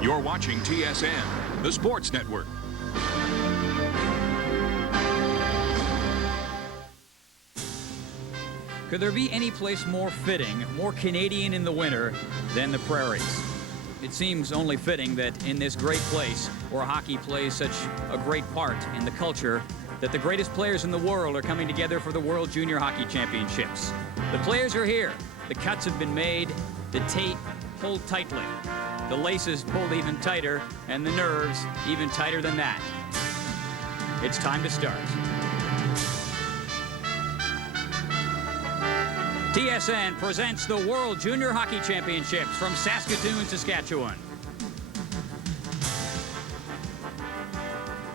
You're watching TSN, the sports network. Could there be any place more fitting, more Canadian in the winter than the prairies? It seems only fitting that in this great place where hockey plays such a great part in the culture, that the greatest players in the world are coming together for the World Junior Hockey Championships. The players are here. The cuts have been made, the tape pulled tightly, the laces pulled even tighter, and the nerves even tighter than that. It's time to start. TSN presents the World Junior Hockey Championships from Saskatoon, Saskatchewan.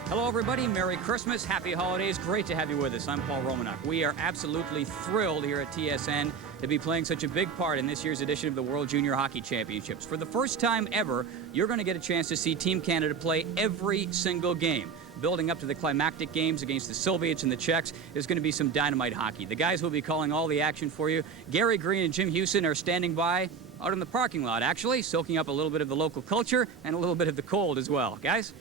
Hello, everybody. Merry Christmas. Happy holidays. Great to have you with us. I'm Paul Romanuk. We are absolutely thrilled here at TSN to be playing such a big part in this year's edition of the World Junior Hockey Championships. For the first time ever, you're going to get a chance to see Team Canada play every single game. Building up to the climactic games against the Soviets and the Czechs, there's going to be some dynamite hockey. The guys who will be calling all the action for you, Gary Green and Jim Houston, are standing by out in the parking lot, actually, soaking up a little bit of the local culture and a little bit of the cold as well. Guys?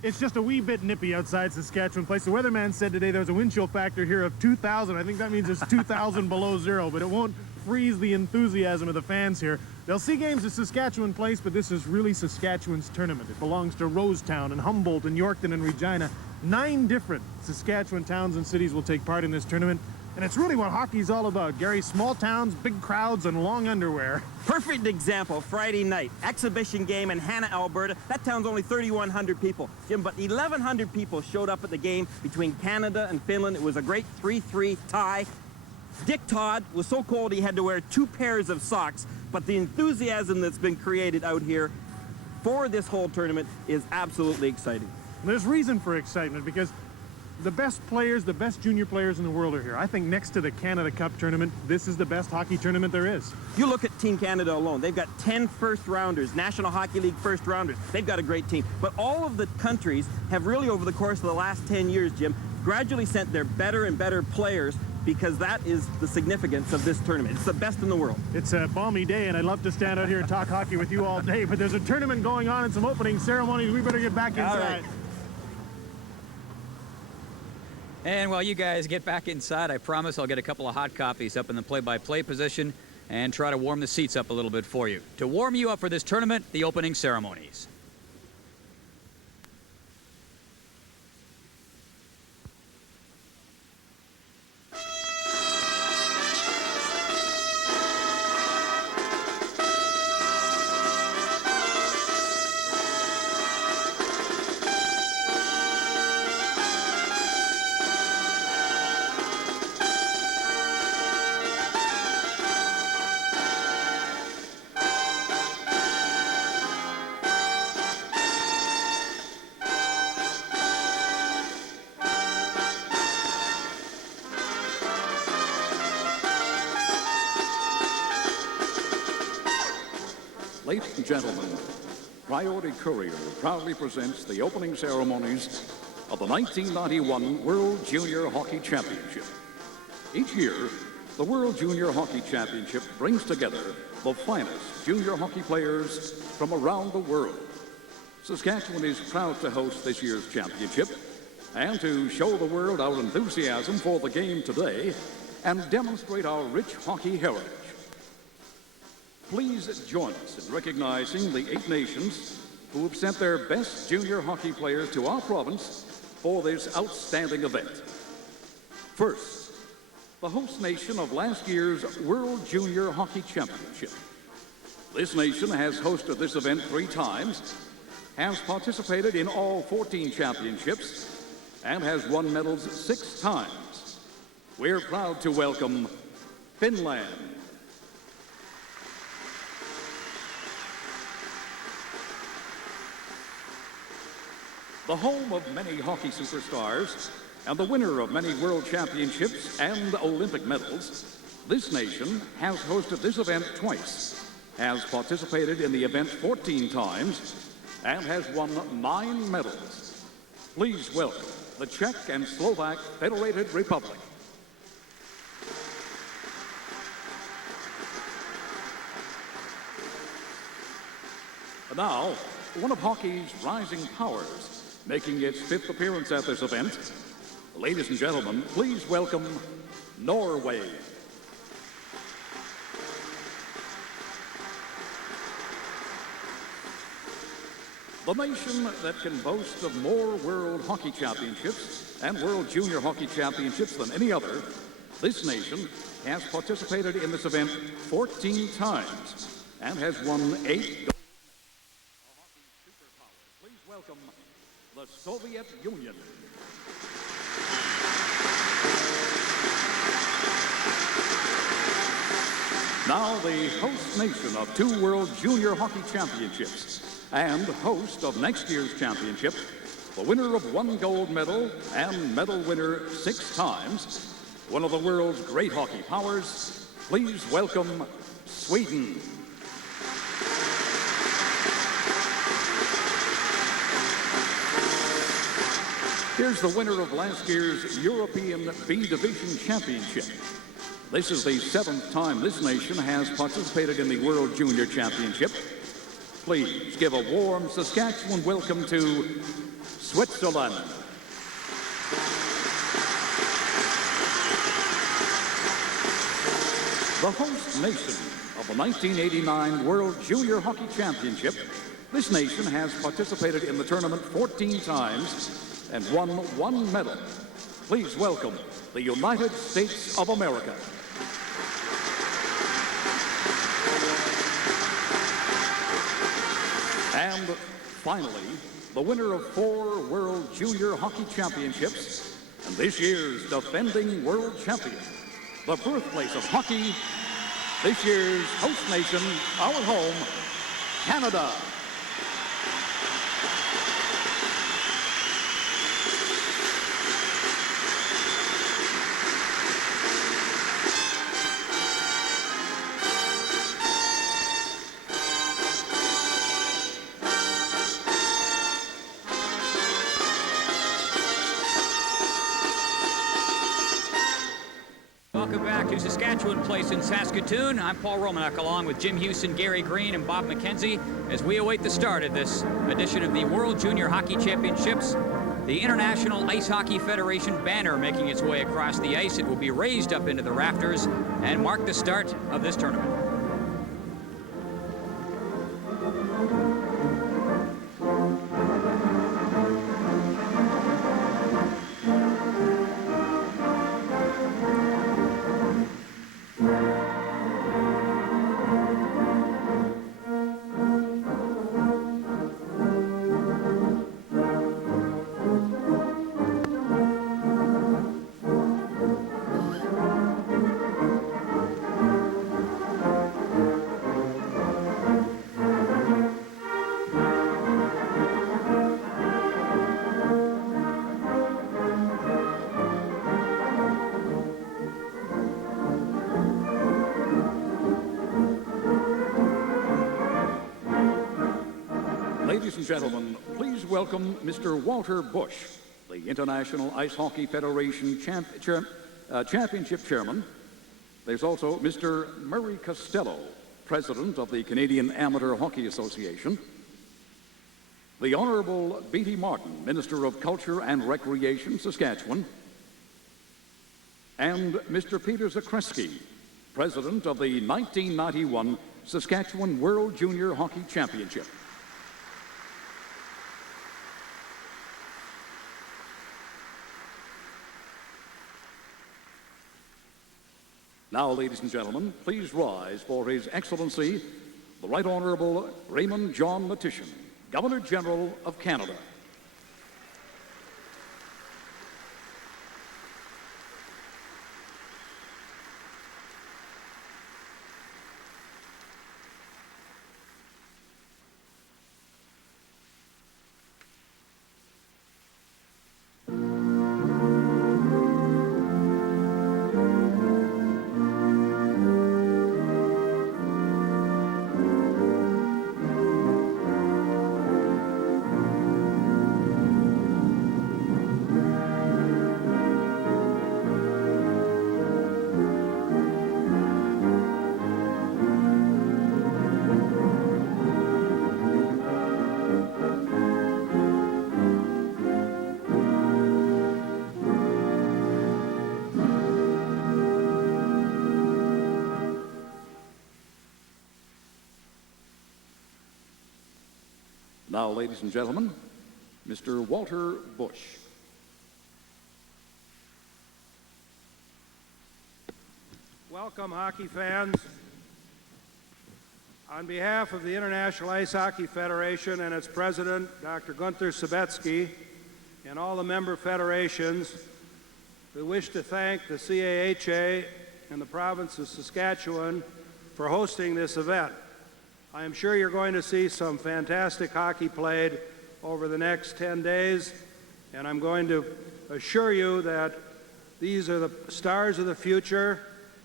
It's just a wee bit nippy outside Saskatchewan place. The weatherman said today there's a wind chill factor here of 2,000. I think that means it's 2,000 below zero, but it won't freeze the enthusiasm of the fans here. They'll see games at Saskatchewan Place, but this is really Saskatchewan's tournament. It belongs to Rosetown and Humboldt and Yorkton and Regina. 9 different Saskatchewan towns and cities will take part in this tournament. And it's really what hockey's all about, Gary. Small towns, big crowds, and long underwear. Perfect example, Friday night, exhibition game in Hanna, Alberta. That town's only 3,100 people. Jim, but 1,100 people showed up at the game between Canada and Finland. It was a great 3-3 tie. Dick Todd was so cold he had to wear 2 pairs of socks, but the enthusiasm that's been created out here for this whole tournament is absolutely exciting. There's reason for excitement because the best players, the best junior players in the world are here. I think next to the Canada Cup tournament, this is the best hockey tournament there is. You look at Team Canada alone. They've got 10 first-rounders, National Hockey League first-rounders. They've got a great team. But all of the countries have really, over the course of the last 10 years, Jim, gradually sent their better and better players because that is the significance of this tournament. It's the best in the world. It's a balmy day, and I'd love to stand out here and talk hockey with you all day, but there's a tournament going on and some opening ceremonies. We better get back inside. All right. And while you guys get back inside, I promise I'll get a couple of hot coffees up in the play-by-play position and try to warm the seats up a little bit for you. To warm you up for this tournament, the opening ceremonies. Ladies and gentlemen, Priority Courier proudly presents the opening ceremonies of the 1991 World Junior Hockey Championship. Each year, the World Junior Hockey Championship brings together the finest junior hockey players from around the world. Saskatchewan is proud to host this year's championship and to show the world our enthusiasm for the game today and demonstrate our rich hockey heritage. Please join us in recognizing the 8 nations who have sent their best junior hockey players to our province for this outstanding event. First, the host nation of last year's World Junior Hockey Championship. This nation has hosted this event 3 times, has participated in all 14 championships, and has won medals 6 times. We're proud to welcome Finland. The home of many hockey superstars and the winner of many world championships and Olympic medals, this nation has hosted this event twice, has participated in the event 14 times, and has won 9 medals. Please welcome the Czech and Slovak Federated Republic. Now, one of hockey's rising powers, making its 5th appearance at this event. Ladies and gentlemen, please welcome Norway. The nation that can boast of more World Hockey Championships and World Junior Hockey Championships than any other, this nation has participated in this event 14 times and has won 8 gold medals. A hockey superpower. Please welcome the Soviet Union. Now the host nation of 2 World Junior Hockey Championships and host of next year's championship, the winner of 1 gold medal and medal winner 6 times, one of the world's great hockey powers, please welcome Sweden. Here's the winner of last year's European B Division Championship. This is the 7th time this nation has participated in the World Junior Championship. Please give a warm Saskatchewan welcome to Switzerland. The host nation of the 1989 World Junior Hockey Championship, this nation has participated in the tournament 14 times and won 1 medal. Please welcome the United States of America. And finally, the winner of 4 World Junior Hockey Championships and this year's defending world champion, the birthplace of hockey, this year's host nation, our home, Canada. Welcome back to Saskatchewan Place in Saskatoon. I'm Paul Romanek, along with Jim Houston, Gary Green, and Bob McKenzie, as we await the start of this edition of the World Junior Hockey Championships. The International Ice Hockey Federation banner making its way across the ice. It will be raised up into the rafters and mark the start of this tournament. Ladies and gentlemen, please welcome Mr. Walter Bush, the International Ice Hockey Federation Championship Chairman. There's also Mr. Murray Costello, President of the Canadian Amateur Hockey Association. The Honorable Beatty Martin, Minister of Culture and Recreation, Saskatchewan. And Mr. Peter Zakreski, President of the 1991 Saskatchewan World Junior Hockey Championship. Now, ladies and gentlemen, please rise for His Excellency, the Right Honorable Raymond John Matishyn, Governor General of Canada. Now, ladies and gentlemen, Mr. Walter Bush. Welcome, hockey fans. On behalf of the International Ice Hockey Federation and its president, Dr. Gunther Sabetsky, and all the member federations, we wish to thank the CAHA and the province of Saskatchewan for hosting this event. I am sure you're going to see some fantastic hockey played over the next 10 days, and I'm going to assure you that these are the stars of the future,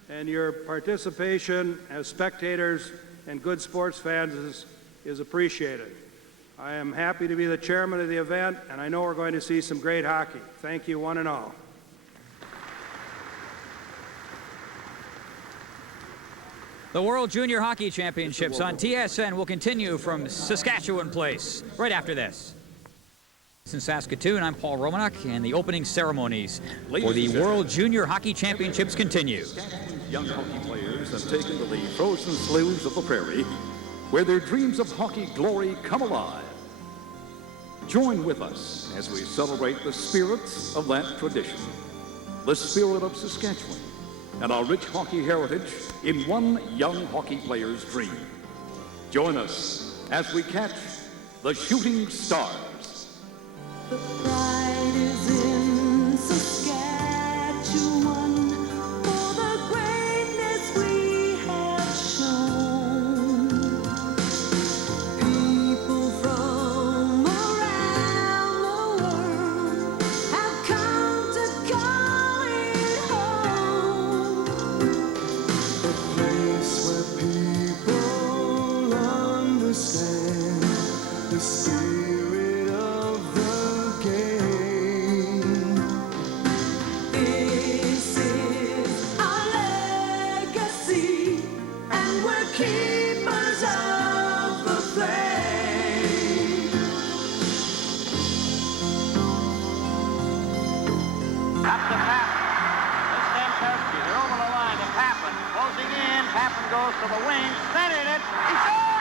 and your participation as spectators and good sports fans is appreciated. I am happy to be the chairman of the event, and I know we're going to see some great hockey. Thank you, one and all. The World Junior Hockey Championships on TSN will continue from Saskatchewan Place right after this. In Saskatoon, I'm Paul Romanek, and the opening ceremonies for the World Junior Hockey Championships continue. Young hockey players have taken to the frozen sloughs of the prairie, where their dreams of hockey glory come alive. Join with us as we celebrate the spirits of that tradition, the spirit of Saskatchewan, and our rich hockey heritage in one young hockey player's dream. Join us as we catch the shooting stars. The pride is in Saskatchewan for the greatness we have shown. People from around the world have come to call it home. A place where people understand the spirit of the game. This is our legacy, and we're keepers of the flame. Up to Pappen. This then Turkey. They're over the line to Pappen. Closing in. Pappen goes to the wing. Centered it. He scores!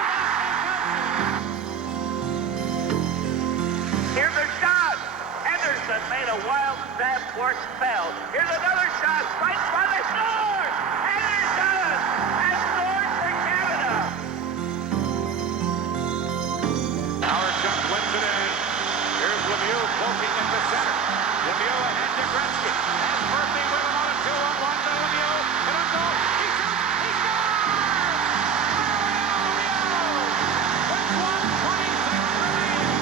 Here's a shot. Henderson made a wild transport spell. Here's another shot. Strikes while they score! Henderson has scored for Canada. Our shot wins it in. Here's Lemieux poking at the center. Lemieux ahead to Gretzky. Has Murphy with him on a 2-on-1 to Lemieux. And a goal. He shoots. He scores! Mario Lemieux with 1:26 remaining.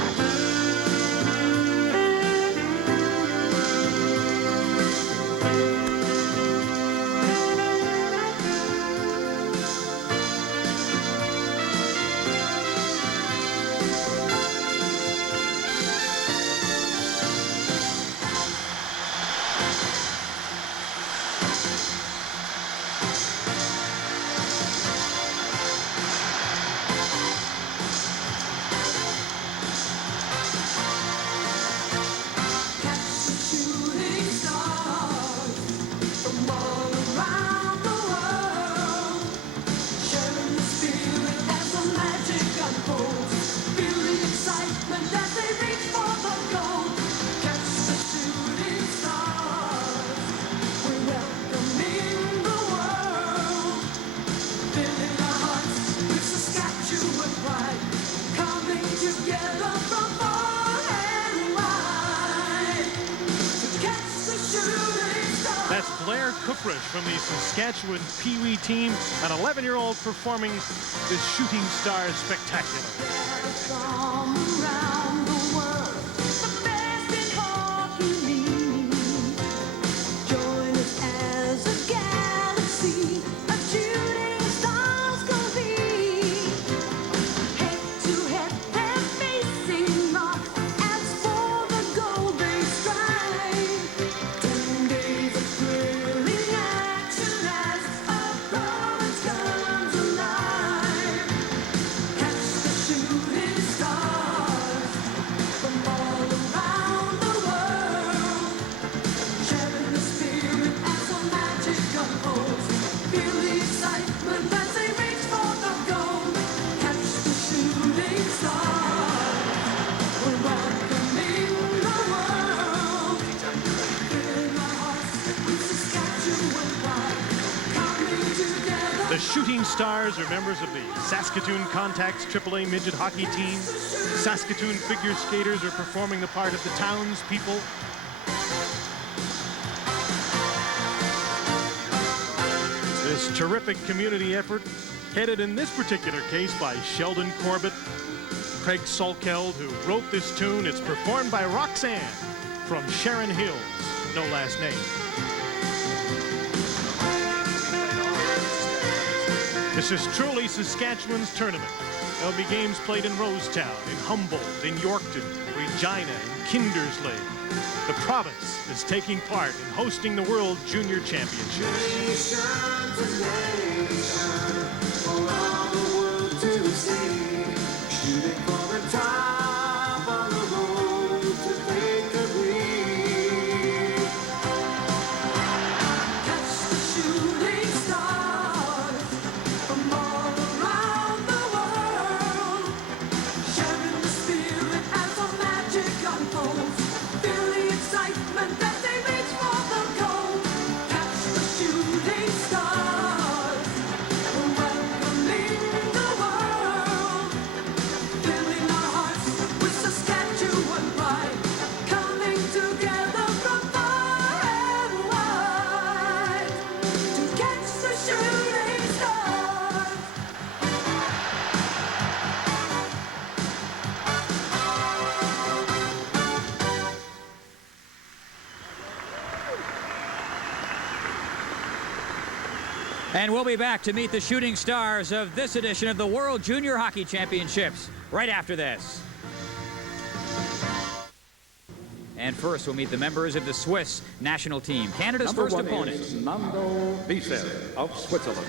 Catch the shooting stars from all around the world, sharing the spirit as the magic unfolds. Feel the excitement as they reach for the goal. Catch the shooting stars. We're welcoming the world, filling our hearts with Saskatchewan pride, coming together from far and wide to catch the shooting stars. That's Blair Cookridge from the Saskatchewan Pee Wee team, an 11-year-old performing the Shooting Stars Spectacular. From around the world, the best in hockey league. Join us as a galaxy of shooting stars compete. Head to head, they're facing off as for the goal they strive. 10 days of thrilling action as our province comes alive. Catch the shooting stars. Shooting Stars are members of the Saskatoon Contacts AAA Midget Hockey Team. Saskatoon figure skaters are performing the part of the townspeople. This terrific community effort, headed in this particular case by Sheldon Corbett, Craig Salkeld, who wrote this tune. It's performed by Roxanne from Sharon Hills, no last name. This is truly Saskatchewan's tournament. There'll be games played in Rosetown, in Humboldt, in Yorkton, Regina, and Kindersley. The province is taking part in hosting the World Junior Championships. And we'll be back to meet the shooting stars of this edition of the World Junior Hockey Championships right after this. And first, we'll meet the members of the Swiss national team, Canada's first opponent. Is Nando Bisset of Switzerland.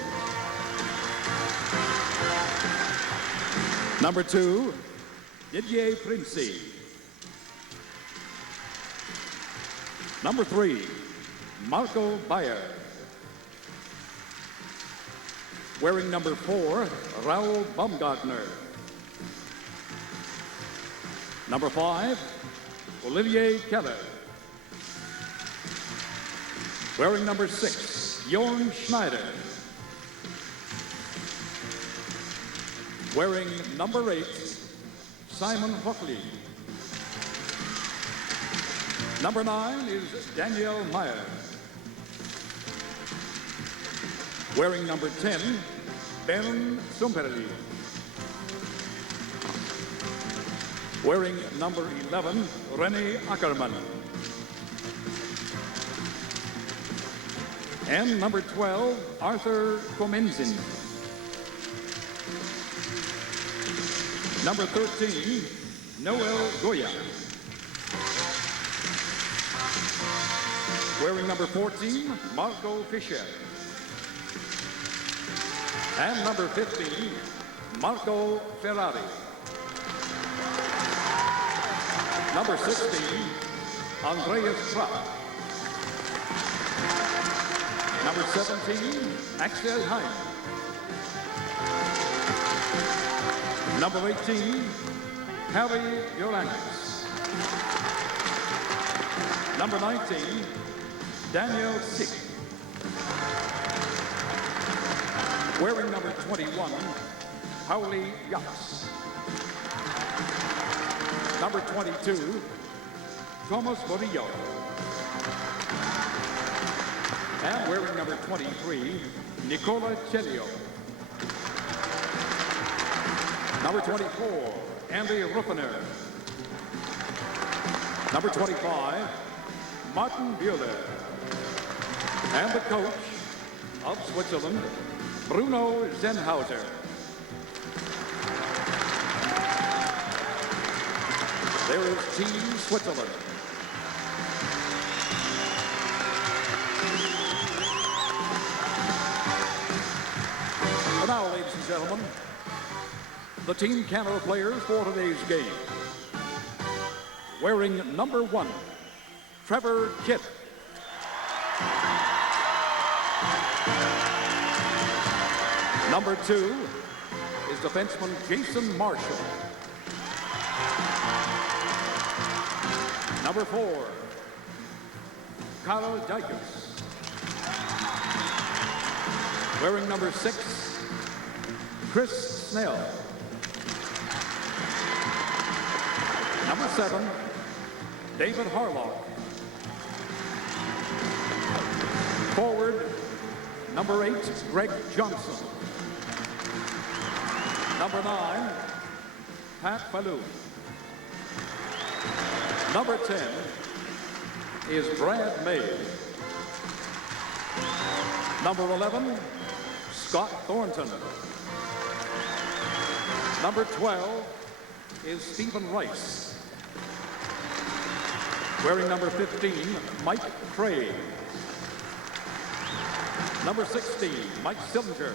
Number 2, Didier Princey. Number 3, Marco Bayer. Wearing number 4, Raoul Baumgartner. Number 5, Olivier Keller. Wearing number 6, Jorn Schneider. Wearing number 8, Simon Hockley. Number 9 is Daniel Meyer. Wearing number 10, Ben Sumperli. Wearing number 11, René Ackermann. And number 12, Arthur Komenzin. Number 13, Noel Goya. Wearing number 14, Marco Fischer. And number 15, Marco Ferrari. Number 16, Andreas Trapp. Number 17, Axel Heim. Number 18, Harry Joranis. Number 19, Daniel Sick. Wearing number 21, Pauli Yachts. Number 22, Thomas Murillo. And wearing number 23, Nicola Celio. Number 24, Andy Ruffiner. Number 25, Martin Buehler. And the coach of Switzerland, Bruno Zenhauser. There is Team Switzerland. And now, ladies and gentlemen, the Team Canada players for today's game. Wearing number 1, Trevor Kidd. Number 2 is defenseman Jason Marshall. Number 4, Karl Dykes. Wearing number 6, Chris Snell. Number 7, David Harlock. Forward, number 8, Greg Johnson. Number 9, Pat Falloon. Number 10 is Brad May. Number 11, Scott Thornton. Number 12 is Stephen Rice. Wearing number 15, Mike Craig. Number 16, Mike Sillinger.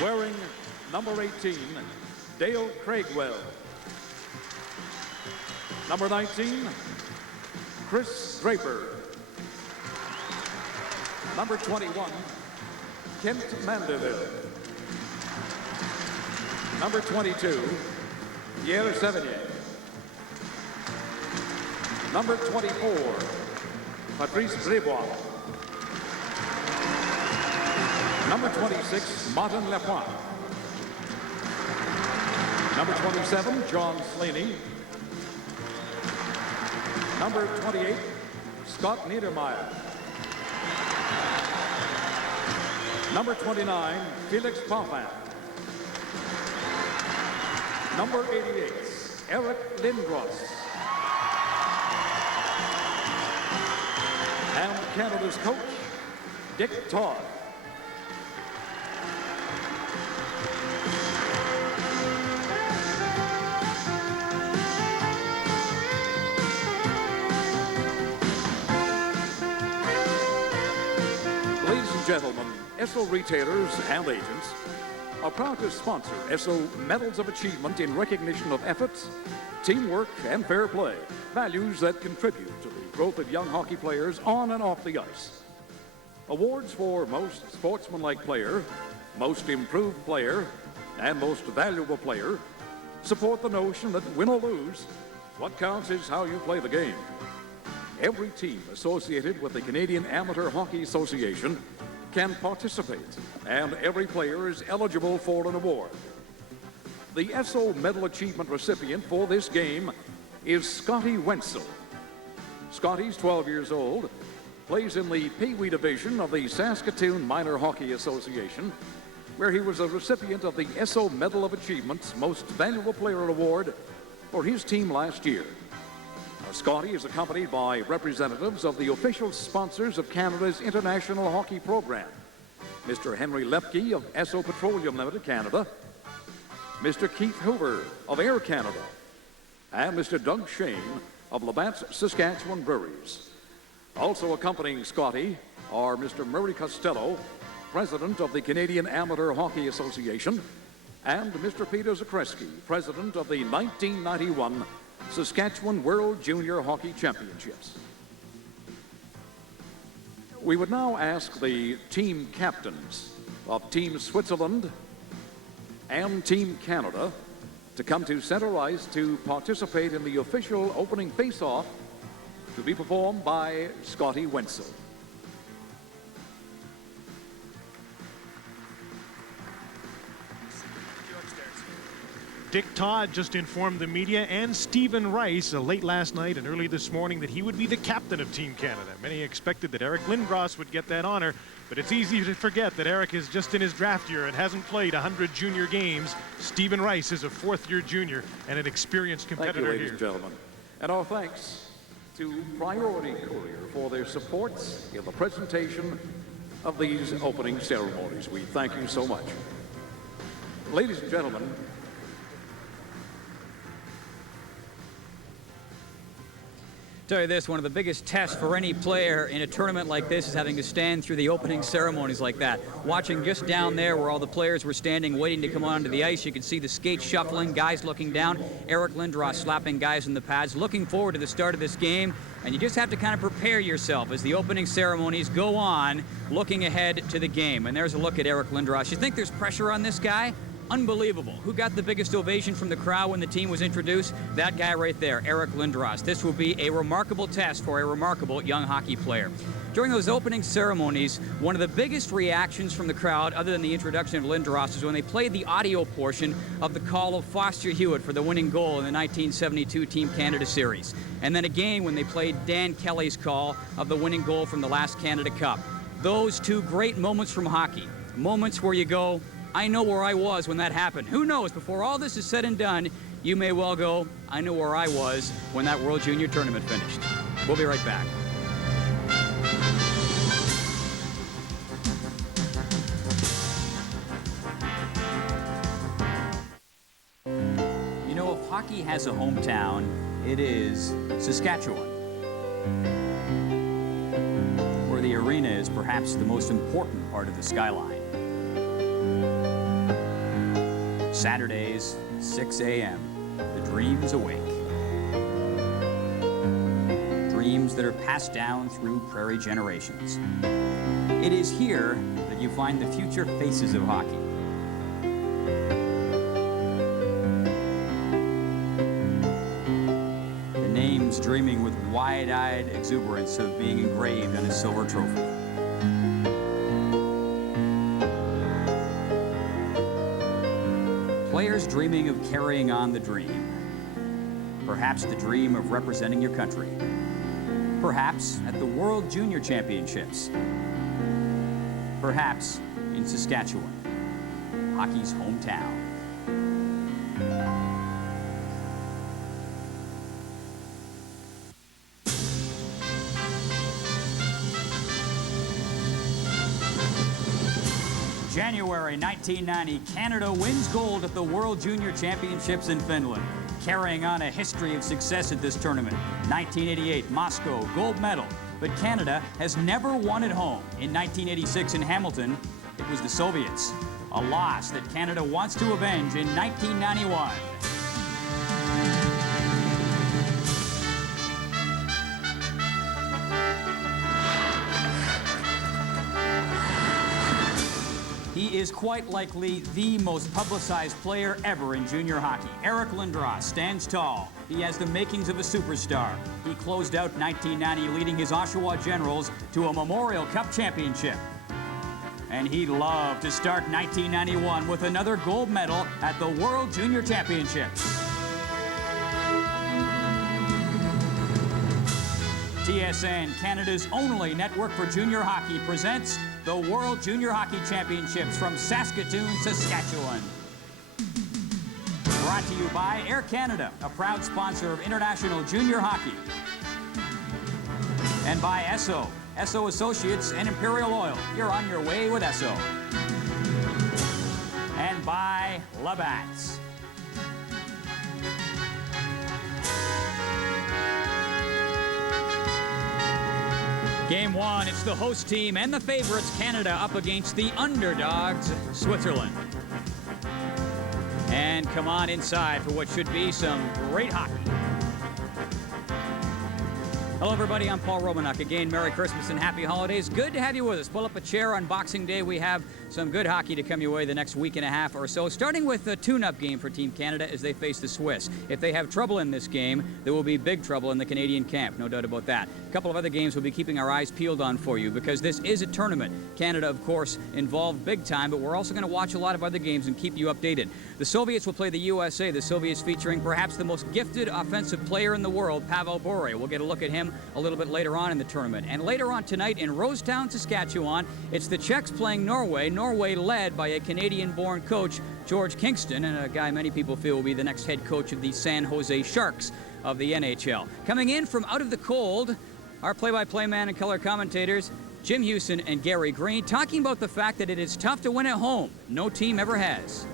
Wearing number 18, Dale Craigwell. Number 19, Chris Draper. Number 21, Kent Mandeville. Number 22, Pierre Sevigny. Number 24, Patrice Brébois. Number 26, Martin Lepointe. Number 27, John Slaney. Number 28, Scott Niedermeyer. Number 29, Felix Poffin. Number 88, Eric Lindros. And Canada's coach, Dick Todd. Ladies and gentlemen, Esso retailers and agents are proud to sponsor Esso Medals of Achievement in recognition of efforts, teamwork, and fair play, values that contribute to the growth of young hockey players on and off the ice. Awards for most sportsmanlike player, most improved player, and most valuable player support the notion that win or lose, what counts is how you play the game. Every team associated with the Canadian Amateur Hockey Association can participate, and every player is eligible for an award. The Esso Medal Achievement recipient for this game is Scotty Wenzel. Scotty's 12 years old, plays in the Pee Wee division of the Saskatoon Minor Hockey Association, where he was a recipient of the Esso Medal of Achievement's Most Valuable Player Award for his team last year. Scotty is accompanied by representatives of the official sponsors of Canada's international hockey program, Mr. Henry Lepke of Esso Petroleum Limited Canada, Mr. Keith Hoover of Air Canada, and Mr. Doug Shane of Labatt's Saskatchewan Breweries. Also accompanying Scotty are Mr. Murray Costello, President of the Canadian Amateur Hockey Association, and Mr. Peter Zakreski, President of the 1991 Saskatchewan World Junior Hockey Championships. We would now ask the team captains of Team Switzerland and Team Canada to come to center ice to participate in the official opening face-off to be performed by Scotty Wenzel. Dick Todd just informed the media and Stephen Rice late last night and early this morning that he would be the captain of Team Canada. Many expected that Eric Lindros would get that honor, but it's easy to forget that Eric is just in his draft year and hasn't played 100 junior games. Stephen Rice is a fourth-year junior and an experienced competitor. Thank you, ladies and gentlemen. And our thanks to Priority Courier for their support in the presentation of these opening ceremonies. We thank you so much. Ladies and gentlemen, Tell you this, one of the biggest tests for any player in a tournament like this is having to stand through the opening ceremonies like that. Watching just down there where all the players were standing waiting to come onto the ice, you could see the skates shuffling, guys looking down, Eric Lindros slapping guys in the pads, looking forward to the start of this game, and you just have to kind of prepare yourself as the opening ceremonies go on, looking ahead to the game. And there's a look at Eric Lindros. You think there's pressure on this guy? Unbelievable. Who got the biggest ovation from the crowd when the team was introduced? That guy right there, Eric Lindros. This will be a remarkable test for a remarkable young hockey player. During those opening ceremonies, one of the biggest reactions from the crowd, other than the introduction of Lindros, is when they played the audio portion of the call of Foster Hewitt for the winning goal in the 1972 Team Canada Series. And then again when they played Dan Kelly's call of the winning goal from the last Canada Cup. Those two great moments from hockey. Moments where you go, I know where I was when that happened. Who knows, before all this is said and done, you may well go, I know where I was when that World Junior Tournament finished. We'll be right back. You know, if hockey has a hometown, it is Saskatchewan, where the arena is perhaps the most important part of the skyline. Saturdays, 6 a.m., the dreams awake. Dreams that are passed down through prairie generations. It is here that you find the future faces of hockey. The names dreaming with wide-eyed exuberance of being engraved on a silver trophy. Players dreaming of carrying on the dream. Perhaps the dream of representing your country. Perhaps at the World Junior Championships. Perhaps in Saskatchewan, hockey's hometown. January 1990, Canada wins gold at the World Junior Championships in Finland, carrying on a history of success at this tournament. 1988, Moscow, gold medal. But Canada has never won at home. In 1986 in Hamilton, it was the Soviets. A loss that Canada wants to avenge in 1991. He is quite likely the most publicized player ever in junior hockey. Eric Lindros stands tall. He has the makings of a superstar. He closed out 1990 leading his Oshawa Generals to a Memorial Cup championship. And he'd love to start 1991 with another gold medal at the World Junior Championships. TSN, Canada's only network for junior hockey, presents the World Junior Hockey Championships from Saskatoon, Saskatchewan. Brought to you by Air Canada, a proud sponsor of international junior hockey. And by Esso, Esso Associates and Imperial Oil. You're on your way with Esso. And by Labatt's. Game one, it's the host team and the favorites, Canada, up against the underdogs, Switzerland. And come on inside for what should be some great hockey. Hello, everybody. I'm Paul Romanek. Again, Merry Christmas and Happy Holidays. Good to have you with us. Pull up a chair on Boxing Day. We have some good hockey to come your way the next week and a half or so, starting with a tune-up game for Team Canada as they face the Swiss. If they have trouble in this game, there will be big trouble in the Canadian camp, no doubt about that. A couple of other games we'll be keeping our eyes peeled on for you because this is a tournament. Canada, of course, involved big time, but we're also going to watch a lot of other games and keep you updated. The Soviets will play the USA, the Soviets featuring perhaps the most gifted offensive player in the world, Pavel Bure. We'll get a look at him a little bit later on in the tournament. And later on tonight in Rosetown, Saskatchewan, it's the Czechs playing Norway, Norway led by a Canadian-born coach, George Kingston, and a guy many people feel will be the next head coach of the San Jose Sharks of the NHL. Coming in from out of the cold, our play-by-play man and color commentators, Jim Houston and Gary Green, talking about the fact that it is tough to win at home. No team ever has.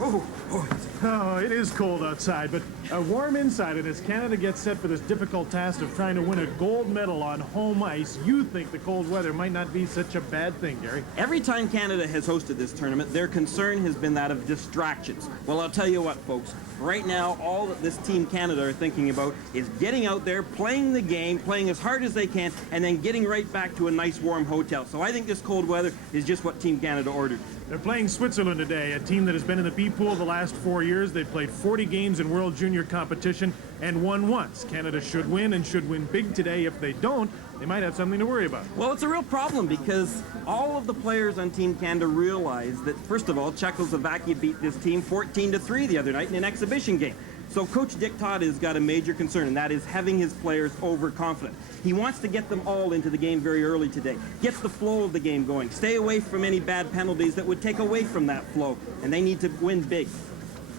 Oh, it is cold outside, but warm inside. And as Canada gets set for this difficult task of trying to win a gold medal on home ice, you think the cold weather might not be such a bad thing, Gary. Every time Canada has hosted this tournament, their concern has been that of distractions. Well, I'll tell you what, folks. Right now, all that this Team Canada are thinking about is getting out there, playing the game, playing as hard as they can, and then getting right back to a nice warm hotel. So I think this cold weather is just what Team Canada ordered. They're playing Switzerland today, a team that has been in the B pool the last 4 years. They've played 40 games in World Junior competition and won once. Canada should win and should win big today. If they don't, they might have something to worry about. Well, it's a real problem because all of the players on Team Canada realize that, first of all, Czechoslovakia beat this team 14-3 the other night in an exhibition game. So Coach Dick Todd has got a major concern, and that is having his players overconfident. He wants to get them all into the game very early today, get the flow of the game going, stay away from any bad penalties that would take away from that flow, and they need to win big.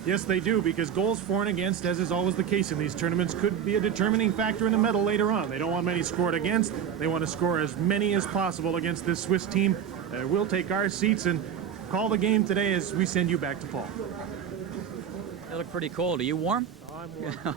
Yes, they do, because goals for and against, as is always the case in these tournaments, could be a determining factor in the medal later on. They don't want many scored against. They want to score as many as possible against this Swiss team. We'll take our seats and call the game today as we send you back to Paul. They look pretty cold. Are you warm? I'm warm.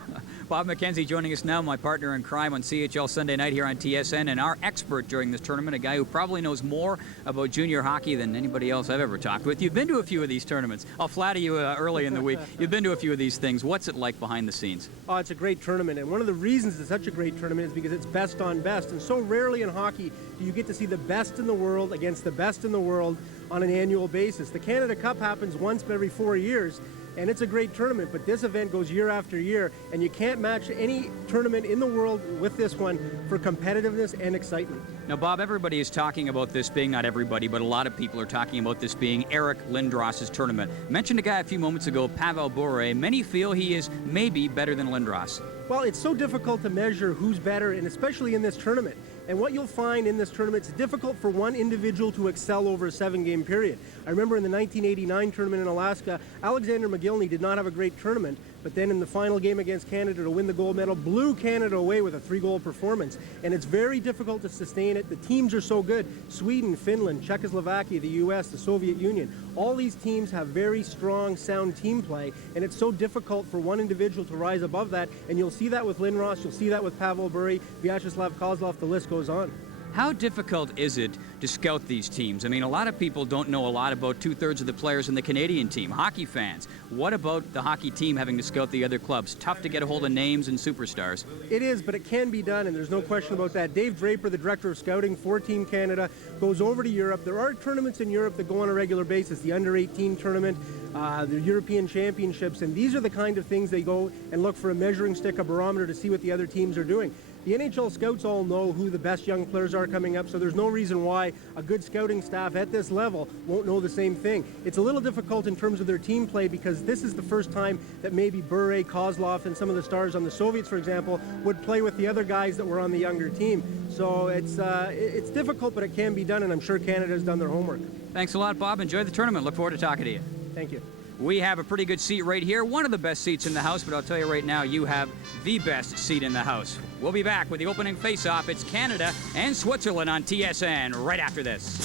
Bob McKenzie joining us now, my partner in crime on CHL Sunday night here on TSN, and our expert during this tournament, a guy who probably knows more about junior hockey than anybody else I've ever talked with. You've been to a few of these tournaments. I'll flatter you early in the week. You've been to a few of these things. What's it like behind the scenes? Oh, it's a great tournament, and one of the reasons it's such a great tournament is because it's best on best, and so rarely in hockey do you get to see the best in the world against the best in the world on an annual basis. The Canada Cup happens once every 4 years, and it's a great tournament, but this event goes year after year, and you can't match any tournament in the world with this one for competitiveness and excitement. Now, Bob, everybody is talking about this being, not everybody, but a lot of people are talking about this being Eric Lindros's tournament. Mentioned a guy a few moments ago, Pavel Bure. Many feel he is maybe better than Lindros. Well, it's so difficult to measure who's better, and especially in this tournament. And what you'll find in this tournament, it's difficult for one individual to excel over a 7-game period. I remember in the 1989 tournament in Alaska, Alexander McGillney did not have a great tournament, but then in the final game against Canada to win the gold medal, blew Canada away with a 3-goal performance. And it's very difficult to sustain it. The teams are so good. Sweden, Finland, Czechoslovakia, the US, the Soviet Union, all these teams have very strong, sound team play, and it's so difficult for one individual to rise above that. And you'll see that with Lindros, you'll see that with Pavel Bure, Vyacheslav Kozlov, the list goes on. How difficult is it to scout these teams? I mean, a lot of people don't know a lot about 2/3 of the players in the Canadian team, hockey fans. What about the hockey team having to scout the other clubs? Tough to get a hold of names and superstars. It is, but it can be done, and there's no question about that. Dave Draper, the director of scouting for Team Canada, goes over to Europe. There are tournaments in Europe that go on a regular basis, the Under-18 tournament, the European Championships, and these are the kind of things they go and look for a measuring stick, a barometer to see what the other teams are doing. The NHL scouts all know who the best young players are coming up, so there's no reason why a good scouting staff at this level won't know the same thing. It's a little difficult in terms of their team play because this is the first time that maybe Bure, Kozlov, and some of the stars on the Soviets, for example, would play with the other guys that were on the younger team. So it's difficult, but it can be done, and I'm sure Canada's done their homework. Thanks a lot, Bob. Enjoy the tournament. Look forward to talking to you. Thank you. We have a pretty good seat right here, one of the best seats in the house, but I'll tell you right now, you have the best seat in the house. We'll be back with the opening face-off. It's Canada and Switzerland on TSN right after this.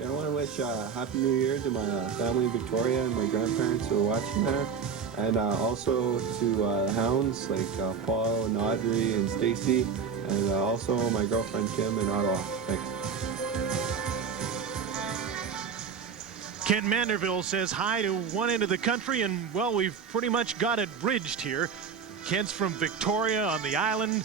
I want to wish Happy New Year to my family in Victoria and my grandparents who are watching there. And also to the Hounds like Paul and Audrey and Stacy. And also my girlfriend Kim in Ottawa. Thanks. Kent Manderville says hi to one end of the country, and, well, we've pretty much got it bridged here. Kent's from Victoria on the island,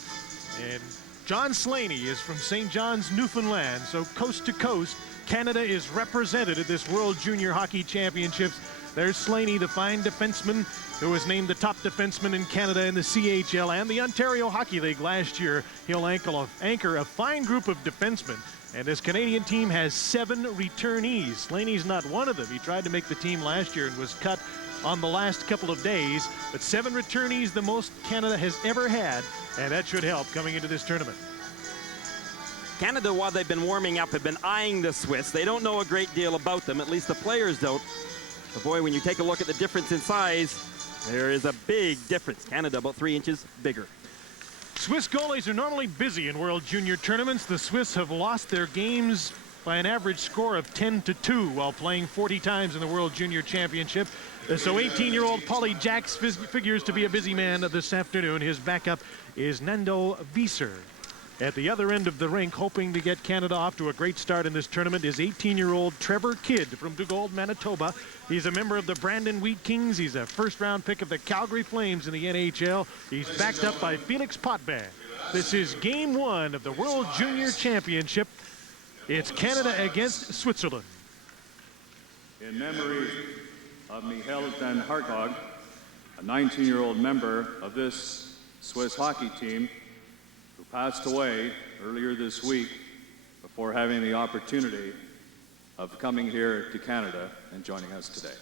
and John Slaney is from St. John's, Newfoundland. So coast to coast, Canada is represented at this World Junior Hockey Championships. There's Slaney, the fine defenseman who was named the top defenseman in Canada in the CHL and the Ontario Hockey League last year. He'll anchor a fine group of defensemen. And this Canadian team has 7 returnees. Slaney's not one of them. He tried to make the team last year and was cut on the last couple of days. But 7 returnees, the most Canada has ever had. And that should help coming into this tournament. Canada, while they've been warming up, have been eyeing the Swiss. They don't know a great deal about them, at least the players don't. But boy, when you take a look at the difference in size, there is a big difference. Canada about 3 inches bigger. Swiss goalies are normally busy in World Junior tournaments. The Swiss have lost their games by an average score of 10-2 while playing 40 times in the World Junior Championship. So 18-year-old Polly Jacks figures to be a busy man this afternoon. His backup is Nando Visser. At the other end of the rink, hoping to get Canada off to a great start in this tournament, is 18-year-old Trevor Kidd from Dugald, Manitoba. He's a member of the Brandon Wheat Kings. He's a first-round pick of the Calgary Flames in the NHL. He's backed up by Felix Potvin. This is Game 1 of the World Junior Championship. It's Canada against Switzerland. In memory of Michael den Hartog, a 19-year-old member of this Swiss hockey team who passed away earlier this week before having the opportunity of coming here to Canada and joining us today.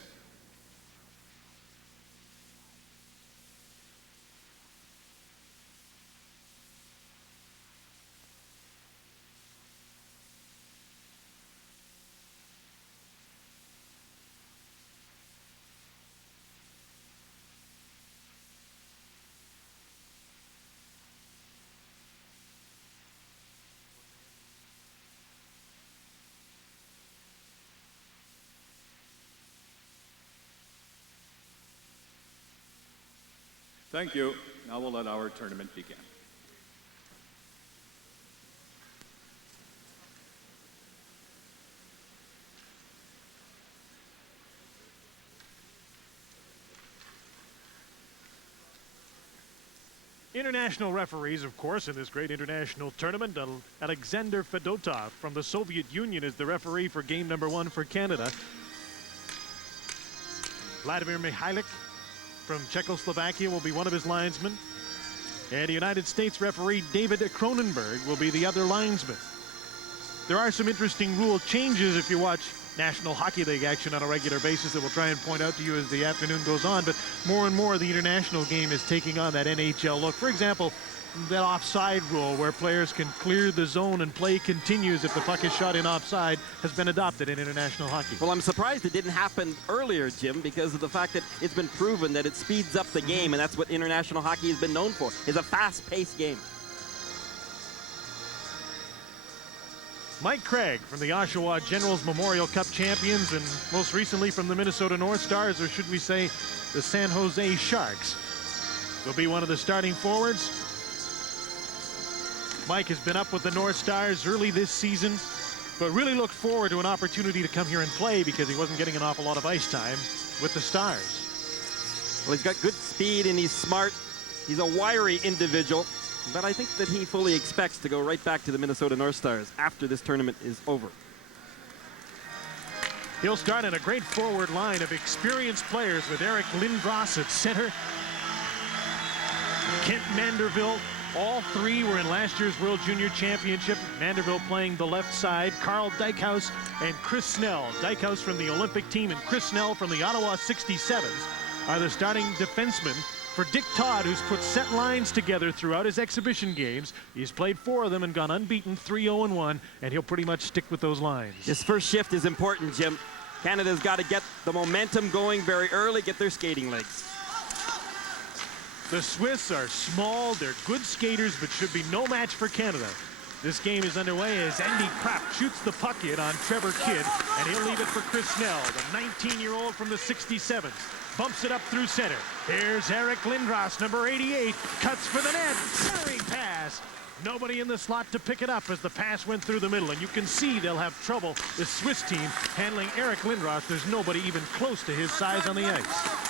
Thank you. Now we'll let our tournament begin. International referees, of course, in this great international tournament. Alexander Fedotov from the Soviet Union is the referee for game number 1 for Canada. Vladimir Mihailik from Czechoslovakia will be one of his linesmen. And United States referee David Cronenberg will be the other linesman. There are some interesting rule changes if you watch National Hockey League action on a regular basis that we'll try and point out to you as the afternoon goes on. But more and more the international game is taking on that NHL look. For example, that offside rule where players can clear the zone and play continues if the puck is shot in offside has been adopted in international hockey. Well, I'm surprised it didn't happen earlier, Jim, because of the fact that it's been proven that it speeds up the game, and that's what international hockey has been known for, is a fast-paced game. Mike Craig from the Oshawa Generals Memorial Cup champions, and most recently from the Minnesota North Stars, or should we say the San Jose Sharks, will be one of the starting forwards. Mike has been up with the North Stars early this season, but really looked forward to an opportunity to come here and play because he wasn't getting an awful lot of ice time with the Stars. Well, he's got good speed and he's smart. He's a wiry individual, but I think that he fully expects to go right back to the Minnesota North Stars after this tournament is over. He'll start in a great forward line of experienced players with Eric Lindros at center, Kent Manderville. All three were in last year's World Junior Championship. Manderville playing the left side. Carl Dykhuis and Chris Snell. Dykhuis from the Olympic team and Chris Snell from the Ottawa 67s are the starting defensemen for Dick Todd, who's put set lines together throughout his exhibition games. He's played 4 of them and gone unbeaten, 3-0-1, and he'll pretty much stick with those lines. This first shift is important, Jim. Canada's got to get the momentum going very early, get their skating legs. The Swiss are small, they're good skaters, but should be no match for Canada. This game is underway as Andy Kraft shoots the puck in on Trevor Kidd, and he'll leave it for Chris Snell, the 19-year-old from the 67s. Bumps it up through center. Here's Eric Lindros, number 88, cuts for the net, centering pass. Nobody in the slot to pick it up as the pass went through the middle, and you can see they'll have trouble, the Swiss team, handling Eric Lindros. There's nobody even close to his size on the ice.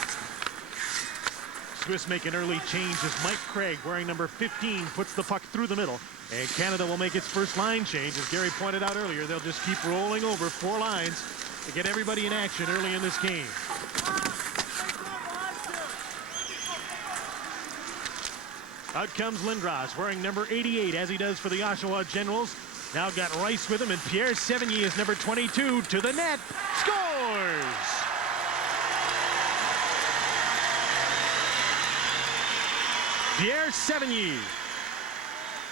Swiss make an early change as Mike Craig, wearing number 15, puts the puck through the middle. And Canada will make its first line change. As Gary pointed out earlier, they'll just keep rolling over 4 lines to get everybody in action early in this game. Out comes Lindros, wearing number 88, as he does for the Oshawa Generals. Now got Rice with him, and Pierre Sevigny is number 22 to the net. Scores! Pierre Sevigny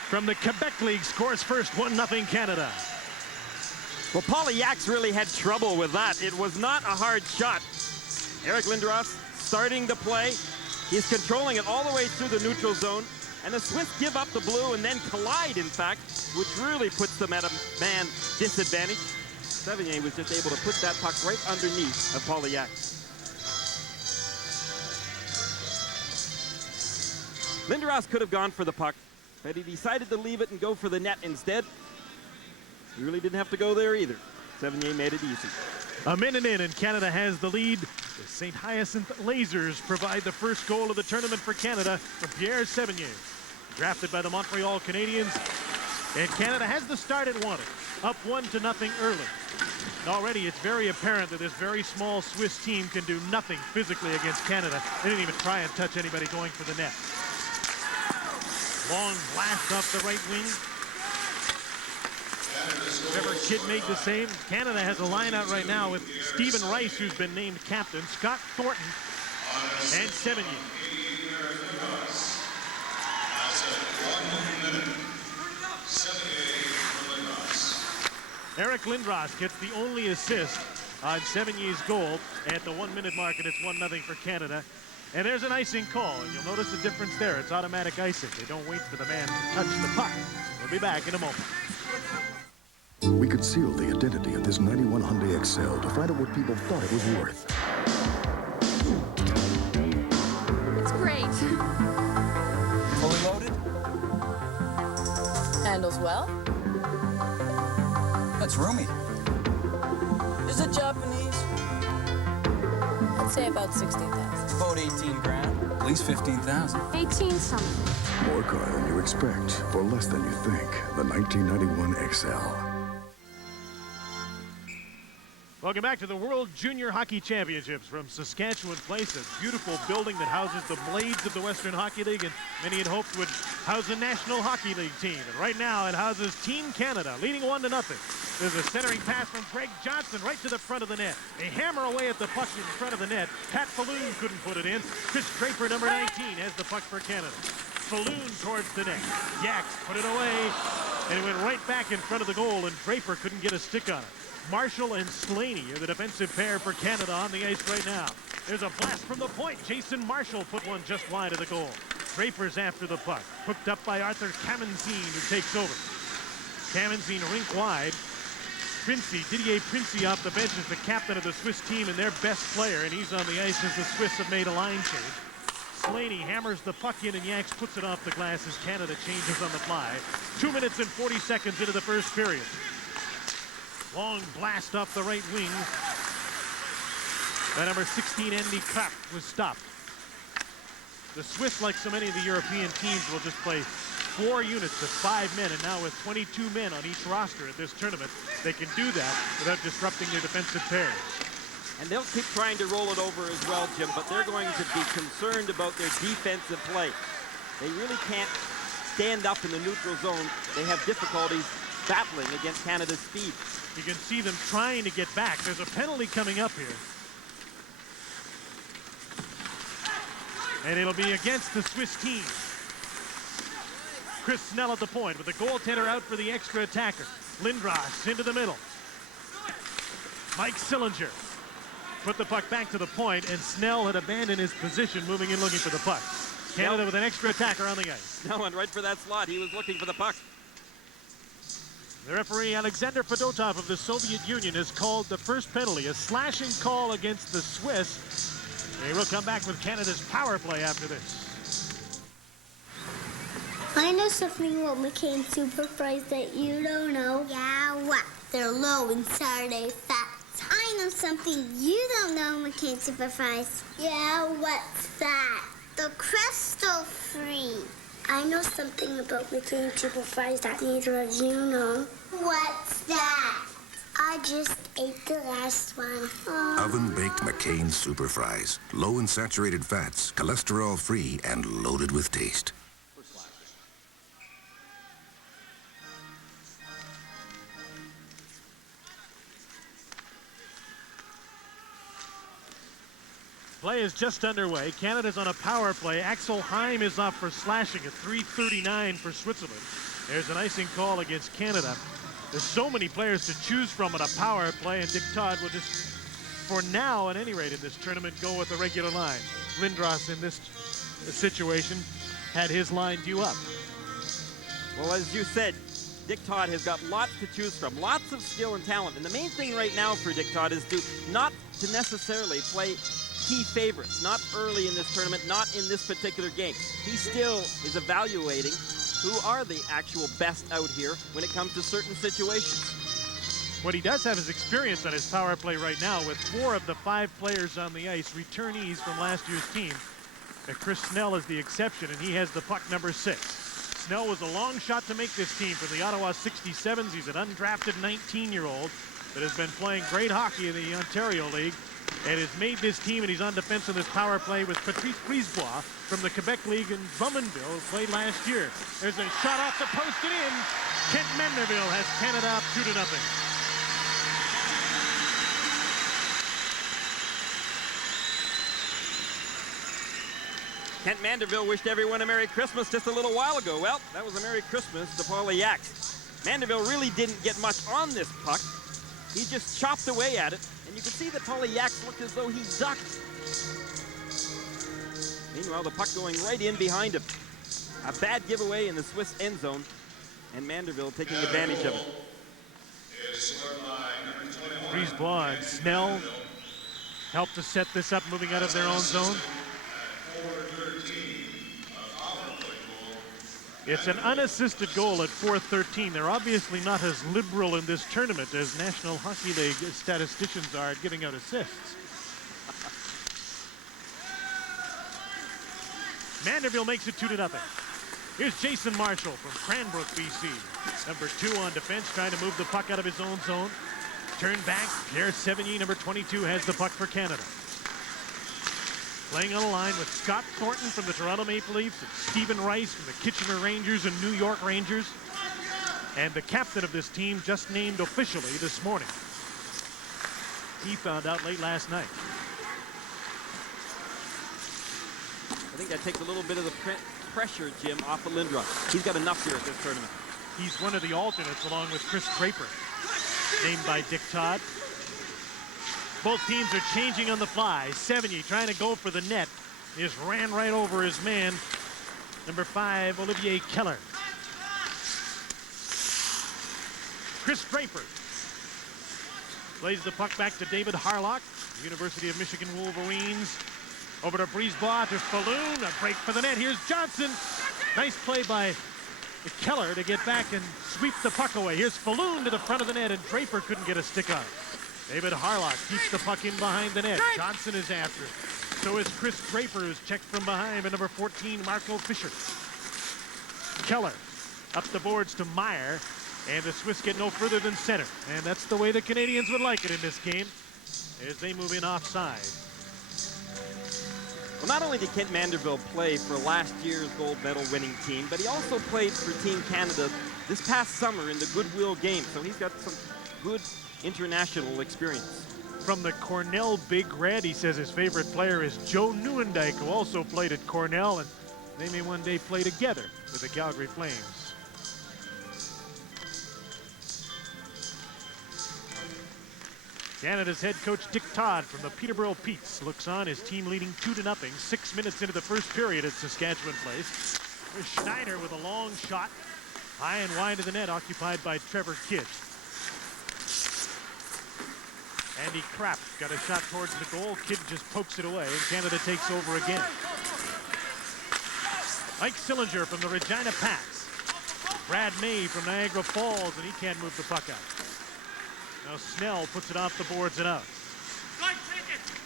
from the Quebec League scores first, 1-0 Canada. Well, Polyax really had trouble with that. It was not a hard shot. Eric Lindros starting to play. He's controlling it all the way through the neutral zone. And the Swiss give up the blue and then collide, in fact, which really puts them at a man disadvantage. Sevigny was just able to put that puck right underneath of Polyax. Lindros could have gone for the puck, but he decided to leave it and go for the net instead. He really didn't have to go there either. Sevigny made it easy. A minute in, and Canada has the lead. The St. Hyacinthe Lasers provide the first goal of the tournament for Canada from Pierre Sevigny. Drafted by the Montreal Canadiens. And Canada has the start it wanted, up 1-0 early. And already it's very apparent that this very small Swiss team can do nothing physically against Canada. They didn't even try and touch anybody going for the net. Long blast off the right wing. Trevor Kidd made the same. Canada has a line out right now with Stephen Rice, who's been named captain, Scott Thornton, and Sevigny. Eric Lindros gets the only assist on Sevigny's goal at the 1 minute mark, and it's 1-0 for Canada. And there's an icing call, and you'll notice the difference there. It's automatic icing. They don't wait for the man to touch the puck. We'll be back in a moment. We could seal the identity of this 91 Hyundai Excel to find out what people thought it was worth. It's great. Fully loaded? Handles well. That's roomy. Is it Japanese? I'd say about 16,000. About 18 grand. At least 15,000. 18 something. More car than you expect for less than you think. The 1991 XL. Welcome back to the World Junior Hockey Championships from Saskatchewan Place, a beautiful building that houses the Blades of the Western Hockey League, and many had hoped would house a National Hockey League team. And right now it houses Team Canada, leading 1-0. There's a centering pass from Craig Johnson right to the front of the net. They hammer away at the puck in front of the net. Pat Falloon couldn't put it in. Chris Draper, number 19, has the puck for Canada. Falloon towards the net. Yaks put it away, and it went right back in front of the goal, and Draper couldn't get a stick on it. Marshall and Slaney are the defensive pair for Canada on the ice right now. There's a blast from the point. Jason Marshall put one just wide of the goal. Draper's after the puck. Hooked up by Arthur Kamenzine, who takes over. Kamenzine rink wide. Didier Princey off the bench is the captain of the Swiss team and their best player, and he's on the ice as the Swiss have made a line change. Slaney hammers the puck in, and Yaks puts it off the glass as Canada changes on the fly. 2 minutes and 40 seconds into the first period. Long blast off the right wing. By number 16, Andy Kraft, was stopped. The Swiss, like so many of the European teams, will just play 4 units of 5 men, and now with 22 men on each roster at this tournament, they can do that without disrupting their defensive pairs. And they'll keep trying to roll it over as well, Jim, but they're going to be concerned about their defensive play. They really can't stand up in the neutral zone. They have difficulties battling against Canada's speed. You can see them trying to get back. There's a penalty coming up here. And it'll be against the Swiss team. Chris Snell at the point with the goaltender out for the extra attacker. Lindros into the middle. Mike Sillinger put the puck back to the point, and Snell had abandoned his position, moving in looking for the puck. Canada with an extra attacker on the ice. Snell went right for that slot. He was looking for the puck. The referee, Alexander Fedotov of the Soviet Union, has called the first penalty, a slashing call against the Swiss. They will come back with Canada's power play after this. I know something about McCain Super Fries that you don't know. Yeah, what? They're low in saturated fats. I know something you don't know, McCain Super Fries. Yeah, what's that? The crystal free. I know something about McCain Super Fries that neither of you know. What's that? I just ate the last one. Oven-baked McCain Super Fries. Low in saturated fats, cholesterol-free, and loaded with taste. Play is just underway. Canada's on a power play. Axel Heim is off for slashing at 3:39 for Switzerland. There's an icing call against Canada. There's so many players to choose from on a power play, and Dick Todd will just, for now at any rate in this tournament, go with the regular line. Lindros in this situation had his line due up. Well, as you said, Dick Todd has got lots to choose from, lots of skill and talent. And the main thing right now for Dick Todd is not to necessarily play key favorites, not early in this tournament, not in this particular game. He still is evaluating who are the actual best out here when it comes to certain situations. What he does have is experience on his power play right now, with 4 of the 5 players on the ice returnees from last year's team. Chris Snell is the exception, and he has the puck, number 6. Snell was a long shot to make this team for the Ottawa 67s. He's an undrafted 19-year-old that has been playing great hockey in the Ontario League and has made this team, and he's on defense on this power play with Patrice Brisebois from the Quebec League in Drummondville, who played last year. There's a shot off the post and in. Kent Manderville has Canada up 2-0. Kent Manderville wished everyone a Merry Christmas just a little while ago. Well, that was a Merry Christmas to Paulie Yaks. Manderville really didn't get much on this puck. He just chopped away at it, and you could see that Paulie Yaks looked as though he ducked. Meanwhile, the puck going right in behind him. A bad giveaway in the Swiss end zone, and Manderville taking advantage of it. Brisebois and Snell helped to set this up, moving out of their own zone. It's an unassisted goal at 4:13. They're obviously not as liberal in this tournament as National Hockey League statisticians are at giving out assists. Manderville makes it 2-0. Here's Jason Marshall from Cranbrook, BC. Number 2 on defense, trying to move the puck out of his own zone. Turn back, Pierre Sevigny, number 22, has the puck for Canada. Playing on a line with Scott Thornton from the Toronto Maple Leafs and Stephen Rice from the Kitchener Rangers and New York Rangers. And the captain of this team just named officially this morning. He found out late last night. I think that takes a little bit of the pressure, Jim, off of Lindros. He's got enough here at this tournament. He's one of the alternates along with Chris Draper, named by Dick Todd. Both teams are changing on the fly. Sevigny trying to go for the net. He just ran right over his man, number 5, Olivier Keller. Chris Draper plays the puck back to David Harlock, University of Michigan Wolverines. Over to Brisebois, to Falloon, a break for the net. Here's Johnson. Nice play by Keller to get back and sweep the puck away. Here's Falloon to the front of the net, and Draper couldn't get a stick on it. David Harlock keeps the puck in behind the net. Johnson is after it. So is Chris Draper, who's checked from behind by number 14, Marco Fischer. Keller up the boards to Meyer, and the Swiss get no further than center. And that's the way the Canadians would like it in this game, as they move in offside. Well, not only did Kent Manderville play for last year's gold medal winning team, but he also played for Team Canada this past summer in the Goodwill game. So he's got some good international experience. From the Cornell Big Red, he says his favorite player is Joe Nieuwendyk, who also played at Cornell, and they may one day play together with the Calgary Flames. Canada's head coach Dick Todd from the Peterborough Petes looks on, his team leading 2-0, 6 minutes into the first period at Saskatchewan Place. There's Schneider with a long shot, high and wide of the net, occupied by Trevor Kidd. Andy Krapp got a shot towards the goal. Kidd just pokes it away, and Canada takes over again. Mike Sillinger from the Regina Pats. Brad May from Niagara Falls, and he can't move the puck out. Now Snell puts it off the boards and out.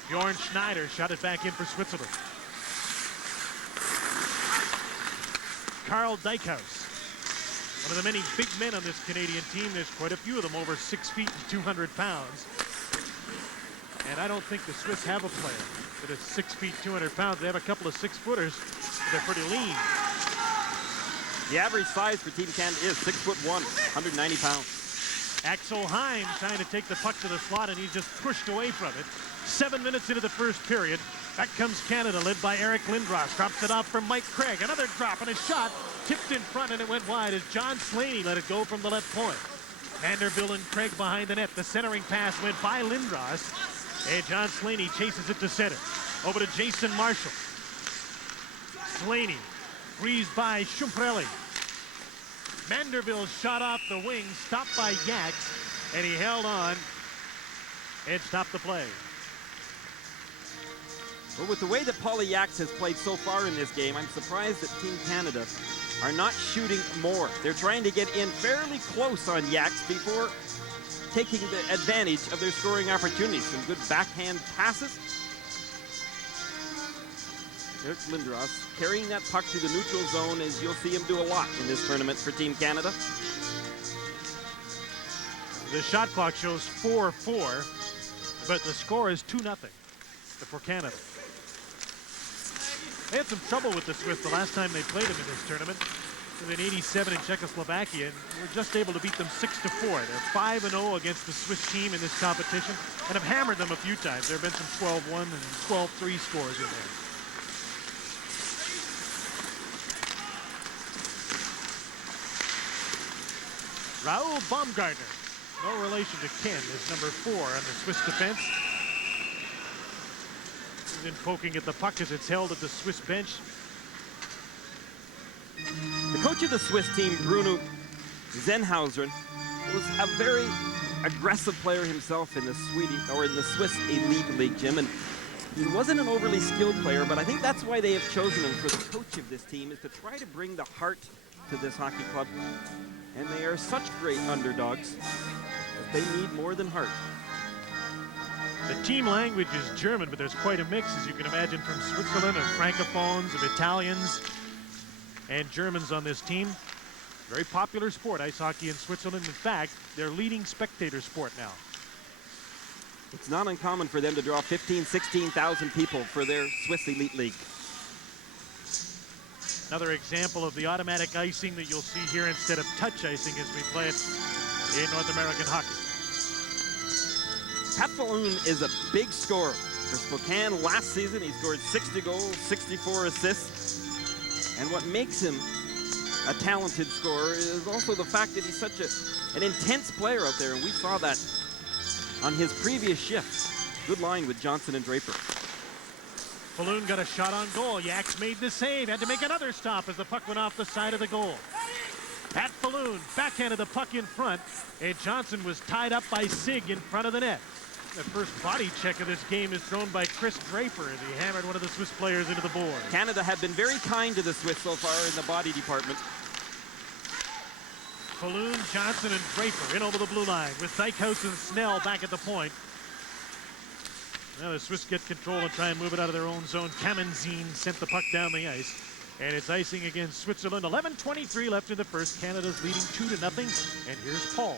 Bjorn Schneider shot it back in for Switzerland. Carl Dykhouse, one of the many big men on this Canadian team. There's quite a few of them over 6 feet and 200 pounds. And I don't think the Swiss have a player that is 6 feet, 200 pounds. They have a couple of 6-footers. They're pretty lean. The average size for Team Canada is 6'1", 190 pounds. Axel Heim trying to take the puck to the slot, and he's just pushed away from it. 7 minutes into the first period. Back comes Canada, led by Eric Lindros. Drops it off from Mike Craig. Another drop and a shot. Tipped in front, and it went wide as John Slaney let it go from the left point. Vanderbilt and Craig behind the net. The centering pass went by Lindros, and John Slaney chases it to center. Over to Jason Marshall. Slaney breezed by Schumprelli. Manderville shot off the wing, stopped by Yaks, and he held on and stopped the play. Well, with the way that Paulie Yaks has played so far in this game, I'm surprised that Team Canada are not shooting more. They're trying to get in fairly close on Yaks before taking the advantage of their scoring opportunities. Some good backhand passes. There's Lindros carrying that puck to the neutral zone, as you'll see him do a lot in this tournament for Team Canada. The shot clock shows 4-4, but the score is 2-0 for Canada. They had some trouble with the Swiss the last time they played them in this tournament. In '87 in Czechoslovakia, and were just able to beat them 6-4. They're 5-0 against the Swiss team in this competition, and have hammered them a few times. There have been some 12-1 and 12-3 scores in there. Raoul Baumgartner, no relation to Ken, is number 4 on the Swiss defense. He's in poking at the puck as it's held at the Swiss bench. The coach of the Swiss team, Bruno Zenhauser, was a very aggressive player himself in the Swiss Elite League, Jim, and he wasn't an overly skilled player, but I think that's why they have chosen him for the coach of this team, is to try to bring the heart to this hockey club. And they are such great underdogs that they need more than heart. The team language is German, but there's quite a mix, as you can imagine, from Switzerland, of Francophones, of Italians, and Germans on this team. Very popular sport, ice hockey in Switzerland. In fact, their leading spectator sport now. It's not uncommon for them to draw 15,000, 16,000 people for their Swiss Elite League. Another example of the automatic icing that you'll see here instead of touch icing as we play it in North American hockey. Pat Falloon is a big scorer for Spokane. Last season, he scored 60 goals, 64 assists. And what makes him a talented scorer is also the fact that he's such an intense player out there, and we saw that on his previous shift. Good line with Johnson and Draper. Falloon got a shot on goal. Yaks made the save, had to make another stop as the puck went off the side of the goal. Pat Falloon backhanded the puck in front, and Johnson was tied up by Sig in front of the net. The first body check of this game is thrown by Chris Draper as he hammered one of the Swiss players into the board. Canada have been very kind to the Swiss so far in the body department. Falloon, Johnson, and Draper in over the blue line with Dykhouse and Snell back at the point. Now the Swiss get control and try and move it out of their own zone. Kamenzin sent the puck down the ice. And it's icing against Switzerland. 11:23 left in the first. Canada's leading 2-0. And here's Paul.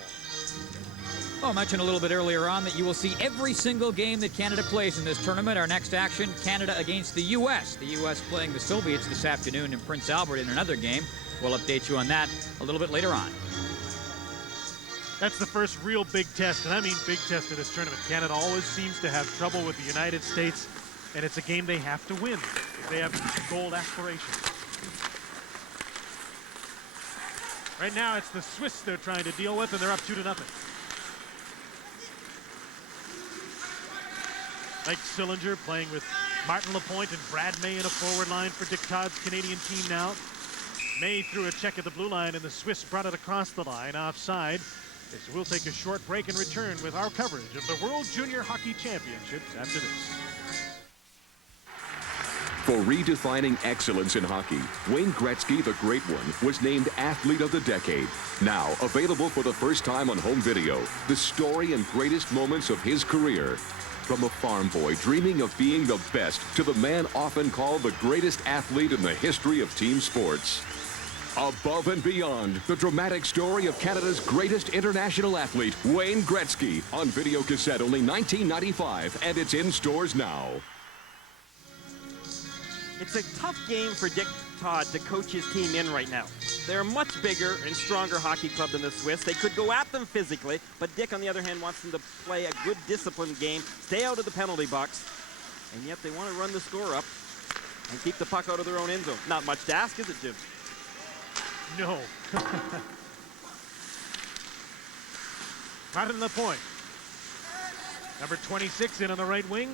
Well, I mentioned a little bit earlier on that you will see every single game that Canada plays in this tournament. Our next action, Canada against the U.S. The U.S. playing the Soviets this afternoon in Prince Albert in another game. We'll update you on that a little bit later on. That's the first real big test, and I mean big test of this tournament. Canada always seems to have trouble with the United States, and it's a game they have to win if they have gold aspirations. Right now, it's the Swiss they're trying to deal with, and they're up 2-0. Mike Sillinger playing with Martin Lapointe and Brad May in a forward line for Dick Todd's Canadian team now. May threw a check at the blue line, and the Swiss brought it across the line offside. So we'll take a short break and return with our coverage of the World Junior Hockey Championships after this. For redefining excellence in hockey, Wayne Gretzky, the Great One, was named Athlete of the Decade. Now, available for the first time on home video, the story and greatest moments of his career. From a farm boy dreaming of being the best to the man often called the greatest athlete in the history of team sports. Above and Beyond, the dramatic story of Canada's greatest international athlete, Wayne Gretzky, on video cassette only $19.95, and it's in stores now. It's a tough game for Dick Todd to coach his team in right now. They're a much bigger and stronger hockey club than the Swiss. They could go at them physically, but Dick, on the other hand, wants them to play a good, disciplined game, stay out of the penalty box, and yet they want to run the score up and keep the puck out of their own end zone. Not much to ask, is it, Jim? No. Martin Lapointe. Number 26 in on the right wing.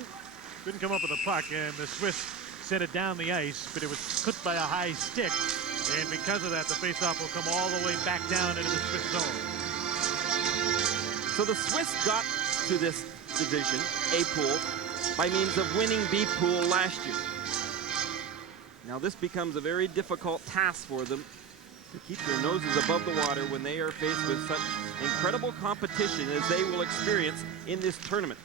Couldn't come up with a puck, and the Swiss sent it down the ice, but it was clipped by a high stick. And because of that, the faceoff will come all the way back down into the Swiss zone. So the Swiss got to this division, A pool, by means of winning B pool last year. Now this becomes a very difficult task for them to keep their noses above the water when they are faced with such incredible competition as they will experience in this tournament.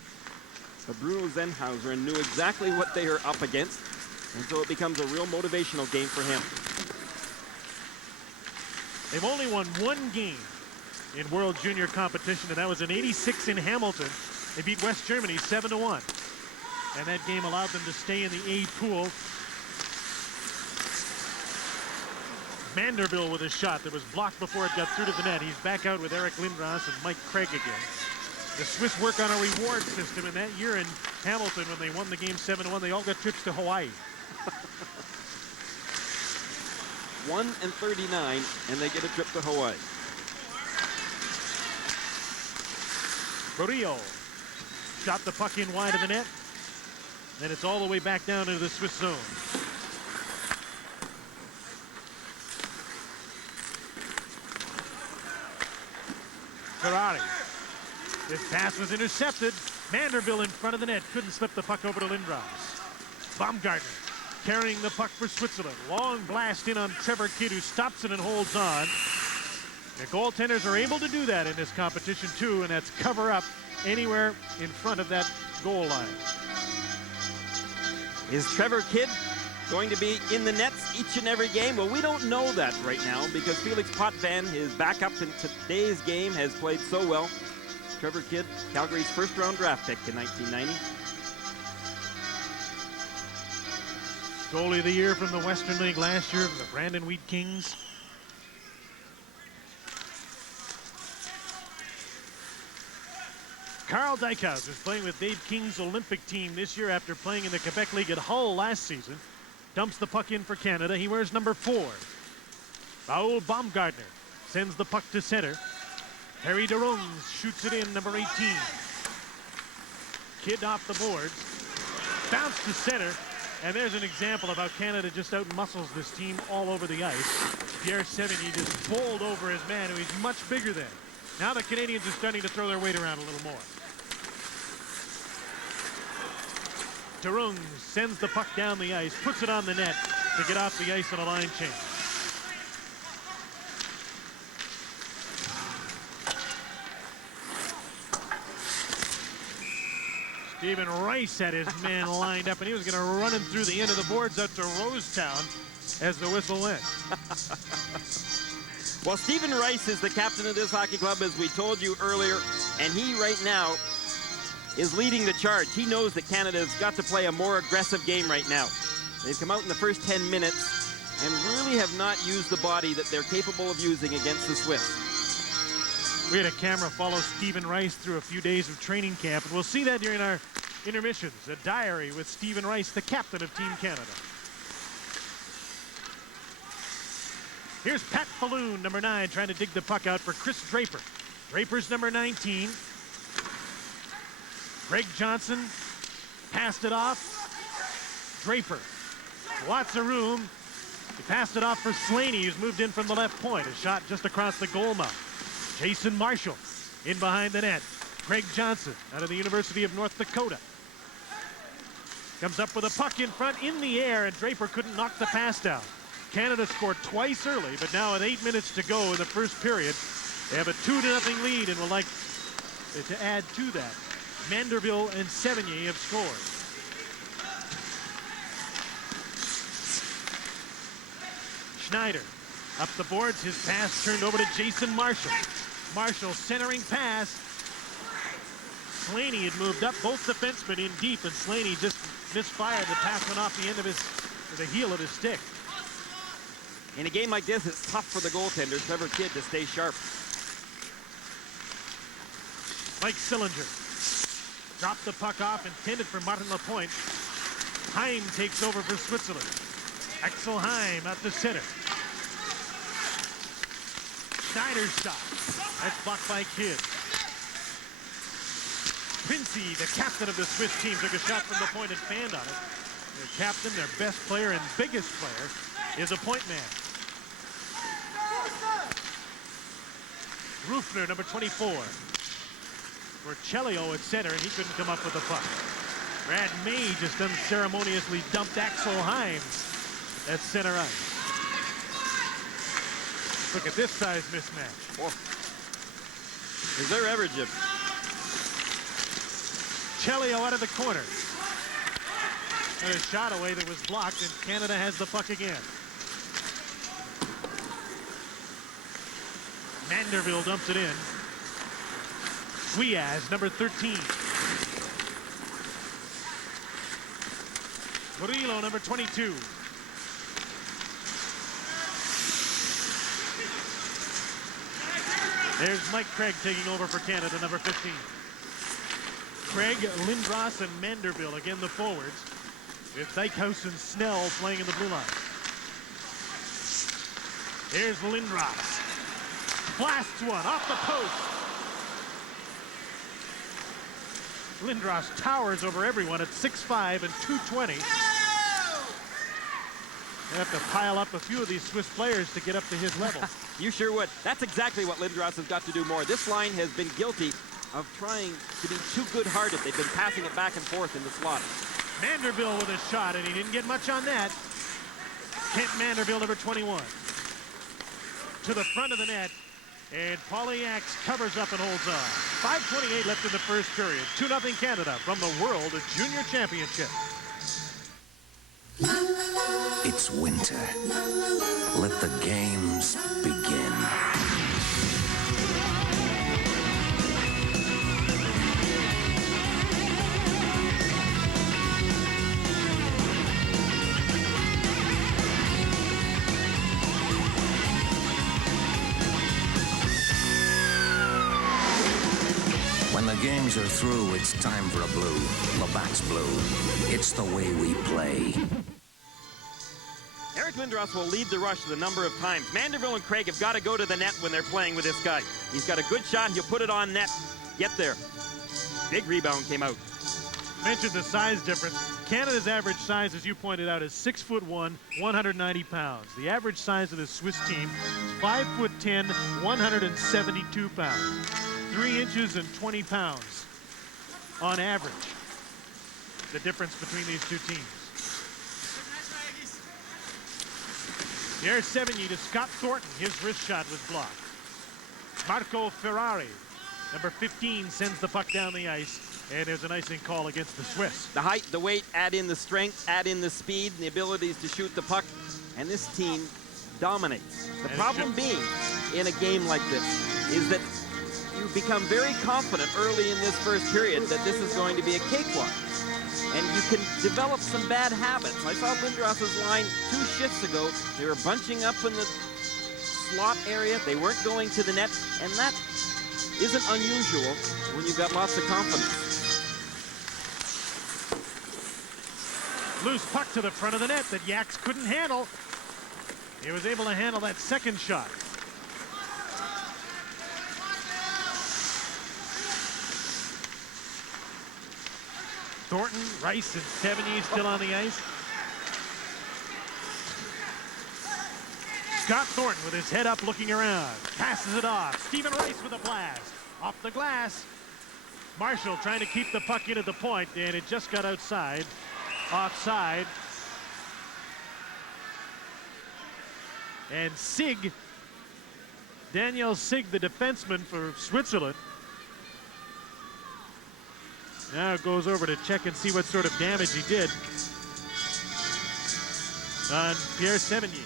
But Bruno Zenhauser knew exactly what they are up against, and so it becomes a real motivational game for him. They've only won one game in World Junior competition, and that was in '86 in Hamilton. They beat West Germany 7-1. And that game allowed them to stay in the A pool. Vanderbilt with a shot that was blocked before it got through to the net. He's back out with Eric Lindros and Mike Craig again. The Swiss work on a reward system, and that year in Hamilton when they won the game 7-1, they all got trips to Hawaii. 1-39, and they get a trip to Hawaii. Murillo shot the puck in wide of the net. Then it's all the way back down into the Swiss zone. Ferrari. This pass was intercepted. Vanderbilt in front of the net. Couldn't slip the puck over to Lindros. Baumgartner carrying the puck for Switzerland. Long blast in on Trevor Kidd, who stops it and holds on. The goaltenders are able to do that in this competition too, and that's cover up anywhere in front of that goal line. Is Trevor Kidd going to be in the nets each and every game? Well, we don't know that right now because Felix Potvin, his backup in today's game, has played so well. Trevor Kidd, Calgary's first-round draft pick in 1990. Goalie of the year from the Western League last year from the Brandon Wheat Kings. Carl Dykhuis is playing with Dave King's Olympic team this year after playing in the Quebec League at Hull last season. Dumps the puck in for Canada. He wears number 4. Raoul Baumgartner sends the puck to center. Harry DeRungs shoots it in, number 18. Kidd off the boards. Bounce to center. And there's an example of how Canada just out-muscles this team all over the ice. Pierre Sevigny just bowled over his man, who he's much bigger than. Now the Canadians are starting to throw their weight around a little more. DeRungs sends the puck down the ice, puts it on the net to get off the ice on a line change. Stephen Rice had his man lined up, and he was going to run him through the end of the boards out to Rosetown as the whistle went. Well, Stephen Rice is the captain of this hockey club, as we told you earlier, and he right now is leading the charge. He knows that Canada's got to play a more aggressive game right now. They've come out in the first 10 minutes and really have not used the body that they're capable of using against the Swiss. We had a camera follow Stephen Rice through a few days of training camp, and we'll see that during our intermissions. A diary with Stephen Rice, the captain of Team Canada. Here's Pat Falloon, number 9, trying to dig the puck out for Chris Draper. Draper's number 19. Greg Johnson passed it off. Draper, lots of room. He passed it off for Slaney, who's moved in from the left point. A shot just across the goal mouth. Jason Marshall in behind the net. Greg Johnson out of the University of North Dakota. Comes up with a puck in front in the air, and Draper couldn't knock the pass down. Canada scored twice early, but now with 8 minutes to go in the first period, they have a 2-0 lead and would like to add to that. Vanderbilt and Sevigny have scored. Schneider up the boards, his pass turned over to Jason Marshall. Marshall centering pass. Slaney had moved up, both defensemen in deep, and Slaney just misfired. The pass went off the end of the heel of his stick. In a game like this, it's tough for the goaltender, Trevor Kidd, to stay sharp. Mike Sillinger dropped the puck off, intended for Martin Lapointe. Heim takes over for Switzerland. Axel Heim out to center. Schneider's shot. That's blocked by Kidd. Princey, the captain of the Swiss team, took a shot from the point and fanned on it. Their captain, their best player and biggest player, is a point man. Rufner, number 24. For Chelio at center, and he couldn't come up with the puck. Brad May just unceremoniously dumped Axel Hines at center ice. Look at this size mismatch. Oh. Is there ever, Jim? Chelio out of the corner. And a shot away that was blocked, and Canada has the puck again. Manderville dumps it in. Guiaz, number 13. Murillo, number 22. There's Mike Craig taking over for Canada, number 15. Craig, Lindros, and Manderville, again the forwards. It's Dykhouse and Snell playing in the blue line. Here's Lindros. Blasts one off the post. Lindros towers over everyone at 6'5" and 220. They have to pile up a few of these Swiss players to get up to his level. You sure would. That's exactly what Lindros has got to do more. This line has been guilty of trying to be too good-hearted. They've been passing it back and forth in the slot. Manderville with a shot, and he didn't get much on that. Kent Manderville, number 21. To the front of the net, and Polyax covers up and holds on. 5:28 left in the first period. 2-0 Canada from the World Junior Championship. It's winter. Let the games begin. When the games are through, it's time for a blue. Labatt's blue. It's the way we play. Eric Lindros will lead the rush the number of times. Manderville and Craig have got to go to the net when they're playing with this guy. He's got a good shot. He'll put it on net. Get there. Big rebound came out. Mentioned the size difference. Canada's average size, as you pointed out, is 6'1", 190 pounds. The average size of the Swiss team is 5'10", 172 pounds. 3 inches and 20 pounds on average. The difference between these two teams. Here's Sevigny to Scott Thornton. His wrist shot was blocked. Marco Ferrari, number 15, sends the puck down the ice, and there's an icing call against the Swiss. The height, the weight, add in the strength, add in the speed, and the abilities to shoot the puck, and this team dominates. The problem being, in a game like this, is that you become very confident early in this first period that this is going to be a cakewalk. And you can develop some bad habits. I saw Lindros' line 2 shifts ago. They were bunching up in the slot area. They weren't going to the net. And that isn't unusual when you've got lots of confidence. Loose puck to the front of the net that Yaks couldn't handle. He was able to handle that second shot. Thornton, Rice, and Sevigny still on the ice. Scott Thornton with his head up looking around. Passes it off. Stephen Rice with a blast. Off the glass. Marshall trying to keep the puck in at the point, and it just got outside. Offside. And Sig, Daniel Sig, the defenseman for Switzerland, now goes over to check and see what sort of damage he did on Pierre Sevigny.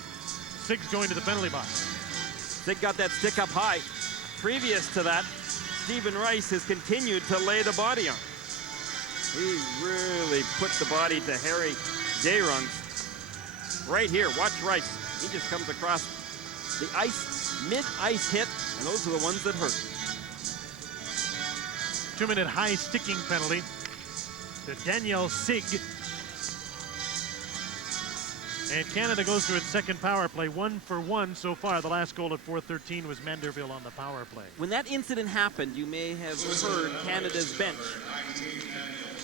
Sig's going to the penalty box. Sig got that stick up high. Previous to that, Stephen Rice has continued to lay the body on. He really put the body to Harry Dayrungs. Right here, watch Rice. He just comes across the ice, mid-ice hit, and those are the ones that hurt. 2-minute high sticking penalty to Daniel Sig. And Canada goes to its second power play, 1-for-1 so far. The last goal at 4:13 was Manderville on the power play. When that incident happened, you may have heard Canada's bench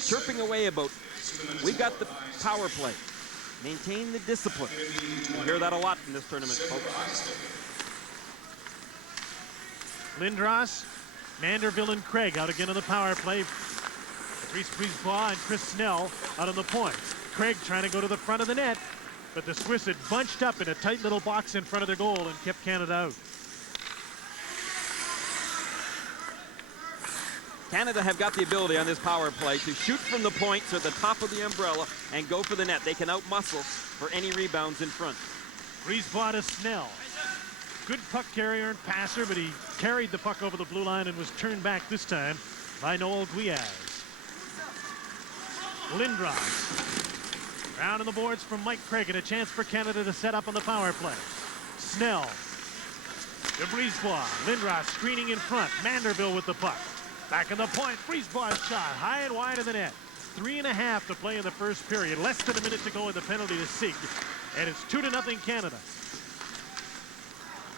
chirping away about, we got the power play. Maintain the discipline. You hear that a lot in this tournament, folks. Lindros, Manderville, and Craig out again on the power play. Reese Brisebois and Chris Snell out on the point. Craig trying to go to the front of the net, but the Swiss had bunched up in a tight little box in front of their goal and kept Canada out. Canada have got the ability on this power play to shoot from the points or the top of the umbrella and go for the net. They can outmuscle for any rebounds in front. Brisebois to Snell. Good puck carrier and passer, but he carried the puck over the blue line and was turned back this time by Noel Guiaz. Lindros. Round on the boards from Mike Craig, and a chance for Canada to set up on the power play. Snell. To Brisebois. Lindros screening in front. Manderville with the puck. Back in the point. Brisebois shot high and wide of the net. 3.5 to play in the first period. Less than a minute to go in the penalty to Sig. And it's 2-0 Canada.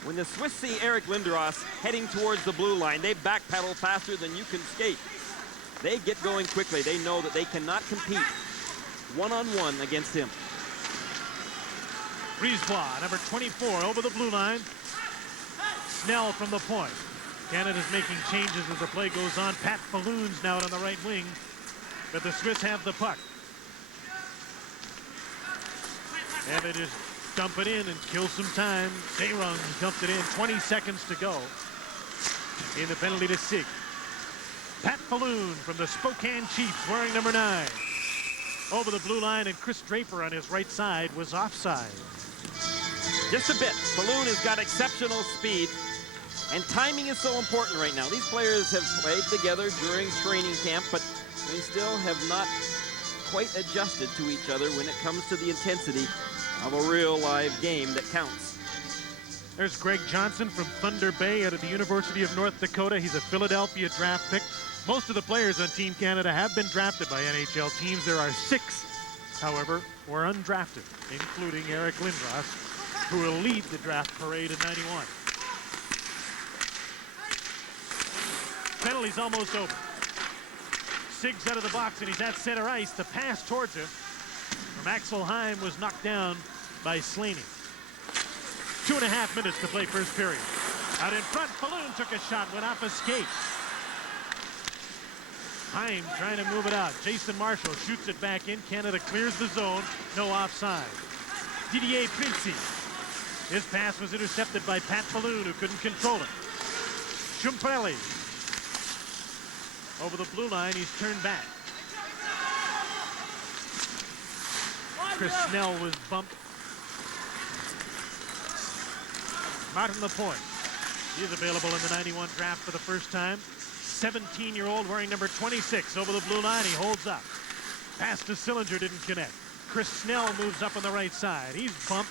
When the Swiss see Eric Lindros heading towards the blue line, they backpedal faster than you can skate. They get going quickly. They know that they cannot compete one-on-one against him. Brisebois, number 24, over the blue line. Snell from the point. Canada's making changes as the play goes on. Pat Falloon's now out on the right wing, but the Swiss have the puck. And they just dump it in and kill some time. Dayrung dumped it in. 20 seconds to go in the penalty to Sig. Pat Falloon from the Spokane Chiefs wearing number 9. Over the blue line, and Chris Draper on his right side was offside. Just a bit. Falloon has got exceptional speed, and timing is so important right now. These players have played together during training camp, but they still have not quite adjusted to each other when it comes to the intensity of a real live game that counts. There's Greg Johnson from Thunder Bay out of the University of North Dakota. He's a Philadelphia draft pick. Most of the players on Team Canada have been drafted by NHL teams. There are 6, however, who are undrafted, including Eric Lindros, who will lead the draft parade in 91. Penalty's almost over. Sig's out of the box, and he's at center ice. The pass towards him from Axel Heim was knocked down by Slaney. 2.5 minutes to play first period. Out in front, Falloon took a shot, went off a skate. Heim trying to move it out. Jason Marshall shoots it back in. Canada clears the zone. No offside. Didier Princey. His pass was intercepted by Pat Falloon, who couldn't control it. Schumprelli. Over the blue line, he's turned back. Chris Snell was bumped. Martin Lapointe. He's available in the 91 draft for the first time. 17-year-old wearing number 26 over the blue line. He holds up. Pass to Sillinger didn't connect. Chris Snell moves up on the right side. He's bumped.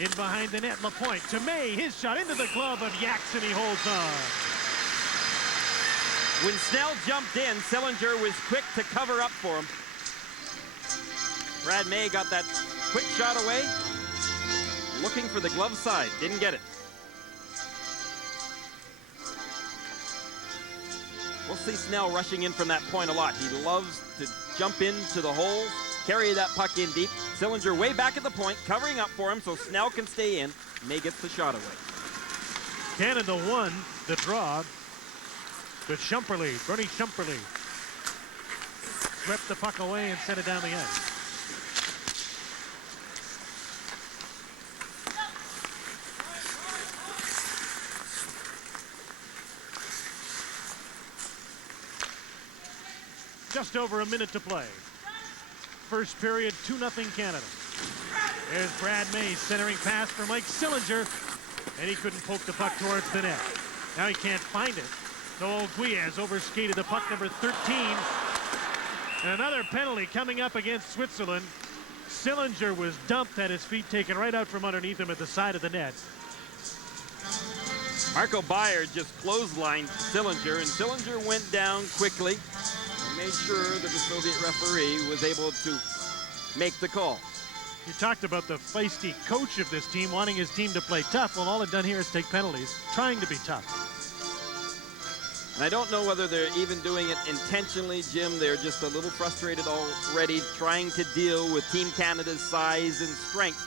In behind the net, Lapointe to May. His shot into the glove of Yaks, and he holds on. When Snell jumped in, Sillinger was quick to cover up for him. Brad May got that quick shot away, looking for the glove side. Didn't get it. We'll see Snell rushing in from that point a lot. He loves to jump into the holes, carry that puck in deep. Sillinger way back at the point, covering up for him so Snell can stay in. May gets the shot away. Canada won the draw, but Schumperli, Bernie Schumperli, swept the puck away and sent it down the ice. Just over a minute to play. First period, 2-0 Canada. There's Brad May centering pass for Mike Sillinger, and he couldn't poke the puck towards the net. Now he can't find it. Noel Guiaz overskated the puck, number 13. And another penalty coming up against Switzerland. Sillinger was dumped, had his feet taken right out from underneath him at the side of the net. Marco Bayer just clotheslined Sillinger, and Sillinger went down quickly. Made sure that the Soviet referee was able to make the call. You talked about the feisty coach of this team wanting his team to play tough. Well, all they've done here is take penalties, trying to be tough. And I don't know whether they're even doing it intentionally, Jim. They're just a little frustrated already, trying to deal with Team Canada's size and strength.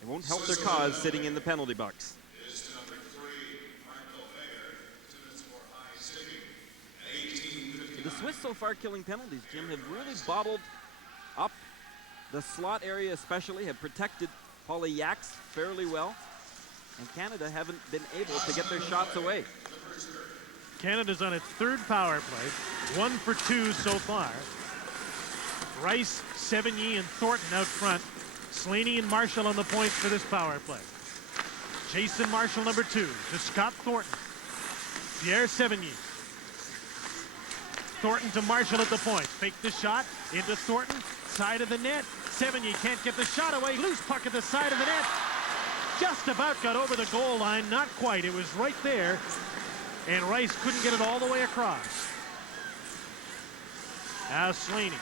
It won't help their cause sitting in the penalty box. Swiss so far killing penalties, Jim, have really bottled up the slot area especially, have protected Paulie Yaks fairly well. And Canada haven't been able to get their shots away. Canada's on its third power play, 1 for 2 so far. Rice, Sevigny, and Thornton out front. Slaney and Marshall on the points for this power play. Jason Marshall, number 2, to Scott Thornton. Pierre Sevigny. Thornton to Marshall at the point. Fake the shot into Thornton, side of the net. Sevigny can't get the shot away. Loose puck at the side of the net. Just about got over the goal line. Not quite. It was right there. And Rice couldn't get it all the way across. Now Slaney.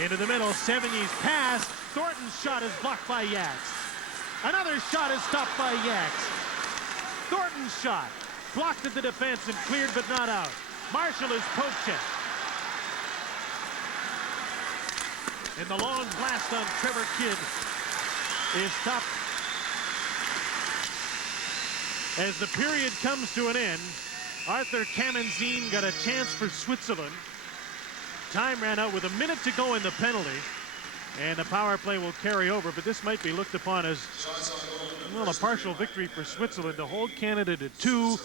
Into the middle. Sevigny's pass. Thornton's shot is blocked by Yaks. Another shot is stopped by Yaks. Thornton's shot. Blocked at the defense and cleared but not out. Marshall is poke check. And the long blast on Trevor Kidd is stopped. As the period comes to an end, Arthur Kamenzin got a chance for Switzerland. Time ran out with a minute to go in the penalty, and the power play will carry over, but this might be looked upon as, well, a partial victory for Switzerland to hold Canada to 2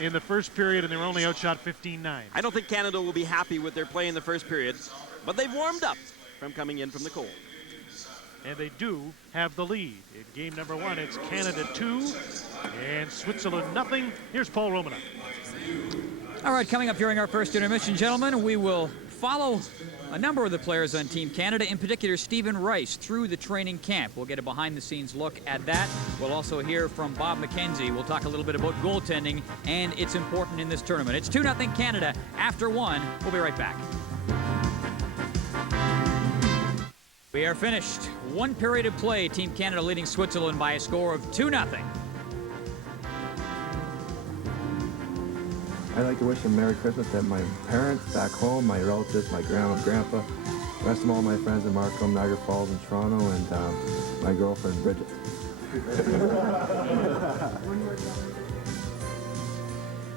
in the first period, and they were only outshot 15-9. I don't think Canada will be happy with their play in the first period, but they've warmed up from coming in from the cold. And they do have the lead. In game number 1, it's Canada 2 and Switzerland nothing. Here's Paul Romanov. All right, coming up during our first intermission, gentlemen, we will follow a number of the players on Team Canada, in particular Stephen Rice, through the training camp. We'll get a behind-the-scenes look at that. We'll also hear from Bob McKenzie. We'll talk a little bit about goaltending, and it's important in this tournament. It's 2-0 Canada after 1. We'll be right back. We are finished. 1 period of play. Team Canada leading Switzerland by a score of 2-0. I'd like to wish a Merry Christmas to my parents back home, my relatives, my grandma and grandpa, the rest of all my friends in Markham, Niagara Falls, and Toronto, and my girlfriend, Bridget.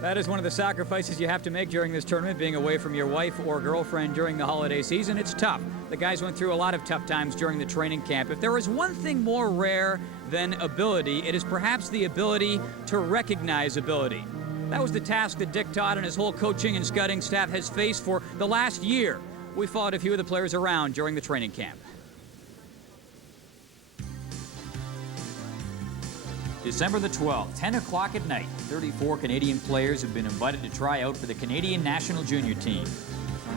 That is one of the sacrifices you have to make during this tournament, being away from your wife or girlfriend during the holiday season. It's tough. The guys went through a lot of tough times during the training camp. If there is one thing more rare than ability, it is perhaps the ability to recognize ability. That was the task that Dick Todd and his whole coaching and scouting staff has faced for the last year. We followed a few of the players around during the training camp. December the 12th, 10 o'clock at night, 34 Canadian players have been invited to try out for the Canadian national junior team.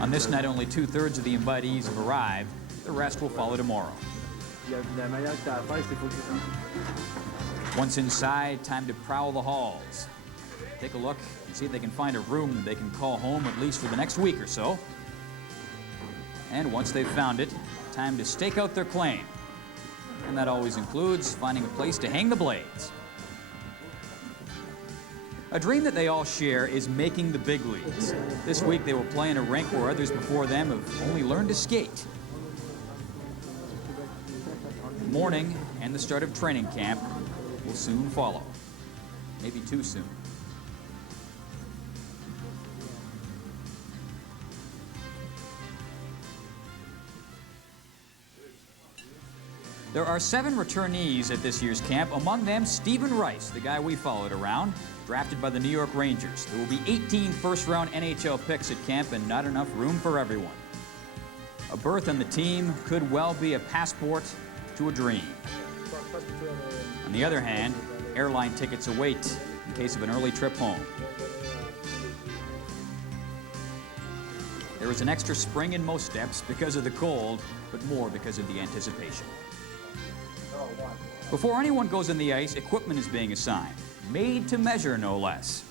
On this night, only 2/3 of the invitees have arrived. The rest will follow tomorrow. Once inside, time to prowl the halls. Take a look and see if they can find a room that they can call home at least for the next week or so. And once they've found it, time to stake out their claim. And that always includes finding a place to hang the blades. A dream that they all share is making the big leagues. This week they will play in a rink where others before them have only learned to skate. Morning and the start of training camp will soon follow. Maybe too soon. There are 7 returnees at this year's camp, among them Stephen Rice, the guy we followed around, drafted by the New York Rangers. There will be 18 first-round NHL picks at camp and not enough room for everyone. A berth on the team could well be a passport to a dream. On the other hand, airline tickets await in case of an early trip home. There is an extra spring in most steps because of the cold, but more because of the anticipation. Before anyone goes on the ice, equipment is being assigned, made to measure no less.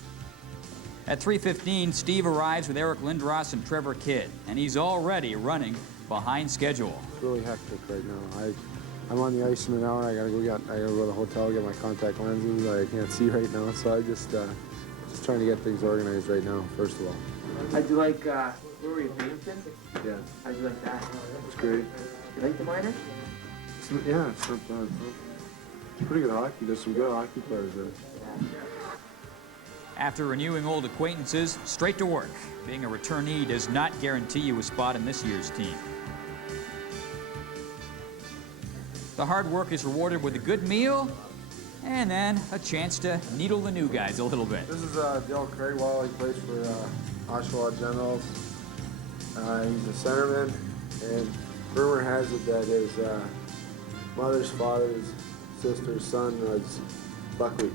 At 3:15, Steve arrives with Eric Lindros and Trevor Kidd, and he's already running behind schedule. It's really hectic right now. I'm on the ice in an hour. I gotta go to the hotel, get my contact lenses. I can't see right now, so I just trying to get things organized right now, first of all. How'd you like, where were you, Binghamton? Yeah. How'd you like that? It's great. You like the minors? Yeah, it's not bad. It's pretty good hockey. There's some good hockey players there. After renewing old acquaintances, straight to work. Being a returnee does not guarantee you a spot in this year's team. The hard work is rewarded with a good meal and then a chance to needle the new guys a little bit. This is Dale Craigwell. He plays for Oshawa Generals. He's a centerman, and rumor has it that his mother's father's sister's son was buckwheat.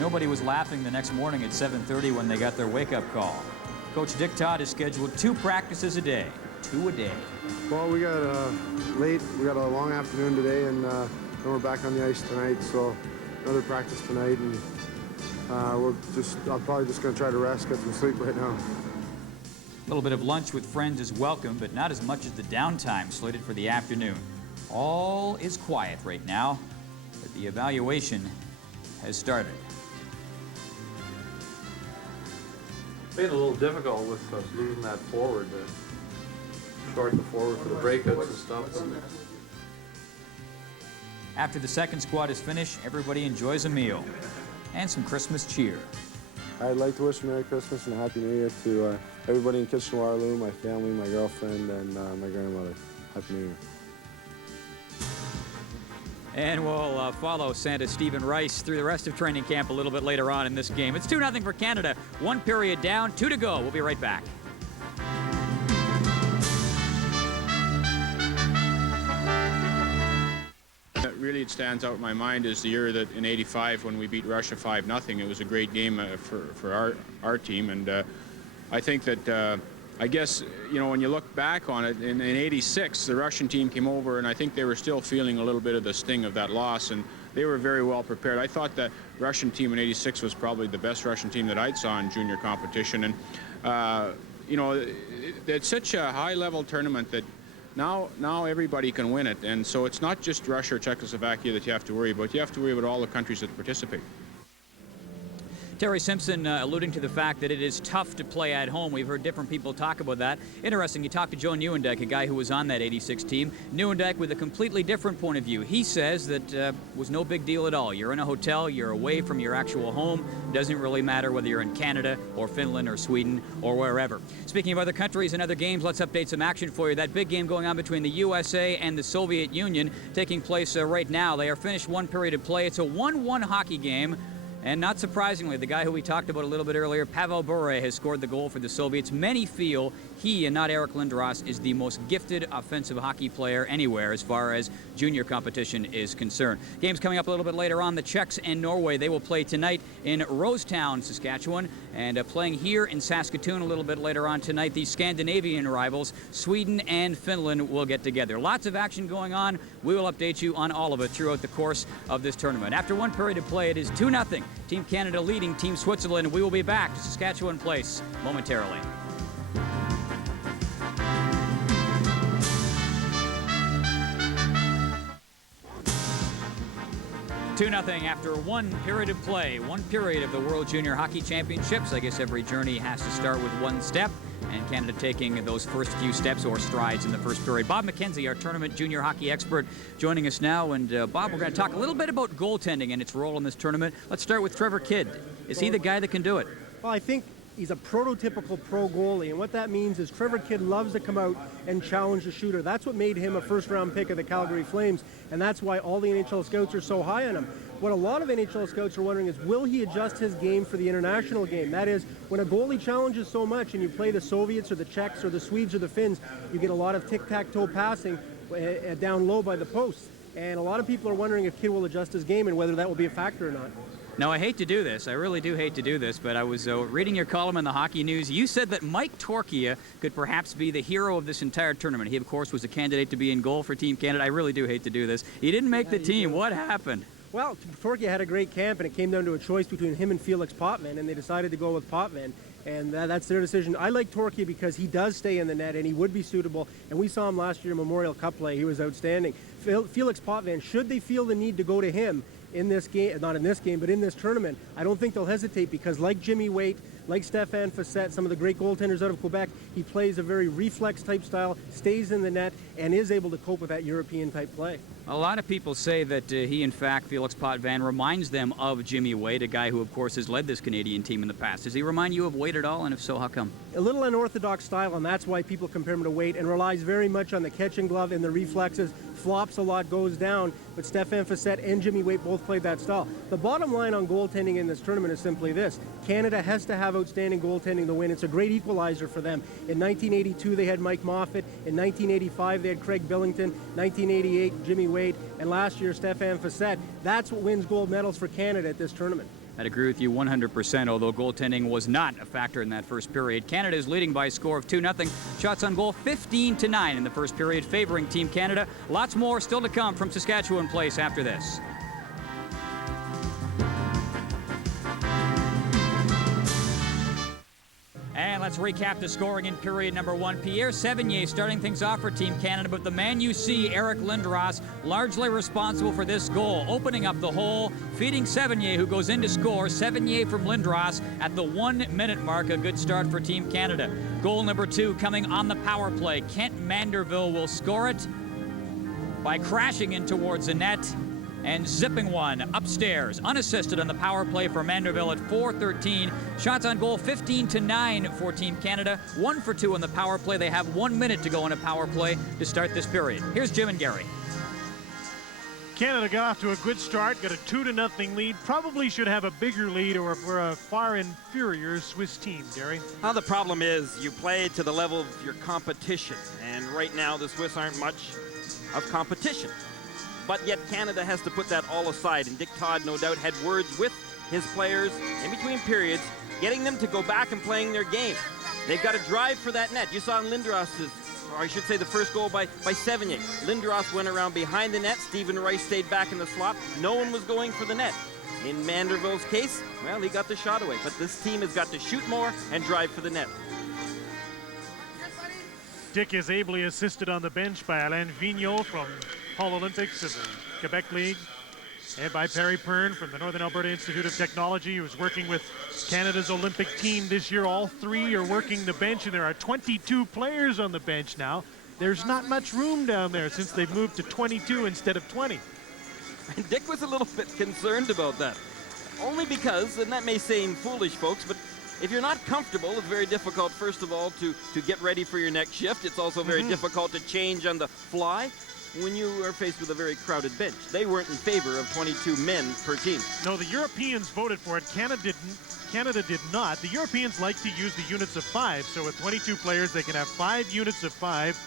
Nobody was laughing the next morning at 7:30 when they got their wake-up call. Coach Dick Todd has scheduled 2 practices a day. 2 a day. Well, we got we got a long afternoon today, and then we're back on the ice tonight, so another practice tonight, and I'm probably just going to try to rest, get some sleep right now. A little bit of lunch with friends is welcome, but not as much as the downtime slated for the afternoon. All is quiet right now, but the evaluation has started. It's been a little difficult with us losing that forward, short the forward for the breakouts and stuff. After the second squad is finished, everybody enjoys a meal and some Christmas cheer. I'd like to wish a Merry Christmas and a Happy New Year to everybody in Kitchener-Waterloo, my family, my girlfriend, and my grandmother. Happy New Year. And we'll follow Santa Stephen Rice through the rest of training camp a little bit later on in this game. It's 2-0 for Canada. 1 period down, 2 to go. We'll be right back. Really, it stands out in my mind is the year that in '85 when we beat Russia 5-0. It was a great game for our team, and I think that I guess when you look back on it in '86, the Russian team came over, and I think they were still feeling a little bit of the sting of that loss, and they were very well prepared. I thought the Russian team in '86 was probably the best Russian team that I'd saw in junior competition, and it's such a high-level tournament that. Now everybody can win it, and so it's not just Russia or Czechoslovakia that you have to worry about. You have to worry about all the countries that participate. Terry Simpson alluding to the fact that it is tough to play at home. We've heard different people talk about that. Interesting, you talked to Joe Nieuwendyk, a guy who was on that '86 team. Nieuwendyk with a completely different point of view. He says that was no big deal at all. You're in a hotel, you're away from your actual home. Doesn't really matter whether you're in Canada or Finland or Sweden or wherever. Speaking of other countries and other games, let's update some action for you. That big game going on between the USA and the Soviet Union taking place right now. They are finished 1 period of play. It's a 1-1 hockey game. And not surprisingly, the guy who we talked about a little bit earlier, Pavel Bure, has scored the goal for the Soviets. Many feel he, and not Eric Lindros, is the most gifted offensive hockey player anywhere as far as junior competition is concerned. Game's coming up a little bit later on. The Czechs and Norway, they will play tonight in Rosetown, Saskatchewan, and playing here in Saskatoon a little bit later on tonight. The Scandinavian rivals, Sweden and Finland, will get together. Lots of action going on. We will update you on all of it throughout the course of this tournament. After 1 period of play, it is 2-0. Team Canada leading Team Switzerland. We will be back to Saskatchewan Place momentarily. (2-0) after 1 period of play. 1 period of the World Junior Hockey Championships. I guess every journey has to start with one step, and Canada taking those first few steps or strides in the first period. Bob McKenzie, our tournament junior hockey expert, joining us now. And Bob, we're going to talk a little bit about goaltending and its role in this tournament. Let's start with Trevor Kidd. Is he the guy that can do it? Well, I think he's a prototypical pro goalie, and what that means is Trevor Kidd loves to come out and challenge the shooter. That's what made him a first-round pick of the Calgary Flames, and that's why all the NHL scouts are so high on him. What a lot of NHL scouts are wondering is, will he adjust his game for the international game? That is, when a goalie challenges so much and you play the Soviets or the Czechs or the Swedes or the Finns, you get a lot of tic-tac-toe passing down low by the posts. And a lot of people are wondering if Kidd will adjust his game and whether that will be a factor or not. Now, I hate to do this. I really do hate to do this, but I was reading your column in the Hockey News. You said that Mike Torkia could perhaps be the hero of this entire tournament. He, of course, was a candidate to be in goal for Team Canada. I really do hate to do this. He didn't make the team. What happened? Well, Torkia had a great camp, and it came down to a choice between him and Felix Potvin, and they decided to go with Potvin, and that's their decision. I like Torkia because he does stay in the net, and he would be suitable, and we saw him last year in Memorial Cup play. He was outstanding. Felix Potvin, should they feel the need to go to him in this game, not in this game, but in this tournament, I don't think they'll hesitate because like Jimmy Waite, like Stéphane Facette, some of the great goaltenders out of Quebec, he plays a very reflex-type style, stays in the net, and is able to cope with that European-type play. A lot of people say that he, in fact, Felix Potvin, reminds them of Jimmy Wade, a guy who, of course, has led this Canadian team in the past. Does he remind you of Wade at all, and if so, how come? A little unorthodox style, and that's why people compare him to Wade, and relies very much on the catch and glove and the reflexes, flops a lot, goes down, but Stéphane Facette and Jimmy Wade both played that style. The bottom line on goaltending in this tournament is simply this. Canada has to have outstanding goaltending to win. It's a great equalizer for them. In 1982, they had Mike Moffat. In 1985, they had Craig Billington. 1988, Jimmy Wade. And last year, Stéphane Facette. That's what wins gold medals for Canada at this tournament. I'd agree with you 100%, although goaltending was not a factor in that first period. Canada is leading by a score of 2-0. Shots on goal 15-9 in the first period, favoring Team Canada. Lots more still to come from Saskatchewan Place after this. And let's recap the scoring in period number 1. Pierre Sevigny starting things off for Team Canada, but the man you see, Eric Lindros, largely responsible for this goal, opening up the hole, feeding Sevigny, who goes in to score. Sevigny from Lindros at the 1-minute mark. A good start for Team Canada. Goal number 2 coming on the power play. Kent Manderville will score it by crashing in towards the net and zipping one upstairs, unassisted on the power play for Manderville at 4:13. Shots on goal 15-9 for Team Canada. 1 for 2 on the power play. They have 1 minute to go in a power play to start this period. Here's Jim and Gary. Canada got off to a good start, got a 2-0 lead. Probably should have a bigger lead, or we're a far inferior Swiss team, Gary. Well, the problem is you play to the level of your competition, and right now the Swiss aren't much of competition. But yet Canada has to put that all aside, and Dick Todd no doubt had words with his players in between periods, getting them to go back and playing their game. They've got to drive for that net. You saw in Lindros's, or I should say the first goal by Sevigny. Lindros went around behind the net. Stephen Rice stayed back in the slot. No one was going for the net. In Manderville's case, well, he got the shot away. But this team has got to shoot more and drive for the net. Dick is ably assisted on the bench by Alain Vigneault from Hull Olympics of the Quebec League, and by Perry Pern from the Northern Alberta Institute of Technology, who's working with Canada's Olympic team this year. All 3 are working the bench, and there are 22 players on the bench now. There's not much room down there since they've moved to 22 instead of 20. And Dick was a little bit concerned about that. Only because, and that may seem foolish, folks, but if you're not comfortable, it's very difficult, first of all, to get ready for your next shift. It's also very difficult to change on the fly when you are faced with a very crowded bench. They weren't in favor of 22 men per team. No, the Europeans voted for it. Canada did not. The Europeans like to use the units of 5. So with 22 players, they can have 5 units of 5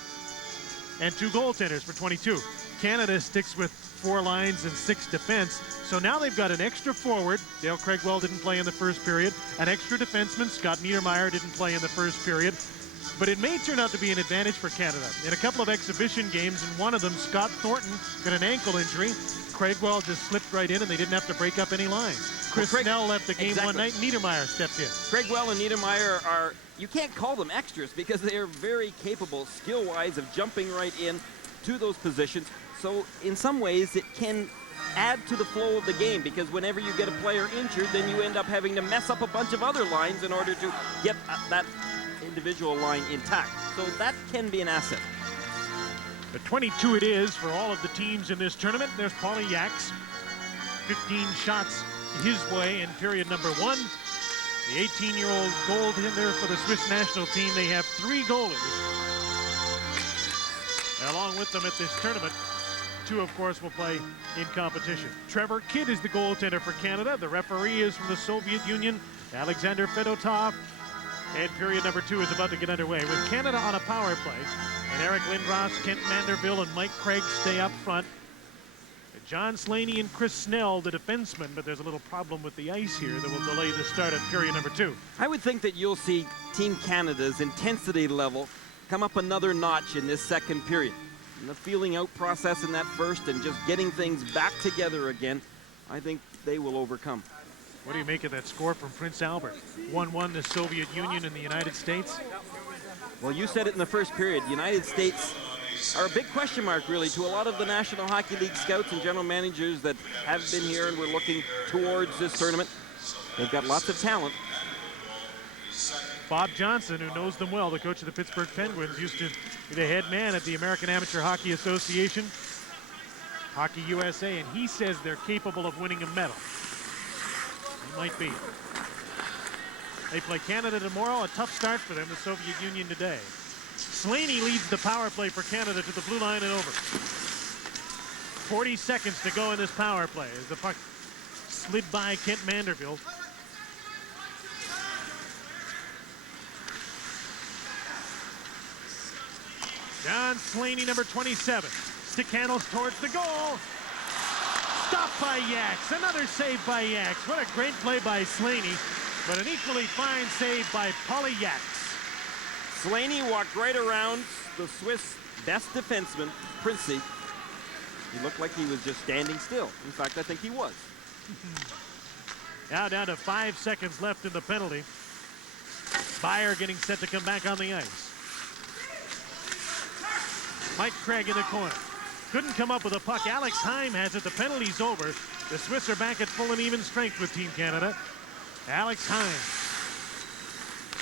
and 2 goaltenders for 22. Canada sticks with 4 lines and 6 defense. So now they've got an extra forward. Dale Craigwell didn't play in the first period. An extra defenseman. Scott Niedermayer didn't play in the first period. But it may turn out to be an advantage for Canada. In a couple of exhibition games, in one of them, Scott Thornton got an ankle injury. Craigwell just slipped right in, and they didn't have to break up any lines. Chris Snell left the game one night, and Niedermayer stepped in. Craigwell and Niedermayer are, you can't call them extras because they are very capable, skill-wise, of jumping right in to those positions. So in some ways, it can add to the flow of the game, because whenever you get a player injured, then you end up having to mess up a bunch of other lines in order to get that individual line intact. So that can be an asset. But 22 it is for all of the teams in this tournament. There's Paulie Yax, 15 shots his way in period number 1. The 18-year-old goaltender for the Swiss national team. They have 3 goalies. And along with them at this tournament, 2, of course, will play in competition. Trevor Kidd is the goaltender for Canada. The referee is from the Soviet Union, Alexander Fedotov. And period number 2 is about to get underway with Canada on a power play. And Eric Lindros, Kent Manderville, and Mike Craig stay up front. And John Slaney and Chris Snell, the defensemen, but there's a little problem with the ice here that will delay the start of period number 2. I would think that you'll see Team Canada's intensity level come up another notch in this second period. And the feeling out process in that first and just getting things back together again, I think they will overcome. What do you make of that score from Prince Albert? 1-1 the Soviet Union and the United States. Well, you said it in the first period. The United States are a big question mark, really, to a lot of the National Hockey League scouts and general managers that have been here and were looking towards this tournament. They've got lots of talent. Bob Johnson, who knows them well, the coach of the Pittsburgh Penguins, used to be the head man at the American Amateur Hockey Association, Hockey USA, and he says they're capable of winning a medal. He might be. They play Canada tomorrow, a tough start for them, the Soviet Union today. Slaney leads the power play for Canada to the blue line and over. 40 seconds to go in this power play as the puck slid by Kent Manderville. John Slaney, number 27. Stick handles towards the goal. Stopped by Yaks. Another save by Yaks. What a great play by Slaney, but an equally fine save by Paulie Yaks. Slaney walked right around the Swiss best defenseman, Princey. He looked like he was just standing still. In fact, I think he was. Now down to 5 seconds left in the penalty. Byer getting set to come back on the ice. Mike Craig in the corner. Couldn't come up with a puck. Alex Heim has it. The penalty's over. The Swiss are back at full and even strength with Team Canada. Alex Heim.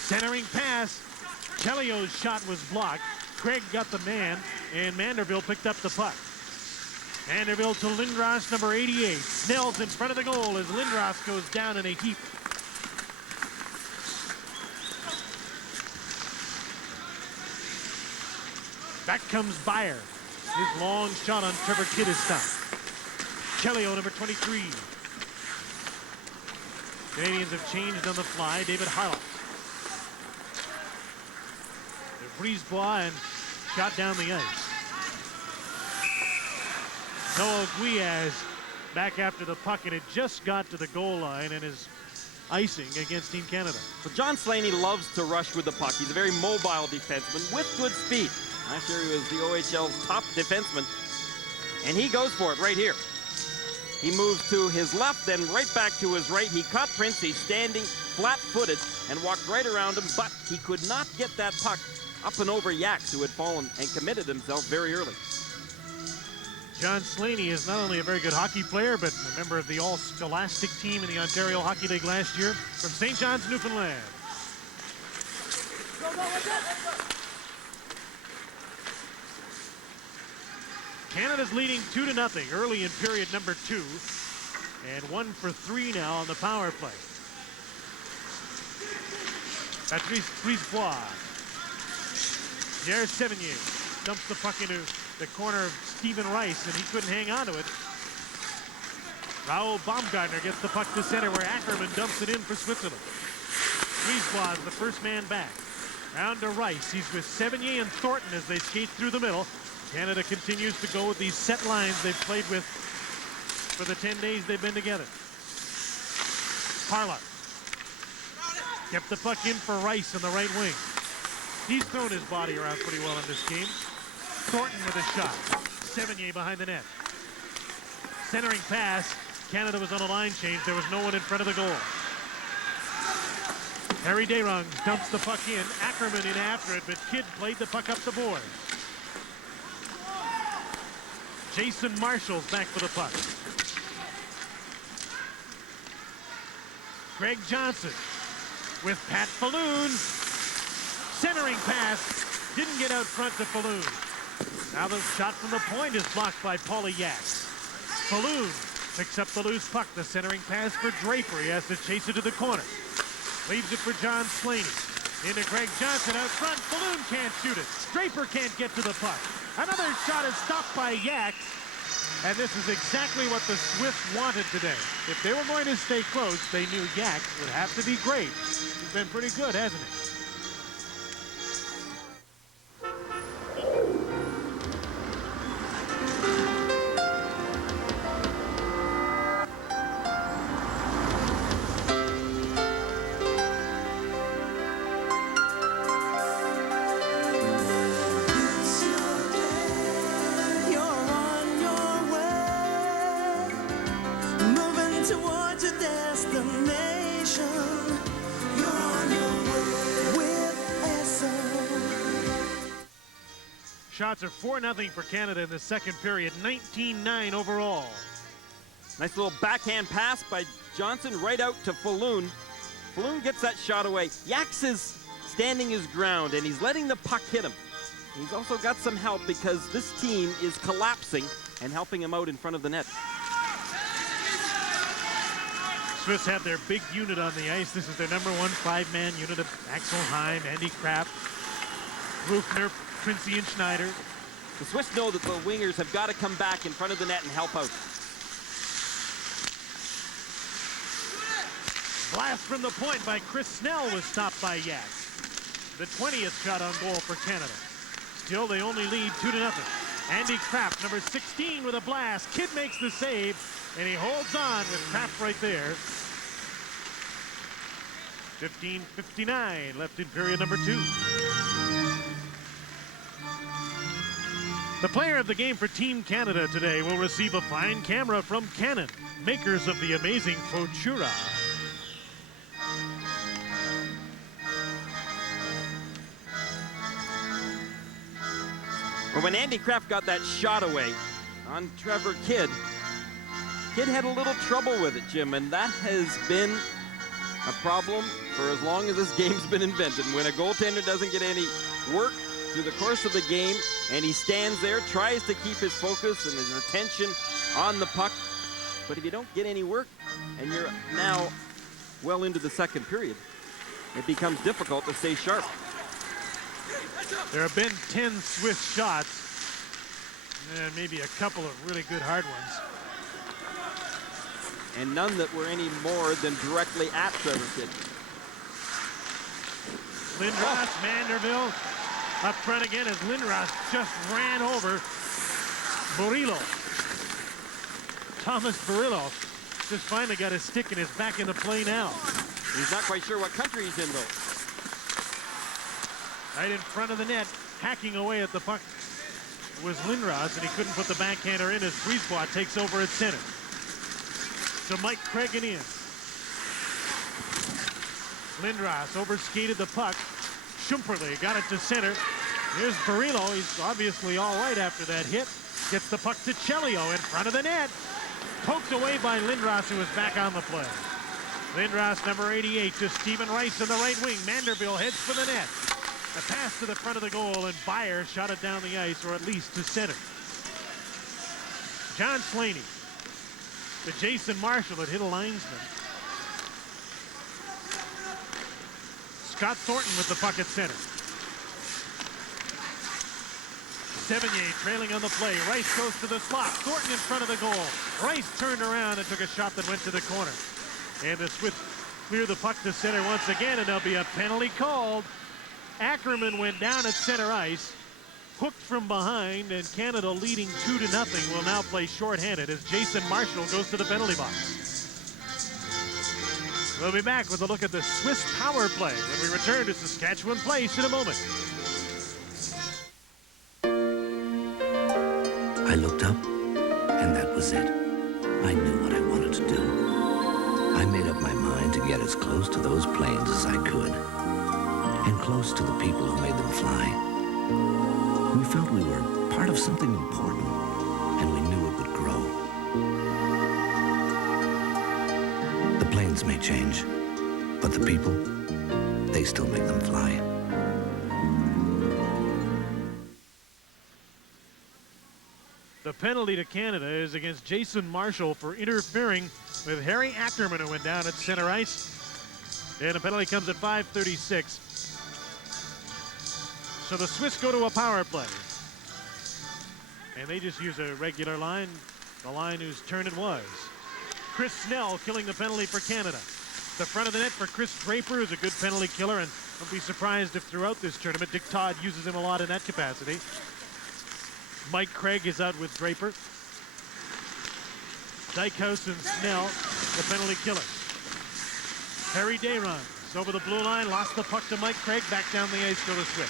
Centering pass. Chelio's shot was blocked. Craig got the man, and Manderville picked up the puck. Manderville to Lindros, number 88. Snell's in front of the goal as Lindros goes down in a heap. Back comes Byer. His long shot on Trevor Kidd is stopped. Chelio, number 23. Canadians have changed on the fly. David Harloff. Brisebois and shot down the ice. Noah Guiaz back after the puck, and it just got to the goal line and is icing against Team Canada. So John Slaney loves to rush with the puck. He's a very mobile defenseman with good speed. Last year he was the OHL's top defenseman, and he goes for it right here. He moves to his left, then right back to his right. He caught Princey standing flat-footed and walked right around him, but he could not get that puck up and over Yaks, who had fallen and committed himself very early. John Slaney is not only a very good hockey player, but a member of the all-scholastic team in the Ontario Hockey League last year from St. John's, Newfoundland. Canada's leading 2-0 early in period number 2, and 1 for 3 now on the power play. Patrice Brisebois. Pierre Sevigny dumps the puck into the corner of Stephen Rice, and he couldn't hang on to it. Raoul Baumgartner gets the puck to center where Ackerman dumps it in for Switzerland. Brisebois is the first man back. Round to Rice. He's with Sevigny and Thornton as they skate through the middle. Canada continues to go with these set lines they've played with for the 10 days they've been together. Harlock kept the puck in for Rice on the right wing. He's thrown his body around pretty well in this game. Thornton with a shot. Sevigny behind the net. Centering pass. Canada was on a line change. There was no one in front of the goal. Harry Dayrung dumps the puck in. Ackerman in after it, but Kidd played the puck up the board. Jason Marshall's back for the puck. Greg Johnson with Pat Falloon. Centering pass. Didn't get out front to Falloon. Now the shot from the point is blocked by Paulie Yaks. Falloon picks up the loose puck. The centering pass for Draper. He has to chase it to the corner. Leaves it for John Slaney. Into Greg Johnson out front. Falloon can't shoot it. Draper can't get to the puck. Another shot is stopped by Yaks. And this is exactly what the Swiss wanted today. If they were going to stay close, they knew Yaks would have to be great. He's been pretty good, hasn't he? Shots are 4-0 for Canada in the second period, 19-9 overall. Nice little backhand pass by Johnson right out to Falloon. Falloon gets that shot away. Yaks is standing his ground, and he's letting the puck hit him. He's also got some help because this team is collapsing and helping him out in front of the net. Swiss have their big unit on the ice. This is their number one five-man unit of Axel Heim, Andy Kraft, Rufner, Princey, and Schneider. The Swiss know that the wingers have got to come back in front of the net and help out. Blast from the point by Chris Snell was stopped by Yak. The 20th shot on goal for Canada. Still, they only lead 2-0. Andy Kraft, number 16, with a blast. Kidd makes the save, and he holds on with Kraft right there. 15:59 left in period number 2. The player of the game for Team Canada today will receive a fine camera from Canon, makers of the amazing Futura. Well, when Andy Kraft got that shot away on Trevor Kidd, Kidd had a little trouble with it, Jim, and that has been a problem for as long as this game's been invented. When a goaltender doesn't get any work through the course of the game, and he stands there, tries to keep his focus and his attention on the puck, but if you don't get any work, and you're now well into the second period, it becomes difficult to stay sharp. There have been 10 Swiss shots, and maybe a couple of really good hard ones. And none that were any more than directly at Trevor Kidd. Lindros, Manderville up front again as Lindros just ran over Burillo. Thomas Burillo just finally got his stick and is back in the play now. He's not quite sure what country he's in, though. Right in front of the net, hacking away at the puck was Lindros, and he couldn't put the backhander in as Brisebois takes over at center. So Mike Craig in. Lindros overskated the puck. Schumperle got it to center. Here's Burillo. He's obviously all right after that hit. Gets the puck to Chelio in front of the net. Poked away by Lindros, who is back on the play. Lindros, number 88, to Stephen Rice in the right wing. Manderville heads for the net. A pass to the front of the goal, and Beyer shot it down the ice, or at least to center. John Slaney to Jason Marshall that hit a linesman. Scott Thornton with the puck at center. Sevigny trailing on the play. Rice goes to the slot. Thornton in front of the goal. Rice turned around and took a shot that went to the corner. And the Swiss clear the puck to center once again, and there'll be a penalty called. Ackerman went down at center ice, hooked from behind, and Canada leading 2-0 will now play shorthanded as Jason Marshall goes to the penalty box. We'll be back with a look at the Swiss power play when we return to Saskatchewan Place in a moment. I looked up, and that was it. I knew what I wanted to do. I made up my mind to get as close to those planes as I could, and close to the people who made them fly. We felt we were part of something important, and we knew it would grow. The planes may change, but the people, they still make them fly. The penalty to Canada is against Jason Marshall for interfering with Harry Ackerman, who went down at center ice. And the penalty comes at 5:36. So the Swiss go to a power play. And they just use a regular line, the line whose turn it was. Chris Snell killing the penalty for Canada. The front of the net for Chris Draper, who's a good penalty killer, and don't be surprised if throughout this tournament Dick Todd uses him a lot in that capacity. Mike Craig is out with Draper. Dykhouse and Snell, the penalty killer. Harry Day runs over the blue line, lost the puck to Mike Craig, back down the ice, go to Swiss.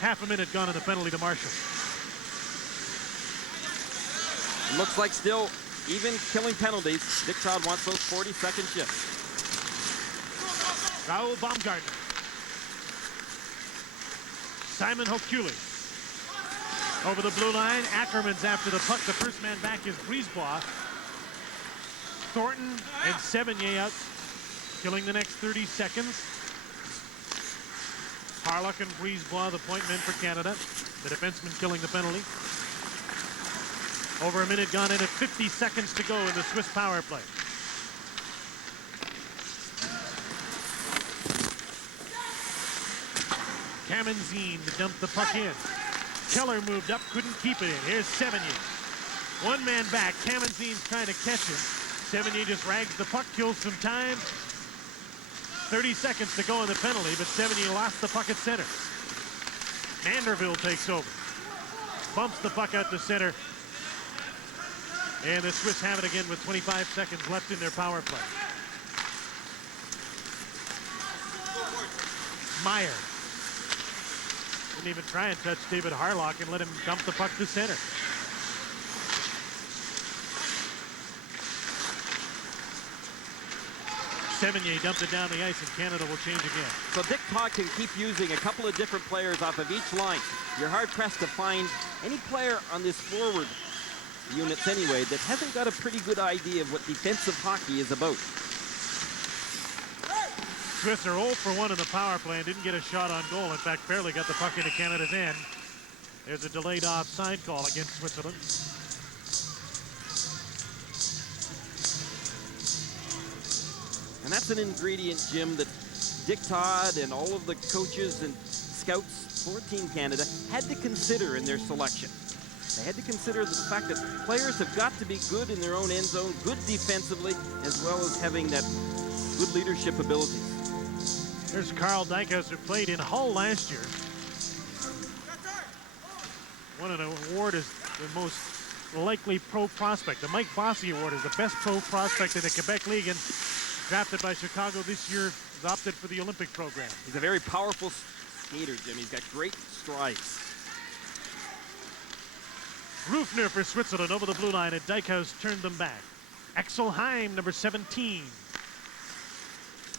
Half a minute gone on the penalty to Marshall. Looks like still even killing penalties. Dick Todd wants those 40-second shifts. Raoul Baumgartner. Simon Hokuli. Over the blue line, Ackerman's after the puck. The first man back is Brisebois. Thornton and Sevigny out, killing the next 30 seconds. Harlock and Brisebois, the point men for Canada. The defenseman killing the penalty. Over a minute gone in at 50 seconds to go in the Swiss power play. Kamenzine dumped the puck in. Keller moved up, couldn't keep it in. Here's Sevigny. One man back. Kamenzine's trying to catch him. Sevigny just rags the puck, kills some time. 30 seconds to go in the penalty, but Sevigny lost the puck at center. Manderville takes over. Bumps the puck out to center. And the Swiss have it again with 25 seconds left in their power play. Meyer. Didn't even try and touch David Harlock and let him dump the puck to center. Sevigny dumped it down the ice, and Canada will change again. So Dick Todd can keep using a couple of different players off of each line. You're hard-pressed to find any player on this forward units anyway that hasn't got a pretty good idea of what defensive hockey is about. Swiss are 0 for 1 in the power play and didn't get a shot on goal. In fact, barely got the puck into Canada's end. There's a delayed offside call against Switzerland. And that's an ingredient, Jim, that Dick Todd and all of the coaches and scouts for Team Canada had to consider in their selection. They had to consider the fact that players have got to be good in their own end zone, good defensively, as well as having that good leadership ability. There's Carl Dykhuis, who played in Hull last year. Won an award as the most likely pro prospect. The Mike Bossy Award is the best pro prospect in the Quebec League, and drafted by Chicago this year, is opted for the Olympic program. He's a very powerful skater, Jim. He's got great strides. Rufner for Switzerland over the blue line, and Dykhuis turned them back. Axel Heim, number 17.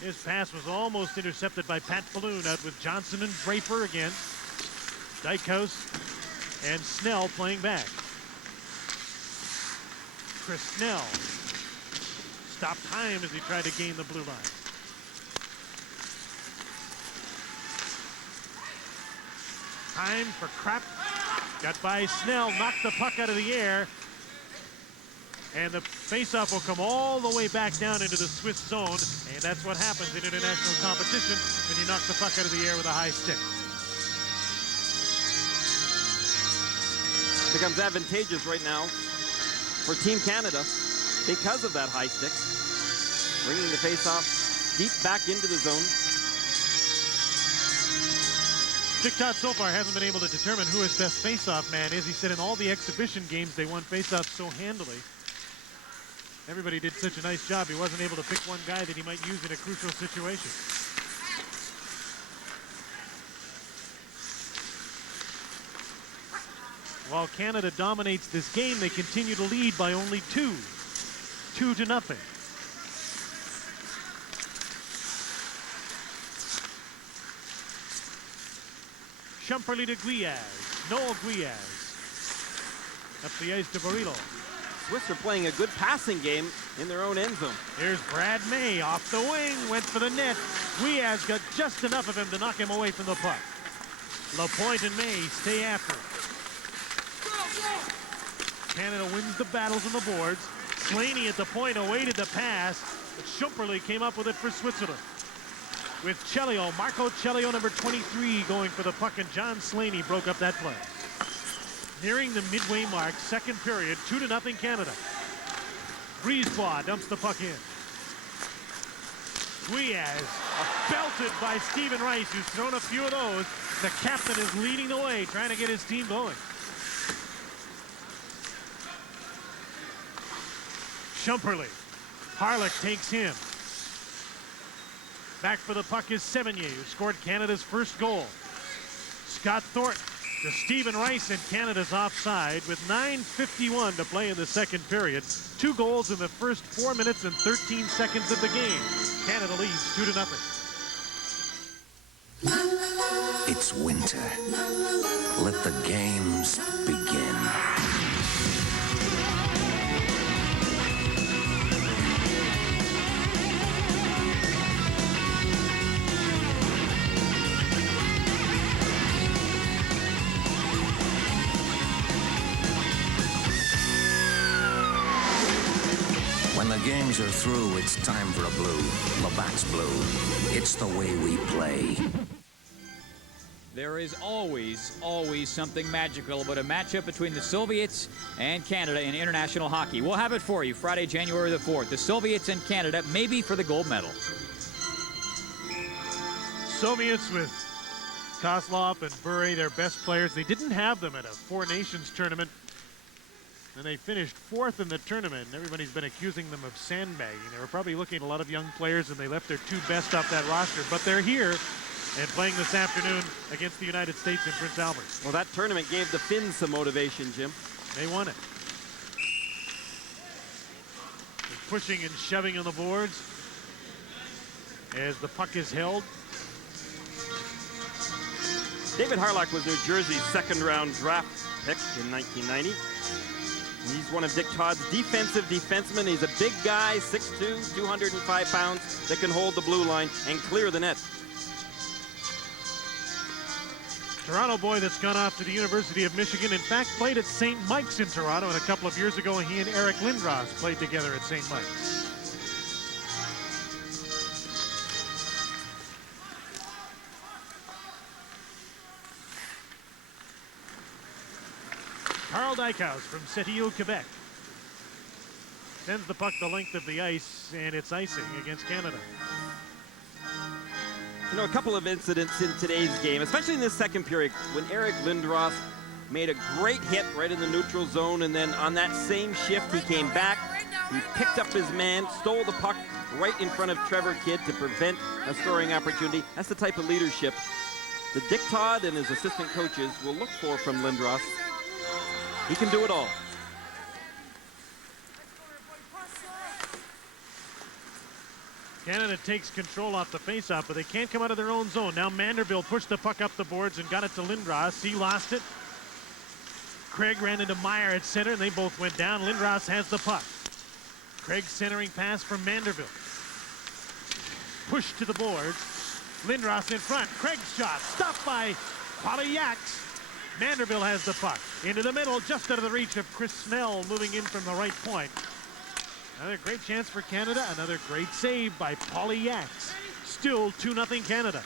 His pass was almost intercepted by Pat Balloon, out with Johnson and Draper again. Dykhuis and Snell playing back. Chris Snell stopped Heim as he tried to gain the blue line. Heim for Krapp. Got by Snell, knocked the puck out of the air. And the faceoff will come all the way back down into the Swiss zone. And that's what happens in international competition when you knock the puck out of the air with a high stick. Becomes advantageous right now for Team Canada because of that high stick. Bringing the faceoff deep back into the zone. Dick Todd so far hasn't been able to determine who his best faceoff man is. He said in all the exhibition games they won faceoffs so handily. Everybody did such a nice job, he wasn't able to pick one guy that he might use in a crucial situation. While Canada dominates this game, they continue to lead by only 2. 2-0. Champerly to Guiaz. Noel Guiaz. Up the ice to Barillo. Swiss are playing a good passing game in their own end zone. Here's Brad May off the wing, went for the net. Guiaz got just enough of him to knock him away from the puck. Lapointe and May stay after it. Canada wins the battles on the boards. Slaney at the point awaited the pass, but Schumperle came up with it for Switzerland. With Chelio, Marco Chelio, number 23, going for the puck, and John Slaney broke up that play. Nearing the midway mark, second period, 2-0 Canada. Brisebois dumps the puck in. Guiaz, belted by Stephen Rice, who's thrown a few of those. The captain is leading the way, trying to get his team going. Schumperle. Harlock takes him. Back for the puck is Sevigny, who scored Canada's first goal. Scott Thornton to Stephen Rice, and Canada's offside with 9:51 to play in the second period. 2 goals in the first 4 minutes and 13 seconds of the game. Canada leads 2-0. It's winter. Let the games begin. games are through, it's time for a blue. Labatt's blue. It's the way we play. There is always, always something magical about a matchup between the Soviets and Canada in international hockey. We'll have it for you Friday, January the 4th. The Soviets and Canada, maybe for the gold medal. Soviets with Kozlov and Bure, their best players. They didn't have them at a Four Nations tournament. And they finished 4th in the tournament. Everybody's been accusing them of sandbagging. They were probably looking at a lot of young players, and they left their 2 best off that roster. But they're here and playing this afternoon against the United States in Prince Albert. Well, that tournament gave the Finns some motivation, Jim. They won it. They're pushing and shoving on the boards as the puck is held. David Harlock was New Jersey's second-round draft pick in 1990. He's one of Dick Todd's defensive defensemen. He's a big guy, 6'2", 205 pounds, that can hold the blue line and clear the net. Toronto boy that's gone off to the University of Michigan. In fact, played at St. Mike's in Toronto, and a couple of years ago, he and Eric Lindros played together at St. Mike's. Carl Dykhouse from Sept-Îles, Quebec. Sends the puck the length of the ice, and it's icing against Canada. You know, a couple of incidents in today's game, especially in this second period, when Eric Lindros made a great hit right in the neutral zone, and then on that same shift, he came back, he picked up his man, stole the puck right in front of Trevor Kidd to prevent a scoring opportunity. That's the type of leadership that Dick Todd and his assistant coaches will look for from Lindros. He can do it all. Canada takes control off the faceoff, but they can't come out of their own zone. Now Manderville pushed the puck up the boards and got it to Lindros. He lost it. Craig ran into Meyer at center, and they both went down. Lindros has the puck. Craig's centering pass from Manderville. Push to the boards. Lindros in front. Craig's shot stopped by Polyax. Manderville has the puck. Into the middle, just out of the reach of Chris Snell, moving in from the right point. Another great chance for Canada. Another great save by Polyax. Still 2-0 Canada.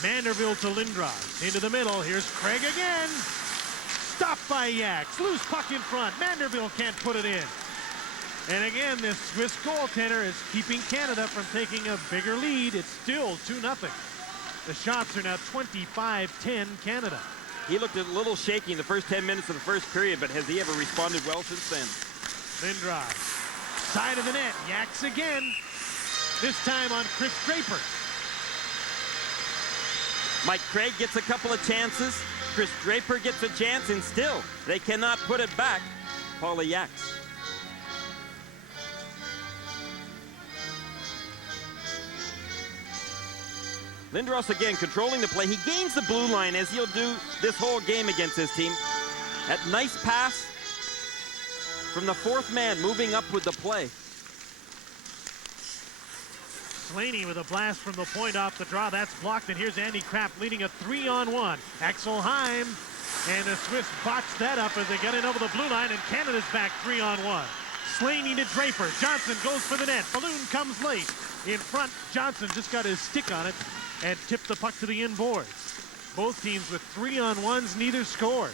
Manderville to Lindros. Into the middle. Here's Craig again. Stopped by Yax. Loose puck in front. Manderville can't put it in. And again, this Swiss goaltender is keeping Canada from taking a bigger lead. It's still 2-0. The shots are now 25-10 Canada. He looked a little shaky in the first 10 minutes of the first period, but has he ever responded well since then? Lindros. Side of the net. Yax again. This time on Chris Draper. Mike Craig gets a couple of chances. Chris Draper gets a chance, and still, they cannot put it back. Polyax. Lindros again controlling the play. He gains the blue line, as he'll do this whole game against his team. That nice pass from the fourth man, moving up with the play. Slaney with a blast from the point off the draw. That's blocked, and here's Andy Kraft leading a 3-on-1. Axel Heim, and the Swiss botch that up as they get in over the blue line, and Canada's back 3-on-1. Slaney to Draper. Johnson goes for the net. Balloon comes late. In front, Johnson just got his stick on it and tipped the puck to the inboards. Both teams with 3-on-1s, neither scored.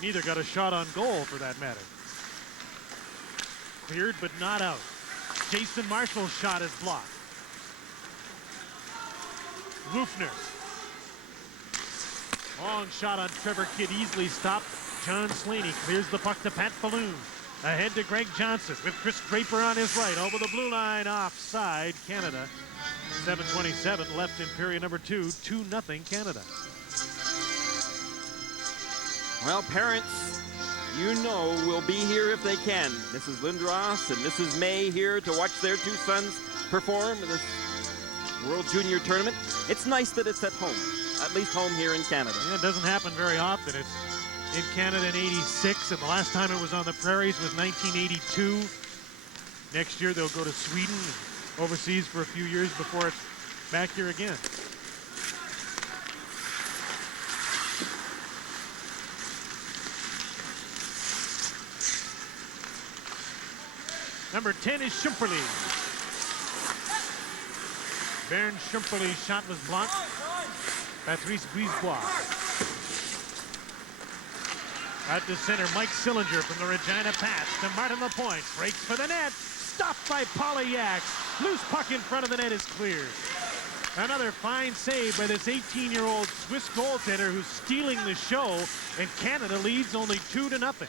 Neither got a shot on goal, for that matter. Cleared, but not out. Jason Marshall's shot is blocked. Lufner. Long shot on Trevor Kidd, easily stopped. John Slaney clears the puck to Pat Balloon. Ahead to Greg Johnson with Chris Draper on his right. Over the blue line, offside, Canada. 7:27 left in period number 2. 2-0 Canada. Well, parents, you know, will be here if they can. Mrs. Lindros and Mrs. May here to watch their two sons perform in this World Junior Tournament. It's nice that it's at home, at least home here in Canada. Yeah, it doesn't happen very often. It's in Canada in '86, and the last time it was on the prairies was 1982. Next year they'll go to Sweden and overseas for a few years before it's back here again. Number 10 is Schumperle. Bernd Schumperle's shot was blocked. Patrice Brisebois. Out to center, Mike Sillinger from the Regina pass to Martin Lapointe. Breaks for the net. Stopped by Polyax. Loose puck in front of the net is cleared. Another fine save by this 18-year-old Swiss goaltender who's stealing the show, and Canada leads only 2-0.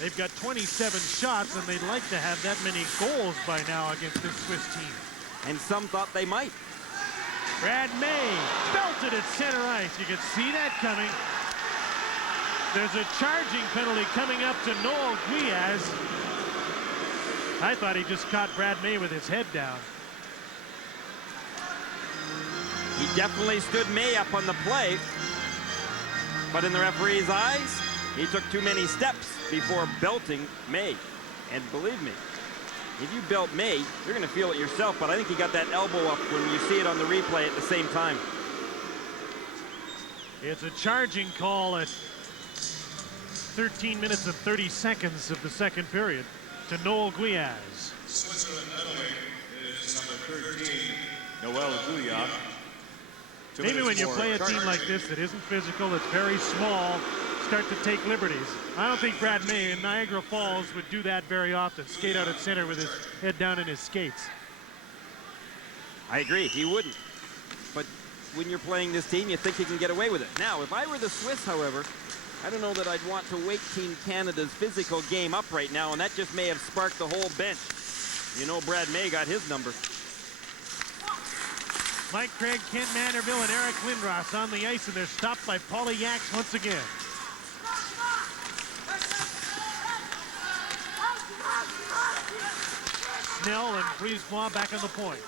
They've got 27 shots, and they'd like to have that many goals by now against this Swiss team. And some thought they might. Brad May belted at center ice. You could see that coming. There's a charging penalty coming up to Noel Guiaz. I thought he just caught Brad May with his head down. He definitely stood May up on the play, but in the referee's eyes, he took too many steps before belting May. And believe me, if you belt May, you're going to feel it yourself, but I think he got that elbow up when you see it on the replay at the same time. It's a charging call at 13 minutes and 30 seconds of the second period to Noel Guiaz. Switzerland penalty is number 13, Noel Guiaz. Maybe when you play a team like this that isn't physical, it's very small, start to take liberties. I don't think Brad May in Niagara Falls would do that very often, skate out at center with his head down in his skates. I agree, he wouldn't. But when you're playing this team, you think you can get away with it. Now, if I were the Swiss, however, I don't know that I'd want to wake Team Canada's physical game up right now, and that just may have sparked the whole bench. You know Brad May got his number. Mike Craig, Kent Manderville, and Eric Lindros on the ice, and they're stopped by Polyax once again. Snell and Brisebois back on the point.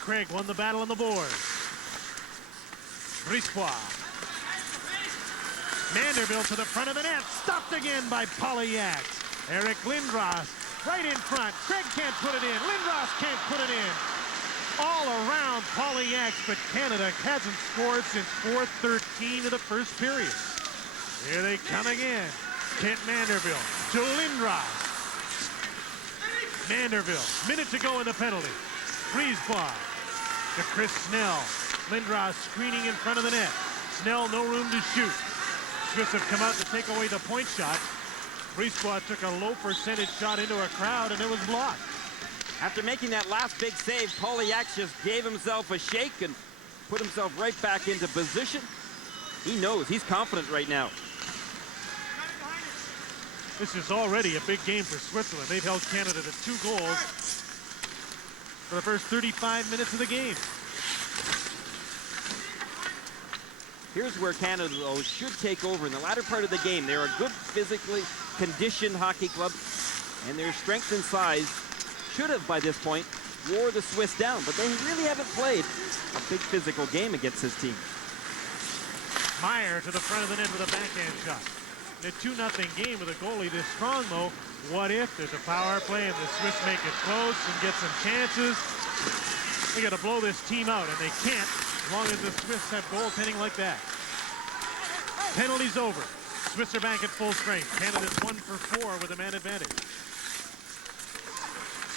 Craig won the battle on the boards. Brisebois. Manderville to the front of the net. Stopped again by Polyax. Eric Lindros right in front. Craig can't put it in. Lindros can't put it in. All around Polyax, but Canada hasn't scored since 4:13 of the first period. Here they come again. Kent Manderville to Lindros. Manderville, minute to go in the penalty. Brisebois to Chris Snell. Lindros screening in front of the net. Snell, no room to shoot. Swiss have come out to take away the point shot. Brisebois took a low percentage shot into a crowd, and it was blocked. After making that last big save, Polyax just gave himself a shake and put himself right back into position. He knows, he's confident right now. This is already a big game for Switzerland. They've held Canada to 2 goals for the first 35 minutes of the game. Here's where Canada, though, should take over in the latter part of the game. They're a good, physically conditioned hockey club, and their strength and size should have, by this point, wore the Swiss down. But they really haven't played a big physical game against this team. Meyer to the front of the net with a backhand shot. In a 2-0 game with a goalie this strong, though, what if there's a power play and the Swiss make it close and get some chances? They got to blow this team out, and they can't as long as the Swiss have goaltending like that. Penalty's over. Swiss are back at full strength. Canada's 1 for 4 with a man advantage.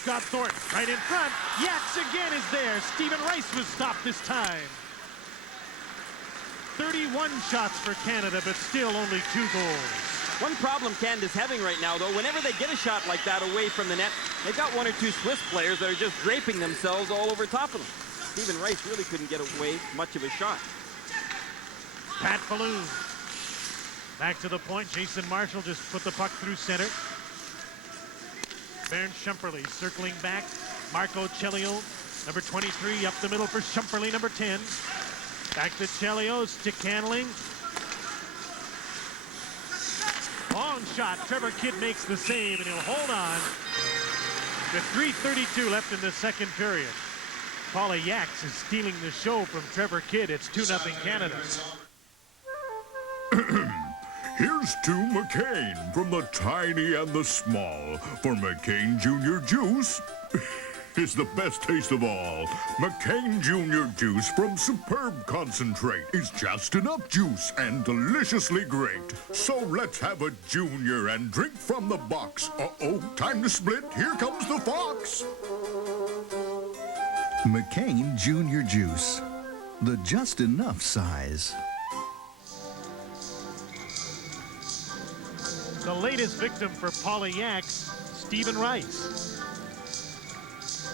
Scott Thornton right in front. Yax again is there. Stephen Rice was stopped this time. 31 shots for Canada, but still only 2 goals. One problem Canada's having right now, though, whenever they get a shot like that away from the net, they've got 1 or 2 Swiss players that are just draping themselves all over top of them. Stephen Rice really couldn't get away much of a shot. Pat Falloon. Back to the point. Jason Marshall just put the puck through center. Bernd Schumperle circling back. Marco Chelio, number 23, up the middle for Schumperle, number 10. Back to Chelio, stick handling. Long shot. Trevor Kidd makes the save, and he'll hold on. With 3:32 left in the second period. Polyax is stealing the show from Trevor Kidd. It's 2-0 Canada. Here's to McCain from the tiny and the small. For McCain Junior Juice, is the best taste of all. McCain Junior juice from Superb Concentrate is just enough juice and deliciously great. So let's have a Junior and drink from the box. Uh-oh, time to split. Here comes the fox. McCain Junior Juice, the just enough size. The latest victim for Polyax, Stephen Rice.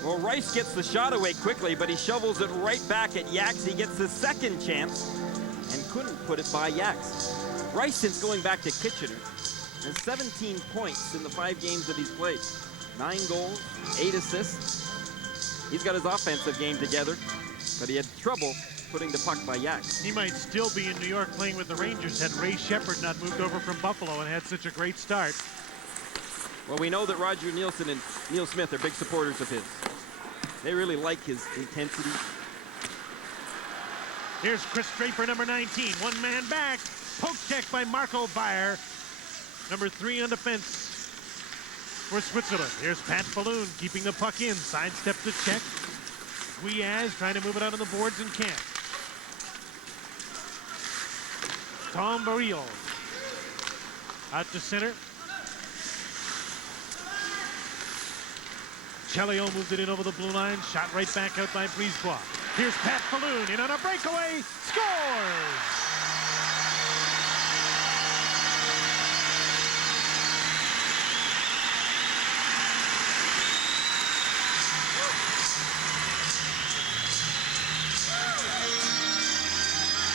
Well, Rice gets the shot away quickly, but he shovels it right back at Yax. He gets his second chance and couldn't put it by Yax. Rice, since going back to Kitchener, has 17 points in the 5 games that he's played. 9 goals, 8 assists. He's got his offensive game together, but he had trouble putting the puck by Yax. He might still be in New York playing with the Rangers had Ray Shepard not moved over from Buffalo and had such a great start. Well, we know that Roger Nielsen and Neil Smith are big supporters of his. They really like his intensity. Here's Chris Draper, number 19. One man back. Poke check by Marco Bayer. Number 3 on defense for Switzerland. Here's Pat Falloon keeping the puck in. Sidestep to check. Guiaz trying to move it out on the boards and can't. Tom Barrio out to center. Chelio moved it in over the blue line. Shot right back out by Brisebois. Here's Pat Falloon in on a breakaway. Scores!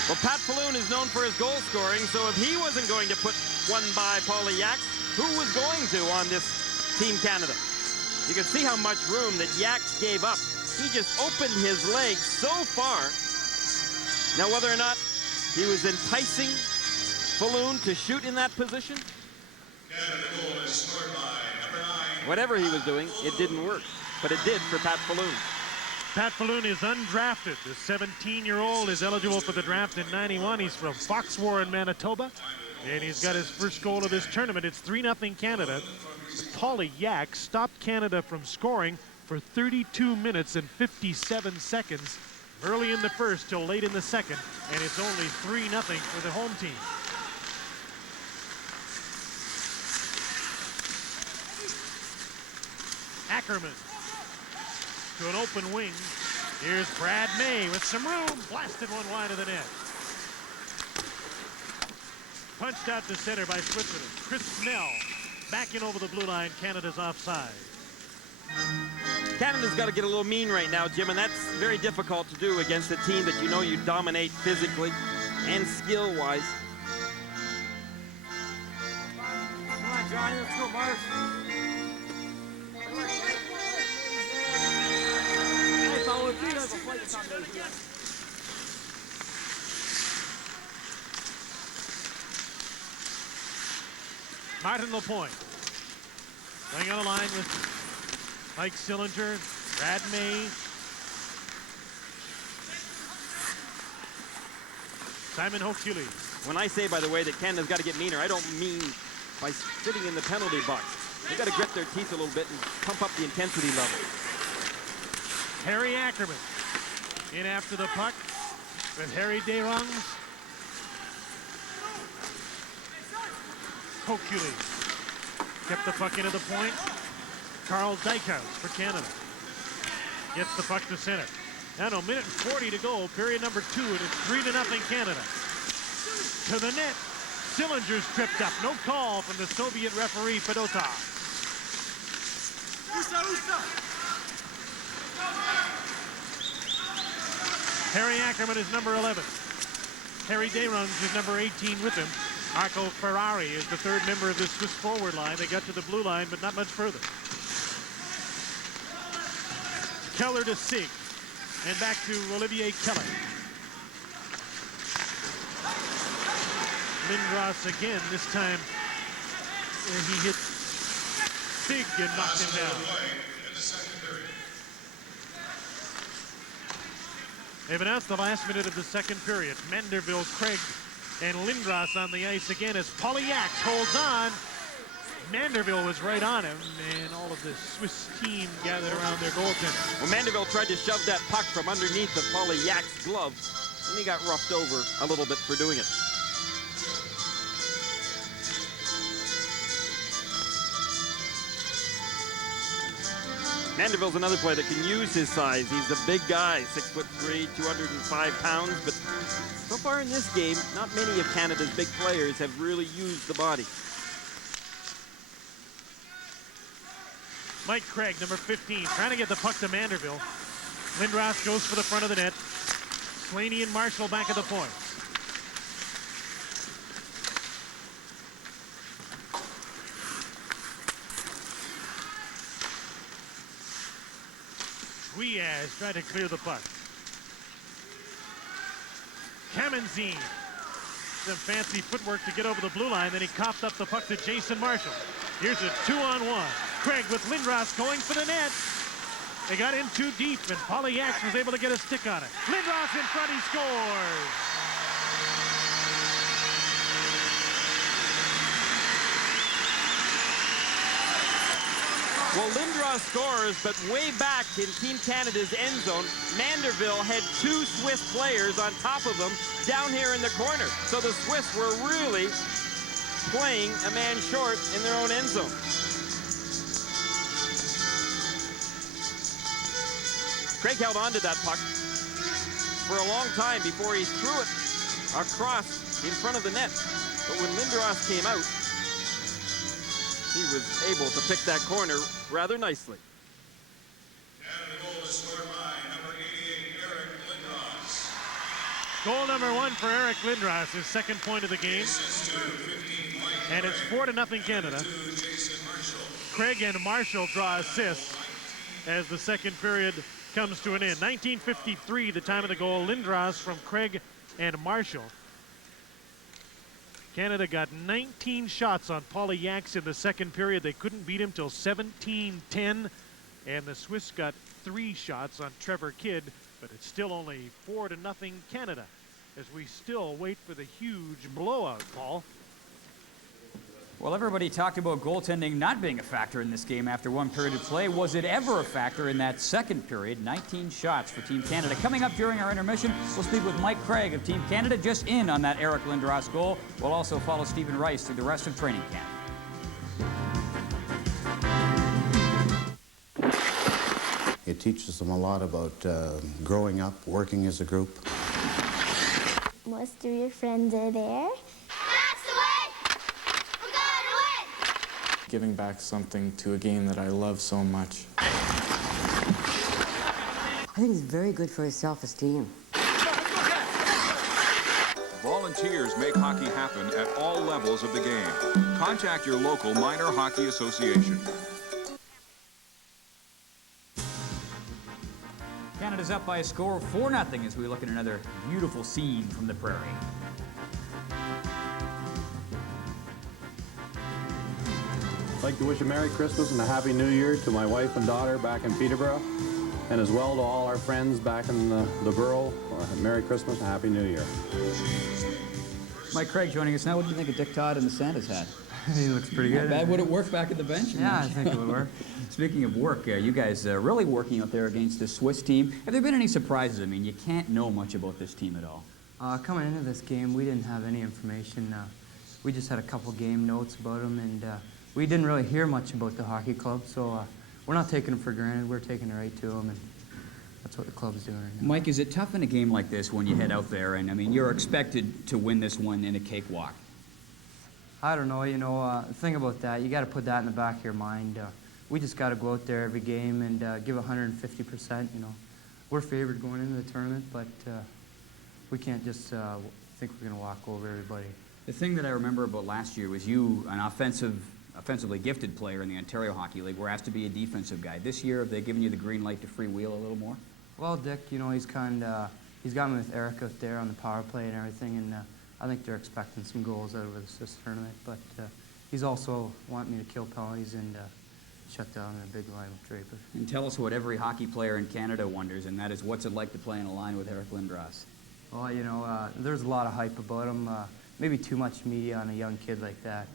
Well, Pat Falloon is known for his goal scoring, so if he wasn't going to put one by Paulie Yax, who was going to on this Team Canada? You can see how much room that Yax gave up. He just opened his legs so far. Now, whether or not he was enticing Falloon to shoot in that position, whatever he was doing, it didn't work. But it did for Pat Falloon. Pat Falloon is undrafted. The 17-year-old is eligible for the draft in '91. He's from Foxwarren, Manitoba, and he's got his first goal of this tournament. It's 3-0 Canada. Paulie Yax stopped Canada from scoring for 32 minutes and 57 seconds early in the first till late in the second, and it's only 3-0 for the home team. Ackerman to an open wing. Here's Brad May with some room. Blasted one wide of the net. Punched out to center by Switzerland. Chris Snell backing over the blue line. Canada's offside. Canada's got to get a little mean right now, Jim, and that's very difficult to do against a team that you know you dominate physically and skill-wise. Come on, Johnny, let's go, Mark. Martin Lapointe playing on a line with Mike Sillinger, Brad May, Simon Hochuli. When I say, by the way, that Canada's got to get meaner, I don't mean by sitting in the penalty box. They've got to grit their teeth a little bit and pump up the intensity level. Harry Ackerman in after the puck with Harry Desrongs. Hochuli kept the puck into the point. Carl Dykhouse for Canada gets the puck to center. Now, no, minute and 40 to go, period number 2, and it's 3-0 Canada. To the net, Sillinger's tripped up. No call from the Soviet referee, Fedotov. Harry Ackerman is number 11. Harry Desrongs is number 18 with him. Marco Ferrari is the 3rd member of this Swiss forward line. They got to the blue line, but not much further. Keller to Sig, and back to Olivier Keller. Lindros again, this time he hit Sig and knocked him down. They've announced the last minute of the second period. Manderville, Craig, and Lindros on the ice again as Paulie Yax holds on. Manderville was right on him, and all of the Swiss team gathered around their goaltender. Well, Manderville tried to shove that puck from underneath of Paulie Yak's glove, and he got roughed over a little bit for doing it. Manderville's another player that can use his size. He's a big guy, 6'3", 205 pounds, but so far in this game, not many of Canada's big players have really used the body. Mike Craig, number 15, trying to get the puck to Manderville. Lindros goes for the front of the net. Slaney and Marshall back at the point. Diaz tried to clear the puck. Kamenzine, some fancy footwork to get over the blue line, then he coughed up the puck to Jason Marshall. Here's a 2-on-1. Craig with Lindros going for the net. They got in too deep, and Paulie Yaks was able to get a stick on it. Lindros in front, he scores. Well, Lindros scores, but way back in Team Canada's end zone, Manderville had two Swiss players on top of him down here in the corner. So the Swiss were really playing a man short in their own end zone. Craig held on to that puck for a long time before he threw it across in front of the net. But when Lindros came out, he was able to pick that corner rather nicely. Goal number 1 for Eric Lindros, his second point of the game. And it's 4-0 Canada. Craig and Marshall draw assists as the second period comes to an end. 19:53, the time of the goal. Lindros from Craig and Marshall. Canada got 19 shots on Paulie Yaks in the second period. They couldn't beat him till 17-10. And the Swiss got 3 shots on Trevor Kidd, but it's still only 4-0 Canada as we still wait for the huge blowout, Paul. Well, everybody talked about goaltending not being a factor in this game after one period of play. Was it ever a factor in that second period? 19 shots for Team Canada. Coming up during our intermission, we'll speak with Mike Craig of Team Canada, just in on that Eric Lindros goal. We'll also follow Stephen Rice through the rest of training camp. It teaches them a lot about growing up, working as a group. Most of your friends are there. Giving back something to a game that I love so much. I think it's very good for his self-esteem. Volunteers make hockey happen at all levels of the game. Contact your local minor hockey association. Canada's up by a score of 4-0 as we look at another beautiful scene from the prairie. I'd like to wish a Merry Christmas and a Happy New Year to my wife and daughter back in Peterborough, and as well to all our friends back in the borough. Merry Christmas and Happy New Year. Mike Craig joining us now. What do you think of Dick Todd and the Santa's hat? He looks pretty good. Not bad. Would it work back at the bench? Yeah, I think it would work. Speaking of work, you guys really working out there against the Swiss team. Have there been any surprises? I mean, you can't know much about this team at all. Coming into this game, we didn't have any information. We just had a couple game notes about them, and we didn't really hear much about the hockey club, so we're not taking them for granted. We're taking it right to them, and that's what the club's doing right now. Mike, is it tough in a game like this when you head out there, and I mean, you're expected to win this one in a cakewalk? I don't know, the thing about that, you got to put that in the back of your mind. We just got to go out there every game and give 150%, We're favored going into the tournament, but we can't just think we're going to walk over everybody. The thing that I remember about last year was you, an offensively gifted player in the Ontario Hockey League, were asked to be a defensive guy. This year, have they given you the green light to freewheel a little more? Well, Dick, he's he's got me with Eric out there on the power play and everything, and I think they're expecting some goals out of this tournament, but he's also wanting me to kill penalties and shut down a big line with Draper. And tell us what every hockey player in Canada wonders, and that is, what's it like to play in a line with Eric Lindros? Well, there's a lot of hype about him. Maybe too much media on a young kid like that.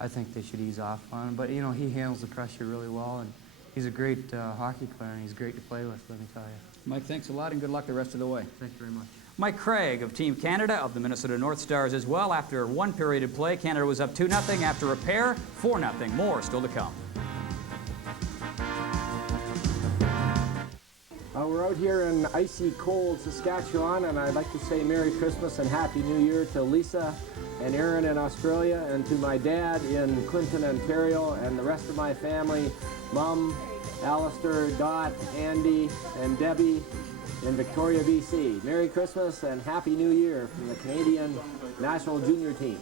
I think they should ease off on him. But, you know, he handles the pressure really well, and he's a great hockey player, and he's great to play with, let me tell you. Mike, thanks a lot, and good luck the rest of the way. Thank you very much. Mike Craig of Team Canada of the Minnesota North Stars as well. After one period of play, Canada was up 2-0. After a pair, 4-0. More still to come. We're out here in icy cold Saskatchewan, and I'd like to say Merry Christmas and Happy New Year to Lisa and Aaron in Australia, and to my dad in Clinton, Ontario, and the rest of my family, Mom, Alistair, Dot, Andy, and Debbie in Victoria, BC. Merry Christmas and Happy New Year from the Canadian National Junior Team.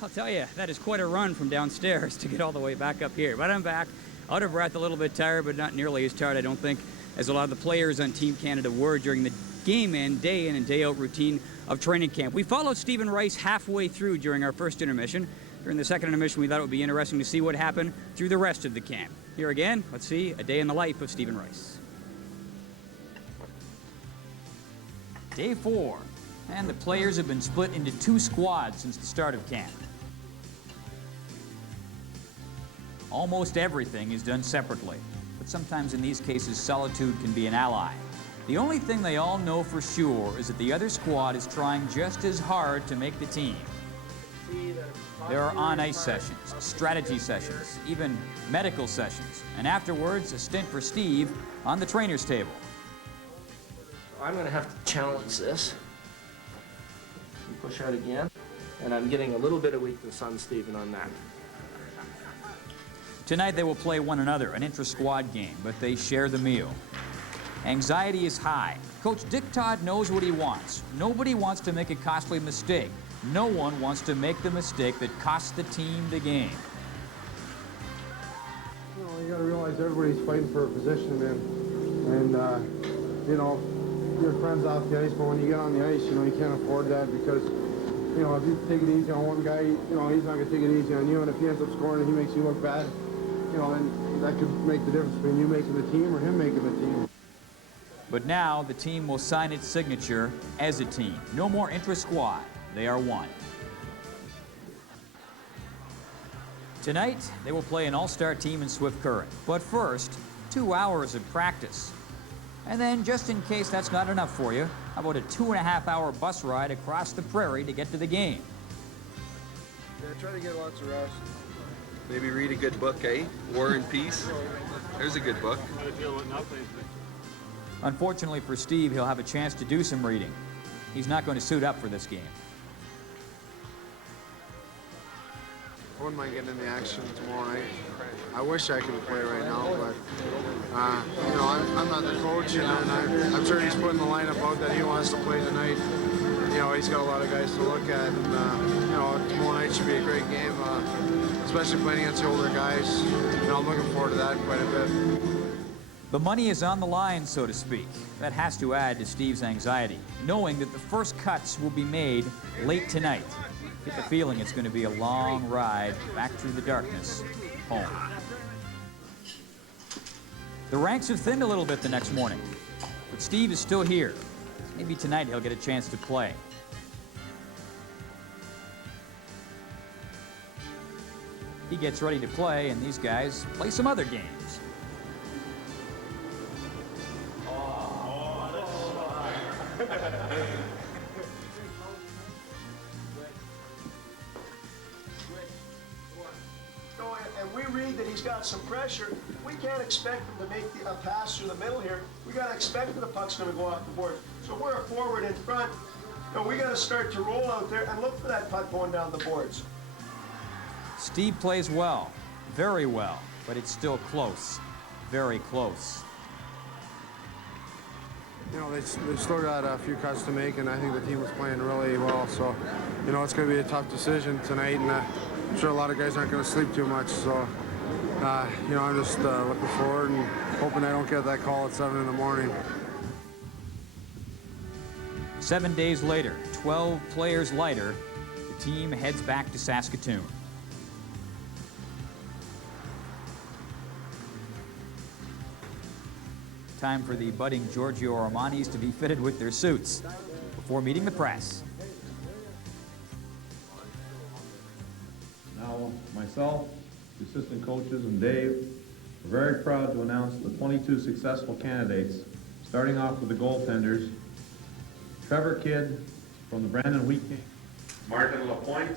I'll tell you, that is quite a run from downstairs to get all the way back up here. But I'm back, out of breath, a little bit tired, but not nearly as tired, I don't think, as a lot of the players on Team Canada were during the game and day in and day out routine of training camp. We followed Stephen Rice halfway through during our first intermission. During the second intermission, we thought it would be interesting to see what happened through the rest of the camp. Here again, let's see a day in the life of Stephen Rice. Day 4, and the players have been split into 2 squads since the start of camp. Almost everything is done separately, but sometimes in these cases solitude can be an ally. The only thing they all know for sure is that the other squad is trying just as hard to make the team. There are on-ice sessions, strategy sessions, even medical sessions, and afterwards a stint for Steve on the trainer's table. I'm going to have to challenge this. Push out again, and I'm getting a little bit of weakness on Stephen on that. Tonight they will play one another, an intra-squad game, but they share the meal. Anxiety is high. Coach Dick Todd knows what he wants. Nobody wants to make a costly mistake. No one wants to make the mistake that costs the team the game. You know, you got to realize everybody's fighting for a position, and you know, your friends off the ice, but when you get on the ice, you know, you can't afford that because, you know, if you take it easy on one guy, you know, he's not going to take it easy on you, and if he ends up scoring and he makes you look bad, you know, then that could make the difference between you making the team or him making the team. But now the team will sign its signature as a team. No more intra-squad. They are one. Tonight, they will play an all-star team in Swift Current. But first, 2 hours of practice. And then, just in case that's not enough for you, how about a 2.5-hour bus ride across the prairie to get to the game? Yeah, try to get lots of rest. Maybe read a good book, eh? War and Peace. There's a good book. Unfortunately for Steve, he'll have a chance to do some reading. He's not going to suit up for this game. I wouldn't mind getting in the action tomorrow night. I wish I could play right now, but you know, I'm not the coach, and I'm sure he's putting the lineup out that he wants to play tonight. You know, he's got a lot of guys to look at, and you know, tomorrow night should be a great game, especially playing against the older guys. And I'm looking forward to that quite a bit. The money is on the line, so to speak. That has to add to Steve's anxiety, knowing that the first cuts will be made late tonight. Get the feeling it's going to be a long ride back through the darkness home. The ranks have thinned a little bit the next morning, but Steve is still here. Maybe tonight he'll get a chance to play. He gets ready to play, and these guys play some other games. And we read that he's got some pressure. We can't expect him to make a pass through the middle here. We got to expect that the puck's going to go off the board. So we're a forward in front. You know, we got to start to roll out there and look for that puck going down the boards. Steve plays well, very well, but it's still close, very close. You know, they've still got a few cuts to make, and I think the team was playing really well. So, you know, it's going to be a tough decision tonight, and I'm sure a lot of guys aren't going to sleep too much. So, you know, I'm just looking forward and hoping I don't get that call at 7 in the morning. 7 days later, 12 players lighter, the team heads back to Saskatoon. Time for the budding Giorgio Armanis to be fitted with their suits before meeting the press. myself, the assistant coaches, and Dave, we're very proud to announce the 22 successful candidates, starting off with the goaltenders. Trevor Kidd from the Brandon Wheat King, Martin Lapointe.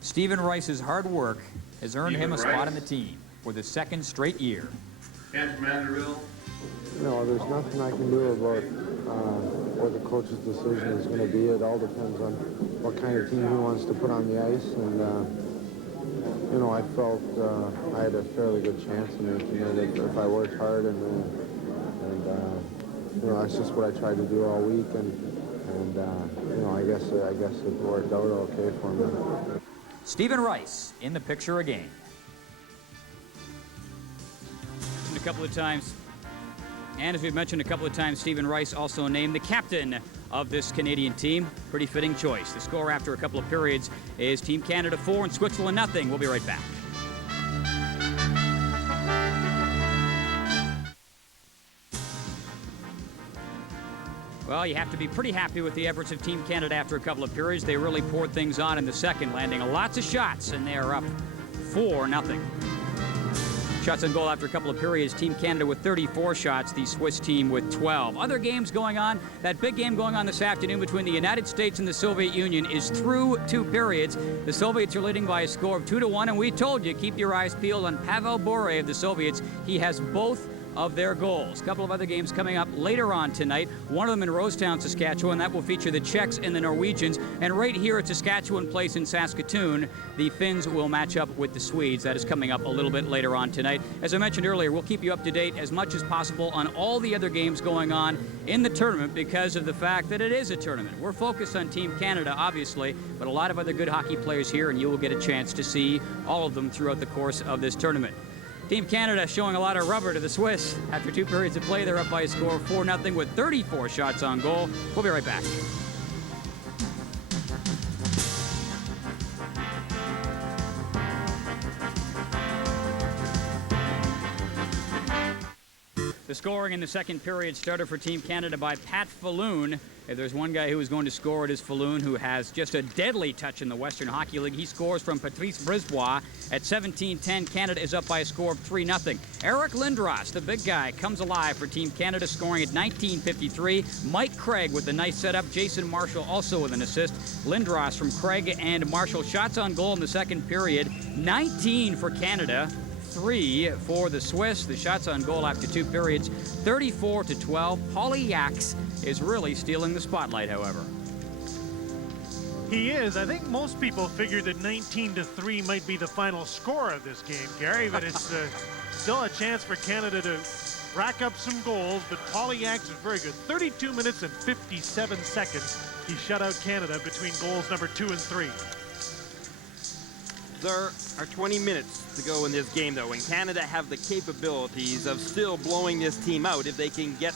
Stephen Rice's hard work has earned him a spot on the team for the second straight year. Kent Manderville. No, there's nothing I can do about what the coach's decision is going to be. It all depends on what kind of team he wants to put on the ice. And, you know, I felt I had a fairly good chance in making it if I worked hard. And you know, that's just what I tried to do all week. And you know, I guess it worked out okay for me. Stephen Rice in the picture again. A couple of times. And as we've mentioned a couple of times, Stephen Rice also named the captain of this Canadian team. Pretty fitting choice. The score after a couple of periods is Team Canada 4 and Switzerland nothing. We'll be right back. Well, you have to be pretty happy with the efforts of Team Canada after a couple of periods. They really poured things on in the second, landing lots of shots, and they are up 4-0. Shots on goal after a couple of periods. Team Canada with 34 shots, the Swiss team with 12. Other games going on. That big game going on this afternoon between the United States and the Soviet Union is through 2 periods. The Soviets are leading by a score of 2-1, and we told you, keep your eyes peeled on Pavel Bure of the Soviets. He has both of their goals. A couple of other games coming up later on tonight. One of them in Rosetown, Saskatchewan. That will feature the Czechs and the Norwegians. And right here at Saskatchewan Place in Saskatoon, the Finns will match up with the Swedes. That is coming up a little bit later on tonight. As I mentioned earlier, we'll keep you up to date as much as possible on all the other games going on in the tournament because of the fact that it is a tournament. We're focused on Team Canada, obviously, but a lot of other good hockey players here, and you will get a chance to see all of them throughout the course of this tournament. Team Canada showing a lot of rubber to the Swiss. After 2 periods of play, they're up by a score of 4-0 with 34 shots on goal. We'll be right back. The scoring in the second period started for Team Canada by Pat Falloon. If there's one guy who is going to score, it is Falloon, who has just a deadly touch in the Western Hockey League. He scores from Patrice Brisbois at 17-10. Canada is up by a score of 3-0. Eric Lindros, the big guy, comes alive for Team Canada, scoring at 19:53. Mike Craig with a nice setup. Jason Marshall also with an assist. Lindros from Craig and Marshall. Shots on goal in the second period. 19 for Canada. 3 for the Swiss. The shots on goal after 2 periods, 34-12. Paulie Yax is really stealing the spotlight, however. He is. I think most people figured that 19-3 might be the final score of this game, Gary, but it's still a chance for Canada to rack up some goals, but Paulie Yax is very good. 32 minutes and 57 seconds. He shut out Canada between goals number 2 and 3. There are 20 minutes to go in this game, though, and Canada have the capabilities of still blowing this team out if they can get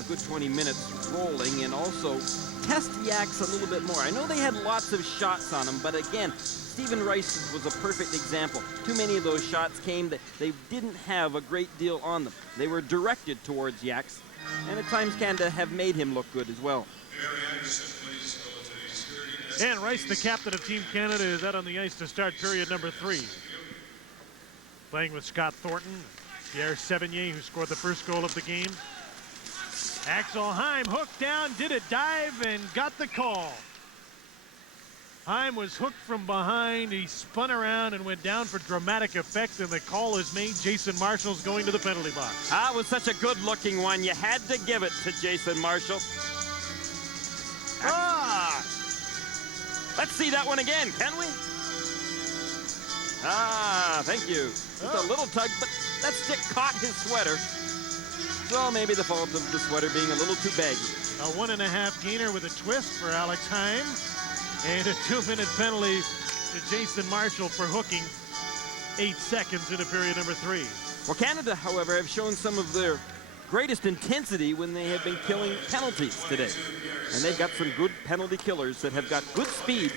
a good 20 minutes rolling and also test Yax a little bit more. I know they had lots of shots on him, but again, Stephen Rice was a perfect example. Too many of those shots came that they didn't have a great deal on them. They were directed towards Yax, and at times Canada have made him look good as well. And Rice, the captain of Team Canada, is out on the ice to start period number 3. Playing with Scott Thornton, Pierre Sevigny, who scored the first goal of the game. Axel Heim hooked down, did a dive, and got the call. Heim was hooked from behind. He spun around and went down for dramatic effect, and the call is made. Jason Marshall's going to the penalty box. That was such a good-looking one. You had to give it to Jason Marshall. Let's see that one again, can we? Thank you. Just a little tug, but that stick caught his sweater. So maybe the fault of the sweater being a little too baggy. A 1.5 gainer with a twist for Alex Heim. And a 2-minute penalty to Jason Marshall for hooking 8 seconds into period number 3. Well, Canada, however, have shown some of their greatest intensity when they have been killing penalties today. And they've got some good penalty killers that have got good speed.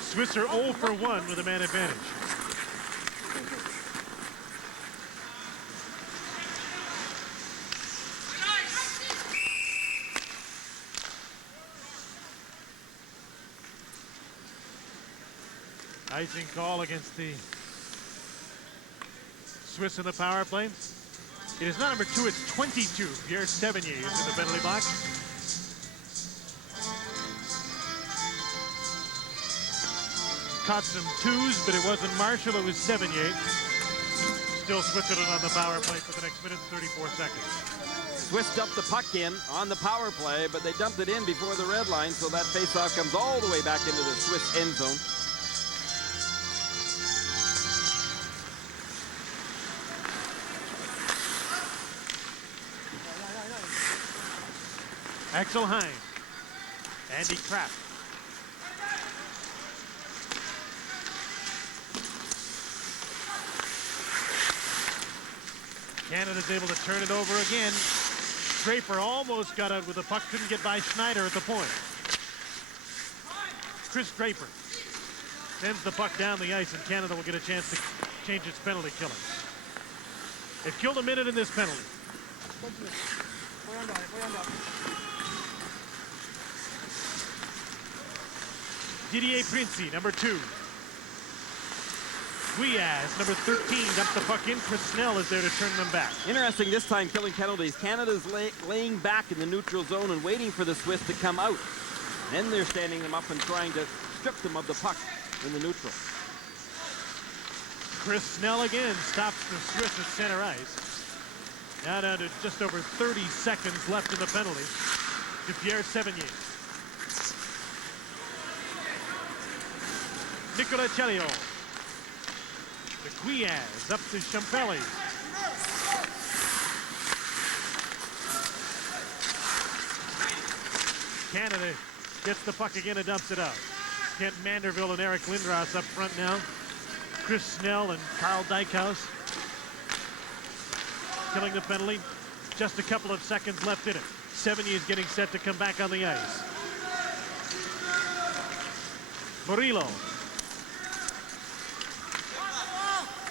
Swiss are 0 for 1 with a man advantage. Icing call against the Swiss in the power play. It is not number 2, it's 22. Pierre Sevigny is in the penalty box. Caught some 2s, but it wasn't Marshall, it was Sevigny. Still Switzerland on the power play for the next minute and 34 seconds. Swiss dumped the puck in on the power play, but they dumped it in before the red line, so that faceoff comes all the way back into the Swiss end zone. Axel Hein, Andy Kraft. Canada's able to turn it over again. Draper almost got out with the puck, couldn't get by Schneider at the point. Chris Draper sends the puck down the ice, and Canada will get a chance to change its penalty killing. They've killed a minute in this penalty. Didier Princi, number 2. Guiaz, number 13, dumped the puck in. Chris Snell is there to turn them back. Interesting this time killing penalties. Canada's laying back in the neutral zone and waiting for the Swiss to come out. Then they're standing them up and trying to strip them of the puck in the neutral. Chris Snell again stops the Swiss at center ice. Now down to just over 30 seconds left in the penalty to Pierre Sevigny. Nicola Chelio. The Guiaz up to Champelli. Canada gets the puck again and dumps it out. Kent Manderville and Eric Lindros up front now. Chris Snell and Carl Dykhouse killing the penalty. Just a couple of seconds left in it. Sevigny is getting set to come back on the ice. Murillo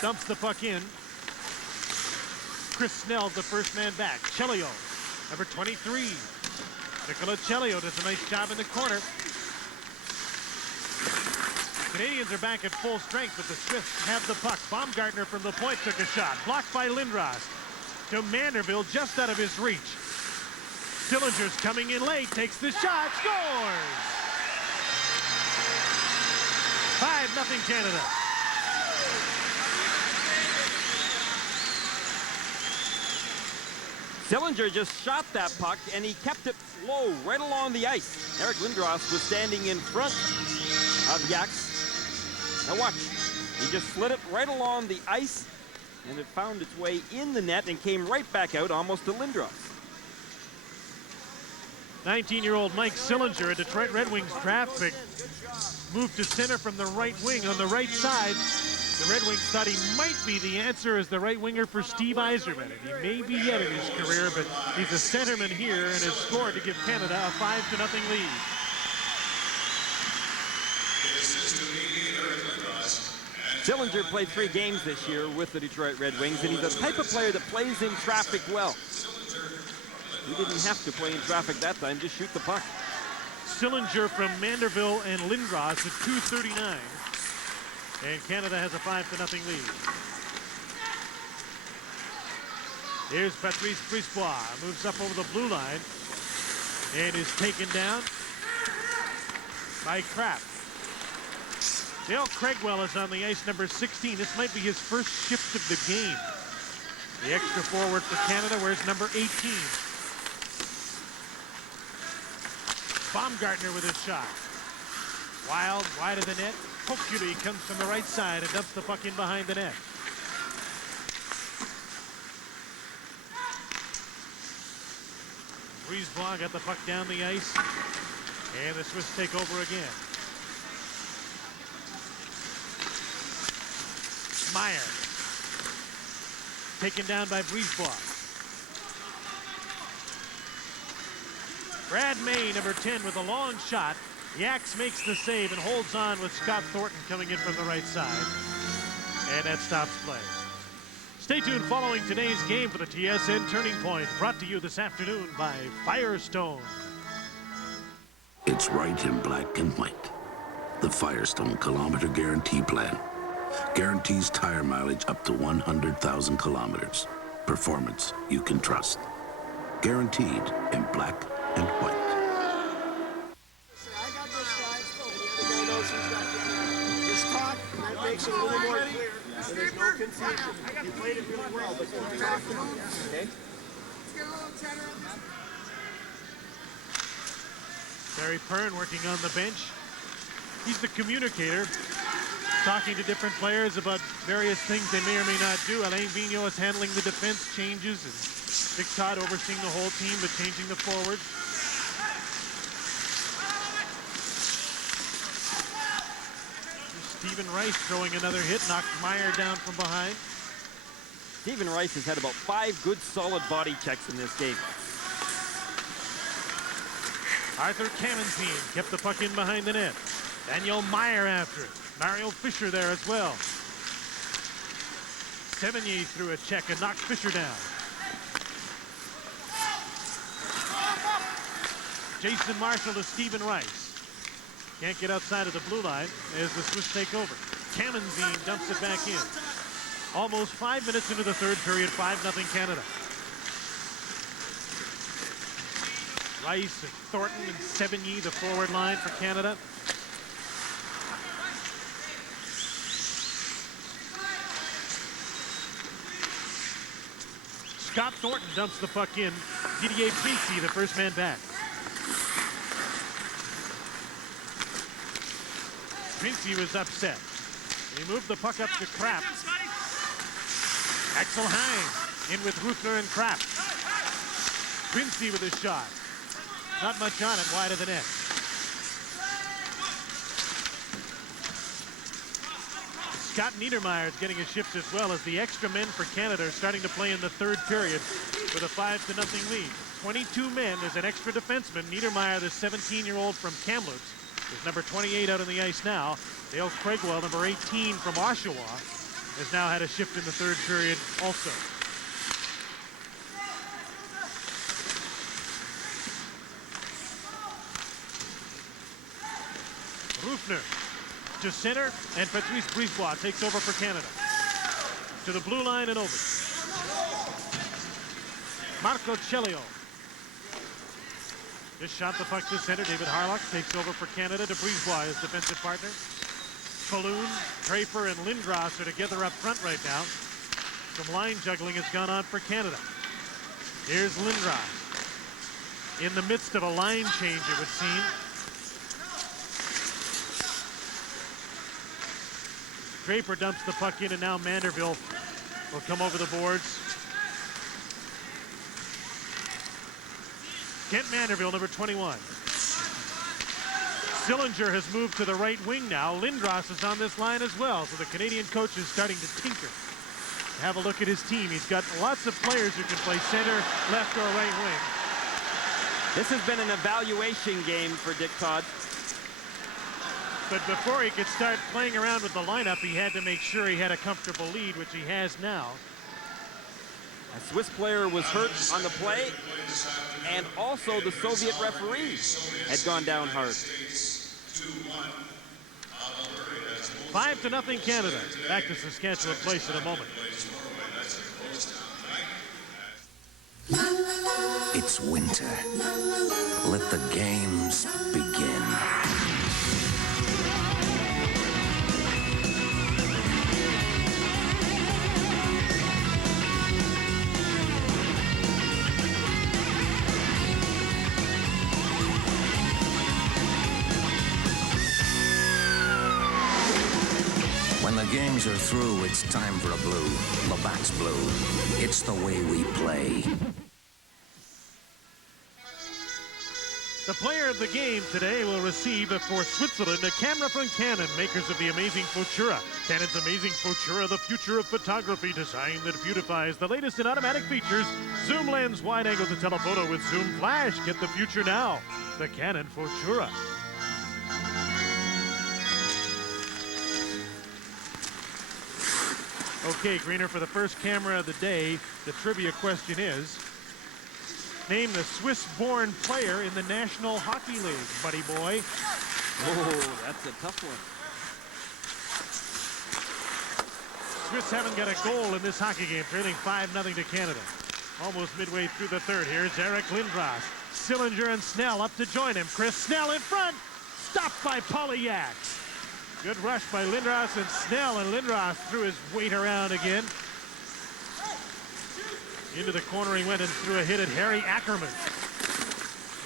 dumps the puck in. Chris Snell, the first man back. Chelio, number 23. Nicola Chelio does a nice job in the corner. Canadians are back at full strength, but the Swiss have the puck. Baumgartner from the point took a shot. Blocked by Lindros. To Manderville, just out of his reach. Sillinger's coming in late, takes the shot, scores! 5-0 Canada. Sillinger just shot that puck, and he kept it low, right along the ice. Eric Lindros was standing in front of Yax. Now watch, he just slid it right along the ice, and it found its way in the net and came right back out almost to Lindros. 19-year-old Mike Sillinger, a Detroit Red Wings draft pick, moved to center from the right wing on the right side. The Red Wings thought he might be the answer as the right winger for Steve Yzerman. And he may be yet in his career, but he's a centerman here and has scored to give Canada a 5-0 lead. Sillinger played 3 games this year with the Detroit Red Wings, and he's the type of player that plays in traffic well. He didn't have to play in traffic that time, just shoot the puck. Sillinger from Manderville and Lindros at 2:39. And Canada has a 5-0 lead. Here's Patrice Brisebois, moves up over the blue line and is taken down by Kraft. Dale Craigwell is on the ice, number 16. This might be his first shift of the game. The extra forward for Canada wears number 18. Baumgartner with his shot. Wild, wide of the net. Kokuli comes from the right side and dumps the puck in behind the net. Brisebois got the puck down the ice, and the Swiss take over again. Meyer taken down by Brisebois. Brad May, number 10, with a long shot. Yax makes the save and holds on with Scott Thornton coming in from the right side. And that stops play. Stay tuned following today's game for the TSN Turning Point, brought to you this afternoon by Firestone. It's right in black and white. The Firestone Kilometer Guarantee Plan guarantees tire mileage up to 100,000 kilometers. Performance you can trust. Guaranteed in black and white. I got this guy. The other guy knows he's got the other. Just talk, and that makes it a little more clear. So there's no confusion. You played it really well, but don't talk to him. Okay? Barry Pern working on the bench. He's the communicator, talking to different players about various things they may or may not do. Alain Vigneault is handling the defense changes, and Dick Todd overseeing the whole team, but changing the forwards. Stephen Rice throwing another hit, knocked Meyer down from behind. Stephen Rice has had about 5 good solid body checks in this game. Arthur Kamenzian kept the puck in behind the net. Daniel Meyer after it. Mario Fisher there as well. Sevigny threw a check and knocked Fisher down. Jason Marshall to Stephen Rice. Can't get outside of the blue line as the Swiss take over. Kamenzian dumps it back in. Almost 5 minutes into the third period, 5-0 Canada. Rice and Thornton and Sevigny, the forward line for Canada. Scott Thornton dumps the puck in. Didier Priestley, the first man back. Priestley was upset. He moved the puck up to Krapp. Axel Hine in with Ruthner and Krapp. Priestley with a shot. Not much on it, wide of the net. Scott Niedermayer is getting a shift as well as the extra men for Canada are starting to play in the third period with a 5-0 lead. 22 men as an extra defenseman. Niedermayer, the 17-year-old from Kamloops, is number 28 out on the ice now. Dale Craigwell, number 18 from Oshawa, has now had a shift in the third period also. Ruthner to center, and Patrice Brisebois takes over for Canada. To the blue line and over. Marco Cellio. Just shot the puck to center. David Harlock takes over for Canada to Brisebois as defensive partner. Falloon, Draper, and Lindros are together up front right now. Some line juggling has gone on for Canada. Here's Lindros. In the midst of a line change, it would seem. Draper dumps the puck in, and now Manderville will come over the boards. Kent Manderville, number 21. Sillinger has moved to the right wing now. Lindros is on this line as well, so the Canadian coach is starting to tinker. Have a look at his team. He's got lots of players who can play center, left, or right wing. This has been an evaluation game for Dick Todd. But before he could start playing around with the lineup, he had to make sure he had a comfortable lead, which he has now. A Swiss player was hurt on the play, and also the Soviet referee had gone down hard. 5-0 Canada. Back to Saskatchewan Place in a moment. It's winter. Let the games begin. When the games are through, it's time for a blue. Labatt's Blue. It's the way we play. The player of the game today will receive for Switzerland a camera from Canon, makers of the amazing Futura. Canon's amazing Futura, the future of photography, design that beautifies. The latest in automatic features, zoom lens, wide angle to telephoto with zoom flash. Get the future now. The Canon Futura. Okay, Greener, for the first camera of the day, the trivia question is, name the Swiss-born player in the National Hockey League, buddy boy. Oh, that's a tough one. Swiss haven't got a goal in this hockey game, trailing 5-0 to Canada. Almost midway through the third. Here's Eric Lindros. Sillinger and Snell up to join him. Chris Snell in front. Stopped by Polyax. Good rush by Lindros and Snell, and Lindros threw his weight around again. Into the corner he went and threw a hit at Harry Ackerman.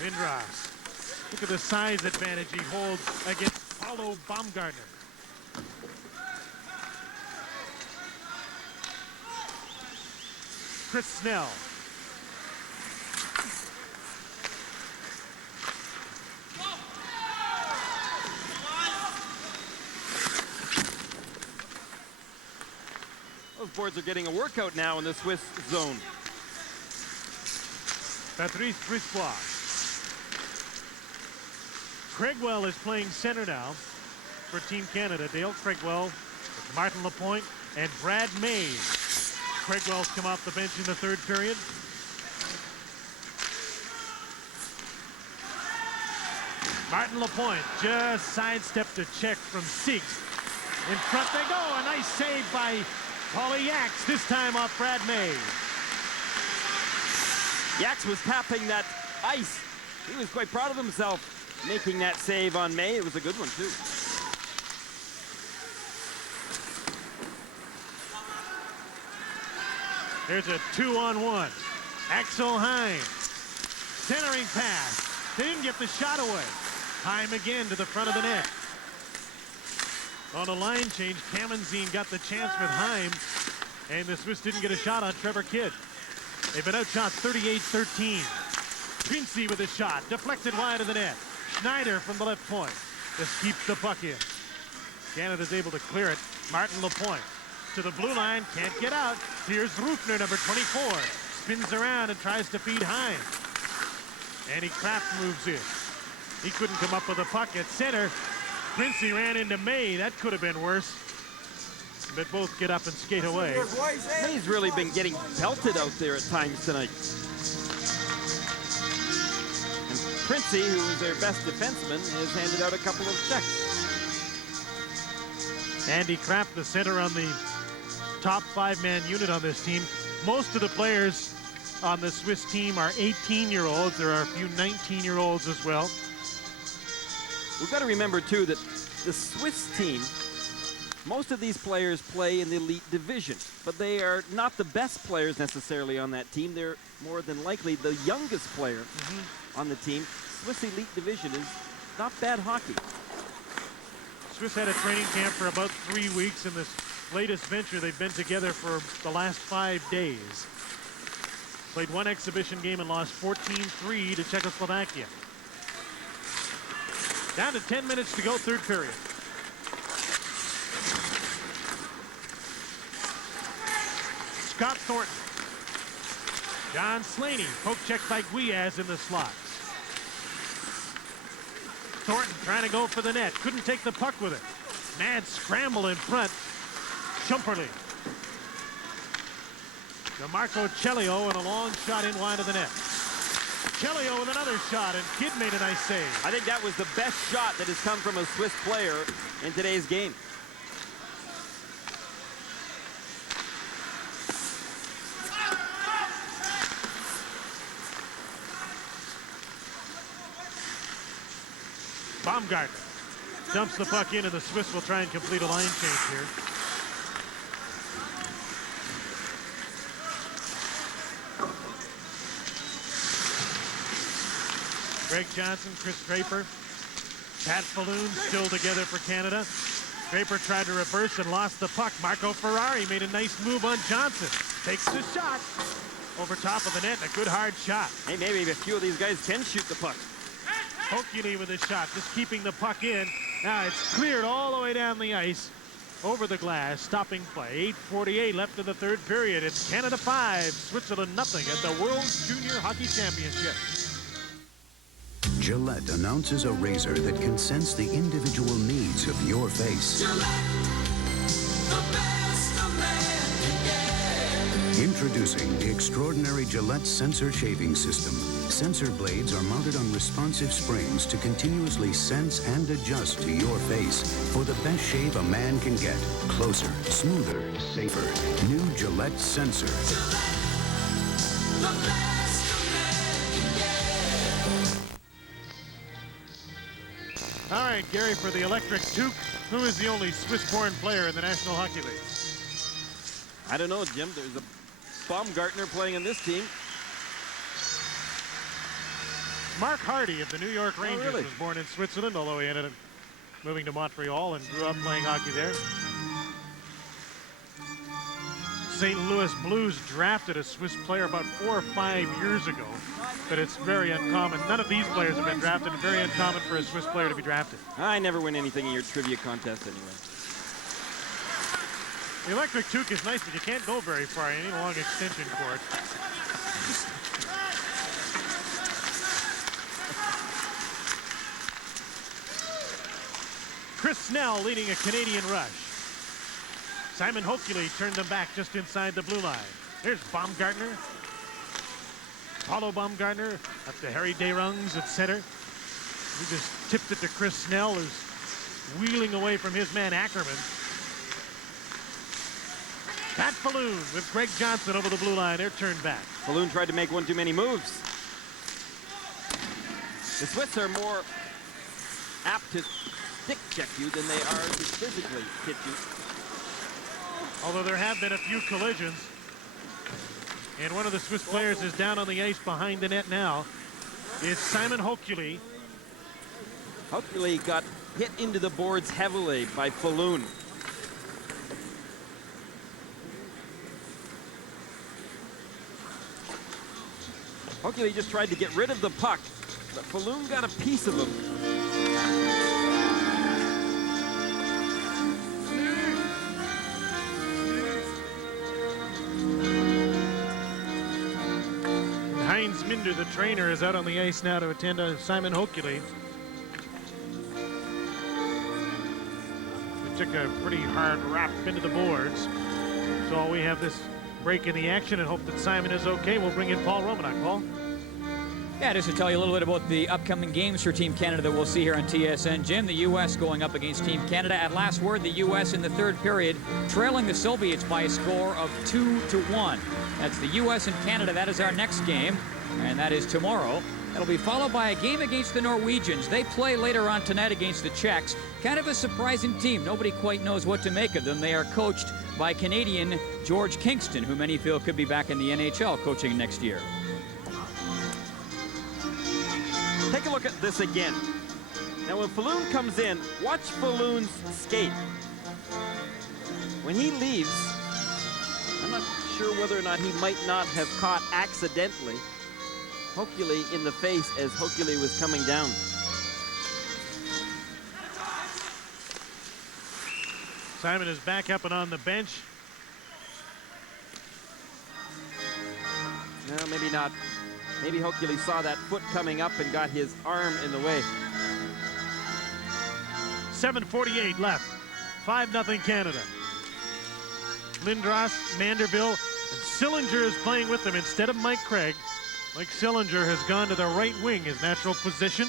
Lindros. Look at the size advantage he holds against Paulo Baumgartner. Chris Snell. Those boards are getting a workout now in the Swiss zone. Patrice Brisbois. Craigwell is playing center now for Team Canada. Dale Craigwell, Martin Lapointe, and Brad Mays. Craigwell's come off the bench in the third period. Martin Lapointe just sidestepped a check from Siegs. In front they go. A nice save by Polyax, this time off Brad Mays. Yax was tapping that ice. He was quite proud of himself making that save on May. It was a good one, too. There's a 2-on-1. Axel Heim. Centering pass. They didn't get the shot away. Heim again to the front of the net. On a line change, Kamenzine got the chance with Heim, and the Swiss didn't get a shot on Trevor Kidd. They've been outshot 38-13. Princey with a shot, deflected wide of the net. Schneider from the left point. Just keeps the puck in. Canada's able to clear it. Martin Lapointe to the blue line, can't get out. Here's Rufner, number 24. Spins around and tries to feed Heim. Andy Kraft moves in. He couldn't come up with a puck at center. Princey ran into May. That could have been worse. But both get up and skate away. May's really been getting belted out there at times tonight. And Princey, who is their best defenseman, has handed out a couple of checks. Andy Kraft, the center on the top 5-man unit on this team. Most of the players on the Swiss team are 18-year-olds. There are a few 19-year-olds as well. We've got to remember, too, that the Swiss team, most of these players play in the elite division, but they are not the best players necessarily on that team. They're more than likely the youngest player on the team. Swiss elite division is not bad hockey. Swiss had a training camp for about 3 weeks. In this latest venture, they've been together for the last 5 days. Played one exhibition game and lost 14-3 to Czechoslovakia. Down to 10 minutes to go, third period. Scott Thornton. John Slaney, poke check by Guiaz in the slot. Thornton trying to go for the net. Couldn't take the puck with it. Mad scramble in front. Schumperle. DeMarco Cellio and a long shot in wide of the net. Cellio with another shot, and Kidd made a nice save. I think that was the best shot that has come from a Swiss player in today's game. Baumgartner dumps the puck in, and the Swiss will try and complete a line change here. Greg Johnson, Chris Draper, Pat Falloon still together for Canada. Draper tried to reverse and lost the puck. Marco Ferrari made a nice move on Johnson. Takes the shot over top of the net, and a good hard shot. Hey, maybe a few of these guys can shoot the puck. Hokuni with a shot, just keeping the puck in. Now it's cleared all the way down the ice, over the glass, stopping play. 8:48 left in the third period. It's Canada 5, Switzerland nothing at the World Junior Hockey Championship. Gillette announces a razor that can sense the individual needs of your face. Introducing the extraordinary Gillette Sensor Shaving System. Sensor blades are mounted on responsive springs to continuously sense and adjust to your face for the best shave a man can get. Closer, smoother, safer. New Gillette Sensor. All right, Gary, for the electric toque, who is the only Swiss-born player in the National Hockey League? I don't know, Jim. There's a Baumgartner playing on this team. Mark Hardy of the New York Rangers really? was born in Switzerland, although he ended up moving to Montreal and grew up playing hockey there. St. Louis Blues drafted a Swiss player about 4 or 5 years ago, but it's very uncommon. None of these players have been drafted, and very uncommon for a Swiss player to be drafted. I never win anything in your trivia contest anyway. The electric toque is nice, but you can't go very far. You need a long extension cord. Chris Snell leading a Canadian rush. Simon Hochuli turned them back just inside the blue line. There's Baumgartner. Paulo Baumgartner up to Harry Derungs at center. He just tipped it to Chris Snell, who's wheeling away from his man Ackerman. Pat Falloon with Greg Johnson over the blue line. They're turned back. Falloon tried to make one too many moves. The Swiss are more apt to stick check you than they are to physically hit you. Although there have been a few collisions. And one of the Swiss players is down on the ice behind the net now. It's Simon Hochuli. Hochuli got hit into the boards heavily by Falloon. Hochuli just tried to get rid of the puck, but Falloon got a piece of him. Heinz Minder, the trainer, is out on the ice now to attend to Simon Hochuli. It took a pretty hard rap into the boards. So we have this break in the action and hope that Simon is okay. We'll bring in Paul Romanek. Paul? Yeah, just to tell you a little bit about the upcoming games for Team Canada that we'll see here on TSN. Jim, the U.S. going up against Team Canada. At last word, the U.S. in the third period trailing the Soviets by a score of 2-1. That's the U.S. and Canada. That is our next game, and that is tomorrow. It'll be followed by a game against the Norwegians. They play later on tonight against the Czechs. Kind of a surprising team. Nobody quite knows what to make of them. They are coached by Canadian George Kingston, who many feel could be back in the NHL coaching next year. Take a look at this again. Now when Falloon comes in, watch Falloon's skate. When he leaves, I'm not sure whether or not he might not have caught accidentally Hochuli in the face as Hochuli was coming down. Simon is back up and on the bench. No, maybe not. Maybe Hochuli saw that foot coming up and got his arm in the way. 7:48 left. 5-0 Canada. Lindros, Manderville, and Sillinger is playing with them instead of Mike Craig. Mike Sillinger has gone to the right wing, his natural position.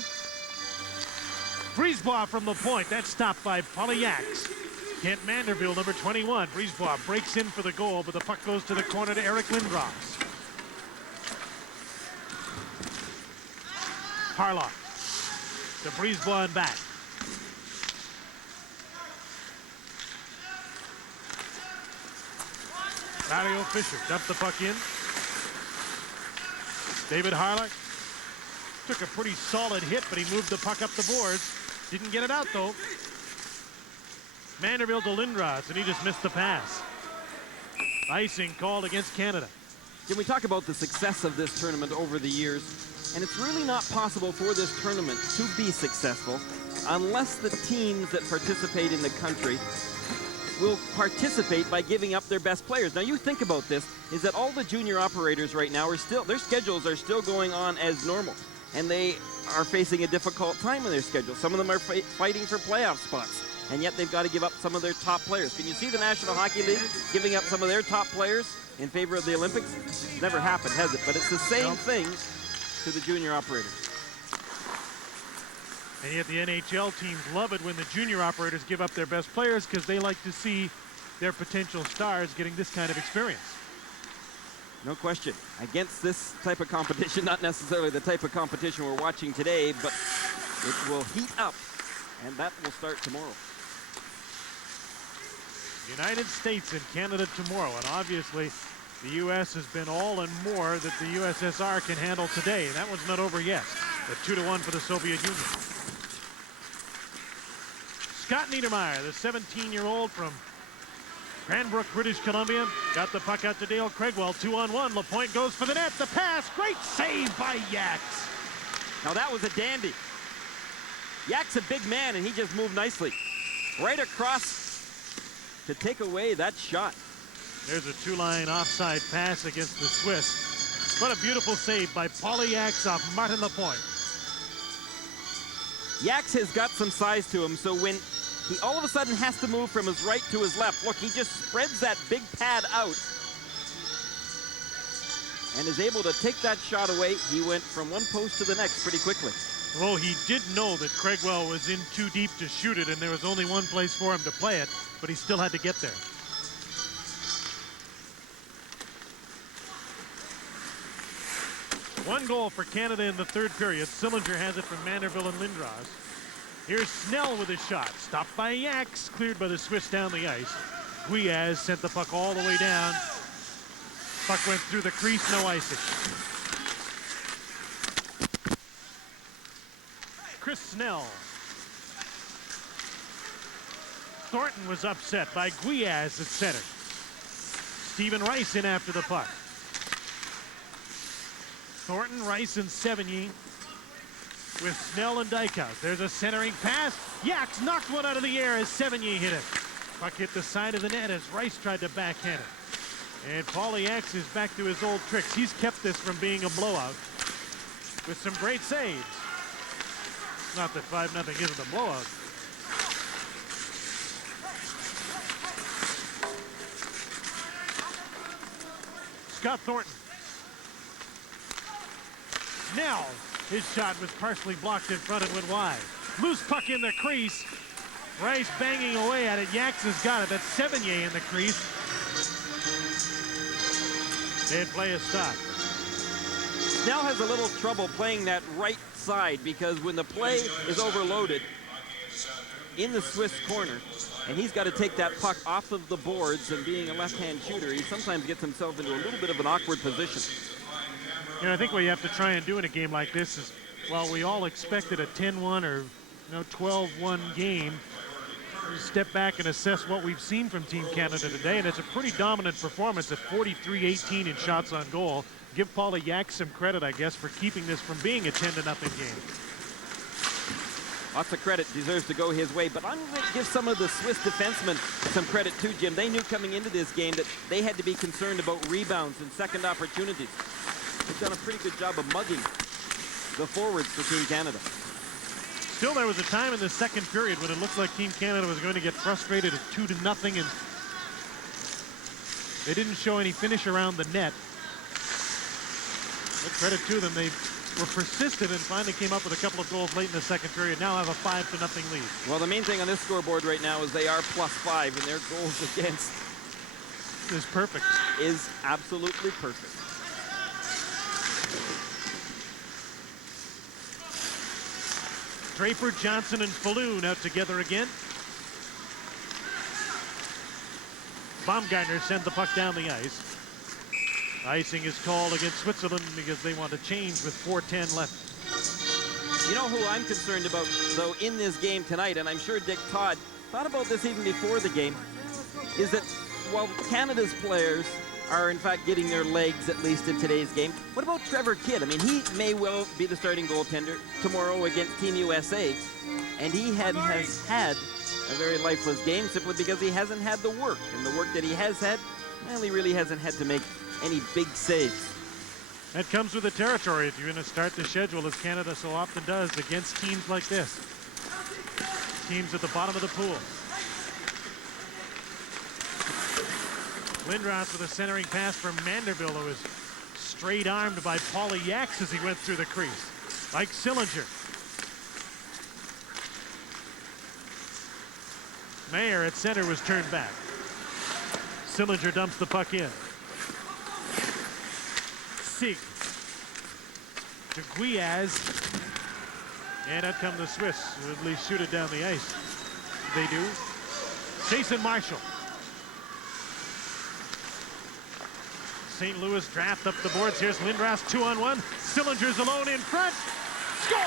Brisebois from the point. That's stopped by Polyax. Kent Manderville, number 21. Brisebois breaks in for the goal, but the puck goes to the corner to Eric Lindros. Harlock to Brisebois and back. Mario Fisher dumped the puck in. David Harlock took a pretty solid hit, but he moved the puck up the boards. Didn't get it out, though. Manderville to Lindros, and he just missed the pass. Icing called against Canada. Can we talk about the success of this tournament over the years? And it's really not possible for this tournament to be successful unless the teams that participate in the country will participate by giving up their best players. Now you think about this, is that all the junior operators right now are still, their schedules are still going on as normal. And they are facing a difficult time in their schedule. Some of them are fighting for playoff spots. And yet they've got to give up some of their top players. Can you see the National Hockey League giving up some of their top players in favor of the Olympics? It's never happened, has it? But it's the same thing to the junior operator. And yet the NHL teams love it when the junior operators give up their best players because they like to see their potential stars getting this kind of experience. No question. Against this type of competition, not necessarily the type of competition we're watching today, but it will heat up, and that will start tomorrow. United States and Canada tomorrow, and obviously the U.S. has been all and more that the USSR can handle today. That one's not over yet. But 2-1 for the Soviet Union. Scott Niedermayer, the 17-year-old from Cranbrook, British Columbia, got the puck out to Dale Craigwell. 2-on-1. Lapointe goes for the net. The pass. Great save by Yax. Now that was a dandy. Yak's a big man, and he just moved nicely. Right across to take away that shot. There's a two-line offside pass against the Swiss. What a beautiful save by Paulie Yax off Martin Lapointe. Yax has got some size to him, so when he all of a sudden has to move from his right to his left, look, he just spreads that big pad out and is able to take that shot away. He went from one post to the next pretty quickly. Well, he did know that Craigwell was in too deep to shoot it, and there was only one place for him to play it, but he still had to get there. One goal for Canada in the third period. Sillinger has it from Manderville and Lindros. Here's Snell with a shot. Stopped by Yax, cleared by the Swiss down the ice. Guiaz sent the puck all the way down. Puck went through the crease, no icing. Chris Snell. Thornton was upset by Guiaz at center. Stephen Rice in after the puck. Thornton, Rice, and Sevigny with Snell and Dykhouse. There's a centering pass. Yax knocked one out of the air as Sevigny hit it. Puck hit the side of the net as Rice tried to backhand it. And Paulie Yax is back to his old tricks. He's kept this from being a blowout with some great saves. Not that 5-0 isn't a blowout. Scott Thornton. Now, his shot was partially blocked in front and went wide. Loose puck in the crease. Rice banging away at it. Yax has got it. That's Sevigny in the crease. And play is stopped. Snell has a little trouble playing that right side because when the play is overloaded in the Swiss corner, and he's got to take that puck off of the boards, and being a left-hand shooter, he sometimes gets himself into a little bit of an awkward position. You know, I think what you have to try and do in a game like this is, while we all expected a 10-1 or 12-1 game, step back and assess what we've seen from Team Canada today, and it's a pretty dominant performance at 43-18 in shots on goal. Give Paulie Yax some credit, I guess, for keeping this from being a 10-0 game. Lots of credit deserves to go his way, but I'm going to give some of the Swiss defensemen some credit too, Jim. They knew coming into this game that they had to be concerned about rebounds and second opportunities. They've done a pretty good job of mugging the forwards for Team Canada. Still, there was a time in the second period when it looked like Team Canada was going to get frustrated at 2-0, and they didn't show any finish around the net. But credit to them, they were persistent and finally came up with a couple of goals late in the second period. Now have a 5-0 lead. Well, the main thing on this scoreboard right now is they are +5, and their goals against is perfect. Is absolutely perfect. Draper, Johnson, and Falloon out together again. Baumgartner sent the puck down the ice. Icing is called against Switzerland because they want to change with 4:10 left. You know who I'm concerned about, though, in this game tonight, and I'm sure Dick Todd thought about this even before the game, is that while Canada's players are in fact getting their legs, at least in today's game, what about Trevor Kidd? I mean, he may well be the starting goaltender tomorrow against Team USA, and he has had a very lifeless game simply because he hasn't had the work, and the work that he has had, well, he really hasn't had to make any big saves. That comes with the territory if you're going to start the schedule, as Canada so often does, against teams like this. Teams at the bottom of the pool. Lindros with a centering pass from Manderville, who was Straight armed by Paulie Yax as he went through the crease. Mike Sillinger. Mayer at center was turned back. Sillinger dumps the puck in. Sig. To Guiaz. And out come the Swiss, who at least shoot it down the ice. They do. Jason Marshall. St. Louis draft up the boards. Here's Lindros 2-on-1. Sillinger's alone in front. Scores!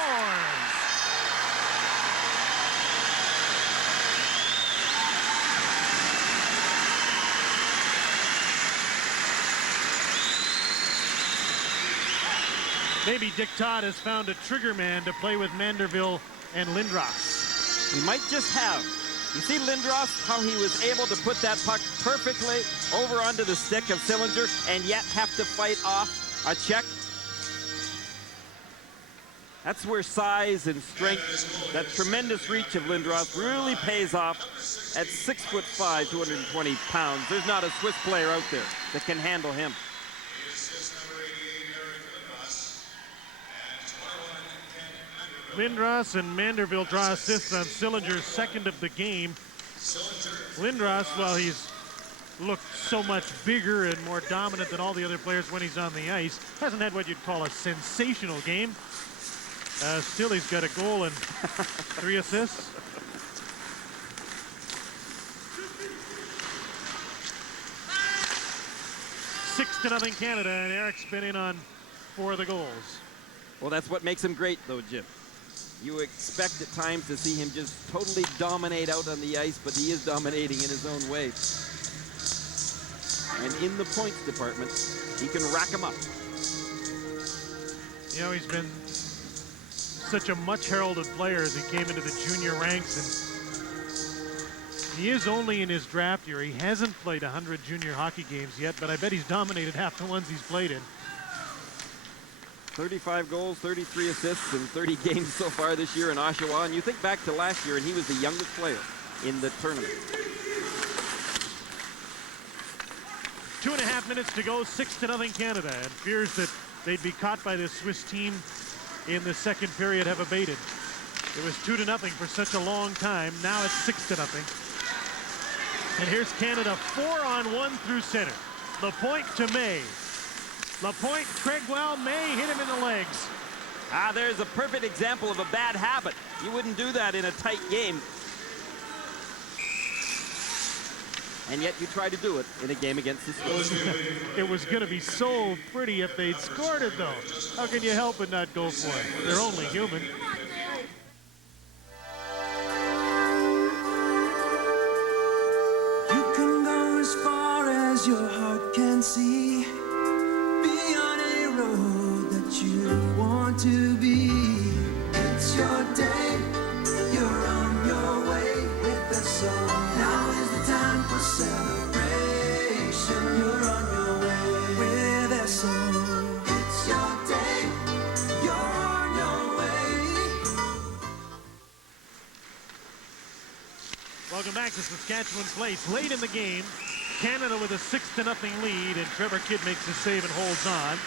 Maybe Dick Todd has found a trigger man to play with Manderville and Lindros. He might just have. You see Lindros, how he was able to put that puck perfectly over onto the stick of Sillinger and yet have to fight off a check? That's where size and strength, that tremendous reach of Lindros really pays off. At 6'5", 220 pounds, there's not a Swiss player out there that can handle him. Lindros and Manderville draw assists on Sillinger's second of the game. Lindros, while he's looked so much bigger and more dominant than all the other players when he's on the ice, hasn't had what you'd call a sensational game. Still, he's got a goal and 3 assists. Six to nothing Canada, and Eric's been in on 4 of the goals. Well, that's what makes him great, though, Jim. You expect at times to see him just totally dominate out on the ice, but he is dominating in his own way. And in the points department, he can rack them up. You know, he's been such a much heralded player as he came into the junior ranks, and he is only in his draft year. He hasn't played 100 junior hockey games yet, but I bet he's dominated half the ones he's played in. 35 goals, 33 assists in 30 games so far this year in Oshawa. And you think back to last year, and he was the youngest player in the tournament. 2.5 minutes to go, 6-0 Canada, and fears that they'd be caught by this Swiss team in the second period have abated. It was 2-0 for such a long time. Now it's 6-0. And here's Canada 4-on-1 through center. LaPointe to May. LaPointe, Craigwell, May hit him in the legs. Ah, there's a perfect example of a bad habit. You wouldn't do that in a tight game. And yet you try to do it in a game against the Swiss. It was going to be so pretty if they'd scored it, though. How can you help but not go for it? They're only human. You can go as far as your heart can see. Be on a road that you want to be. It's your day. You're on your way with the song. Now is the time for celebration. You're on your way with a song. It's your day. You're on your way. Welcome back to Saskatchewan Place. Late in the game, Canada with a 6-0 lead, and Trevor Kidd makes the save and holds on.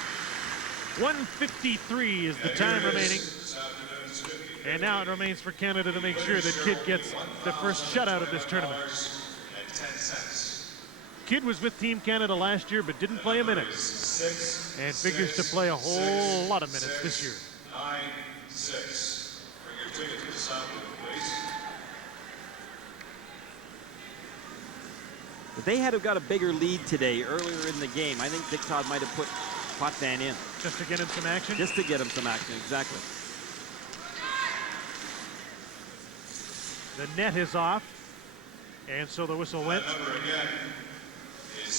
1:53 is the time remaining. And now it remains for Canada to make sure that Kidd gets the first shutout of this tournament. Kidd was with Team Canada last year, but didn't play a minute. And figures to play a whole lot of minutes this year. 9-6. Bring your ticket to the sound booth, please. If they had got a bigger lead today earlier in the game, I think Dick Todd might have put Potvin in. Just to get him some action? Just to get him some action, exactly. The net is off, and so the whistle went. That number again is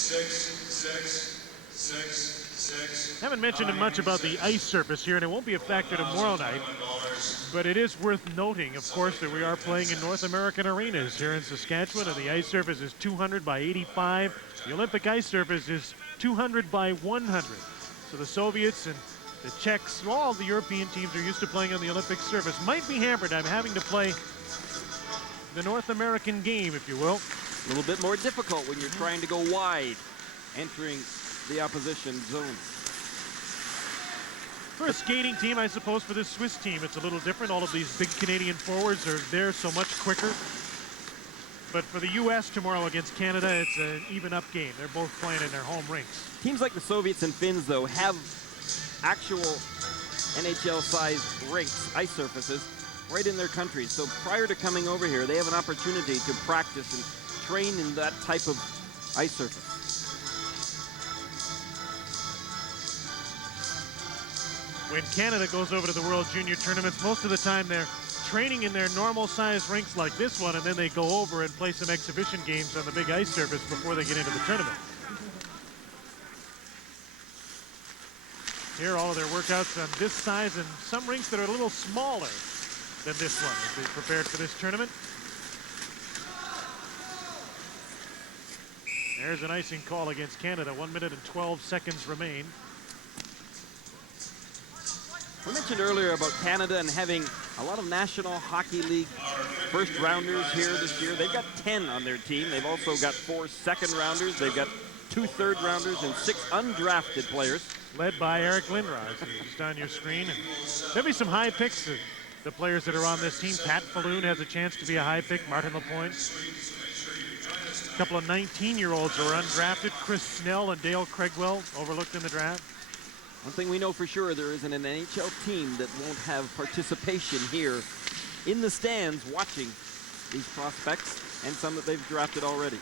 6-6-6-6-6. Haven't mentioned much about the ice surface here, and it won't be a factor tomorrow night. But it is worth noting, of course, that we are playing in North American arenas here in Saskatchewan, and the ice surface is 200 by 85. The Olympic ice surface is 200 by 100. So the Soviets and the Czechs, all the European teams are used to playing on the Olympic surface. Might be hampered. I'm having to play the North American game, if you will. A little bit more difficult when you're trying to go wide, entering the opposition zone. For a skating team, I suppose for this Swiss team, it's a little different. All of these big Canadian forwards are there so much quicker. But for the U.S. tomorrow against Canada, it's an even-up game. They're both playing in their home rinks. Teams like the Soviets and Finns, though, have actual NHL-sized rinks, ice surfaces, right in their countries. So prior to coming over here, they have an opportunity to practice and train in that type of ice surface. When Canada goes over to the World Junior Tournaments, most of the time they're training in their normal-sized rinks like this one, and then they go over and play some exhibition games on the big ice surface before they get into the tournament. Here, all of their workouts on this size, and some rinks that are a little smaller than this one as they prepared for this tournament. There's an icing call against Canada. 1 minute and 12 seconds remain. We mentioned earlier about Canada and having a lot of National Hockey League first rounders here this year. They've got 10 on their team. They've also got 4 second rounders. They've got 2 third rounders and 6 undrafted players. Led by Eric Lindros, just on your screen. And there'll be some high picks. The players that are on this team. Pat Falloon has a chance to be a high pick. Martin Lapointe. A couple of 19-year-olds who are undrafted. Chris Snell and Dale Craigwell overlooked in the draft. One thing we know for sure, there isn't an NHL team that won't have participation here in the stands watching these prospects and some that they've drafted already.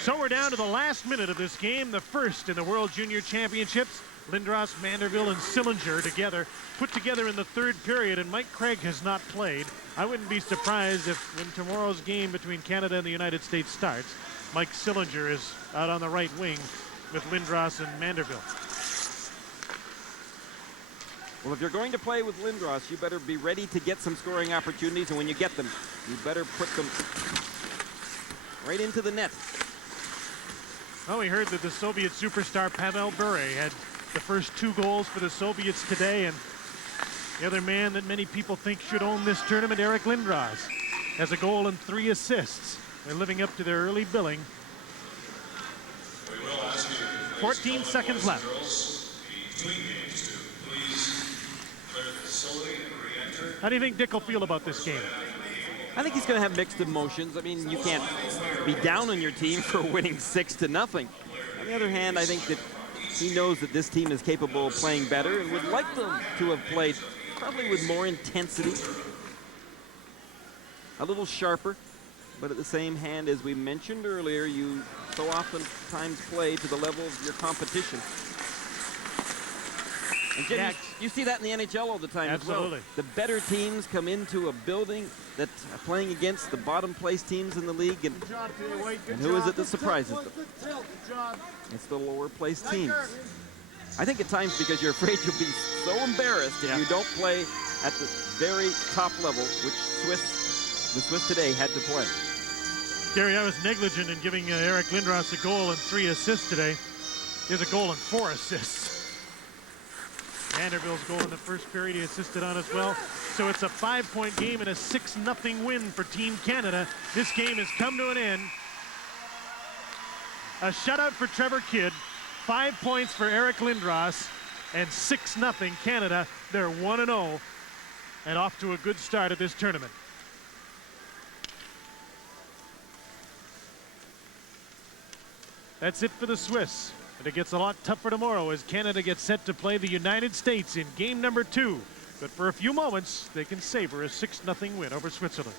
So we're down to the last minute of this game, the first in the World Junior Championships. Lindros, Manderville, and Sillinger put together in the third period, and Mike Craig has not played. I wouldn't be surprised if when tomorrow's game between Canada and the United States starts, Mike Sillinger is out on the right wing with Lindros and Manderville. Well, if you're going to play with Lindros, you better be ready to get some scoring opportunities, and when you get them, you better put them right into the net. Well, we heard that the Soviet superstar Pavel Bure had the first 2 goals for the Soviets today, and the other man that many people think should own this tournament, Eric Lindros, has a goal and 3 assists. They're living up to their early billing. 14 seconds left. How do you think Dick will feel about this game? I think he's going to have mixed emotions. I mean, you can't be down on your team for winning 6-0. On the other hand, I think that he knows that this team is capable of playing better and would like them to have played probably with more intensity, a little sharper, but at the same hand, as we mentioned earlier, you so oftentimes play to the level of your competition. And Jim, you see that in the NHL all the time. Absolutely. As well. The better teams come into a building that are playing against the bottom place teams in the league, and who is it that surprises them? It's the lower place teams. I think at times because you're afraid you'll be so embarrassed if you don't play at the very top level, which the Swiss today had to play. Gary, I was negligent in giving Eric Lindros a goal and 3 assists today. He has a goal and 4 assists. Vanderbilt's goal in the first period he assisted on as well. So it's a 5-point game and a 6-0 win for Team Canada. This game has come to an end. A shutout for Trevor Kidd, 5 points for Eric Lindros, and 6-0 Canada. They're 1-0 and off to a good start at this tournament. That's it for the Swiss. And it gets a lot tougher tomorrow as Canada gets set to play the United States in game number 2. But for a few moments, they can savor a 6-0 win over Switzerland.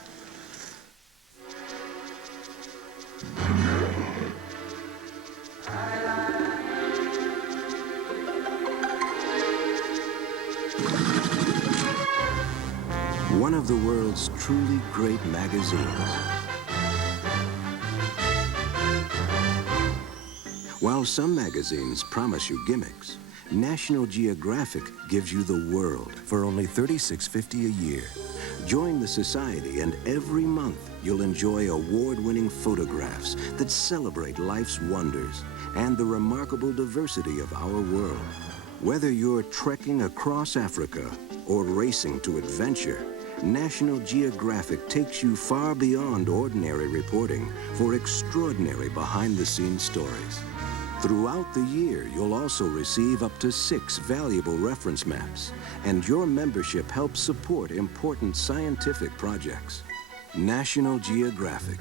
One of the world's truly great magazines. While some magazines promise you gimmicks, National Geographic gives you the world for only $36.50 a year. Join the society, and every month you'll enjoy award-winning photographs that celebrate life's wonders and the remarkable diversity of our world. Whether you're trekking across Africa or racing to adventure, National Geographic takes you far beyond ordinary reporting for extraordinary behind-the-scenes stories. Throughout the year, you'll also receive up to 6 valuable reference maps, and your membership helps support important scientific projects. National Geographic,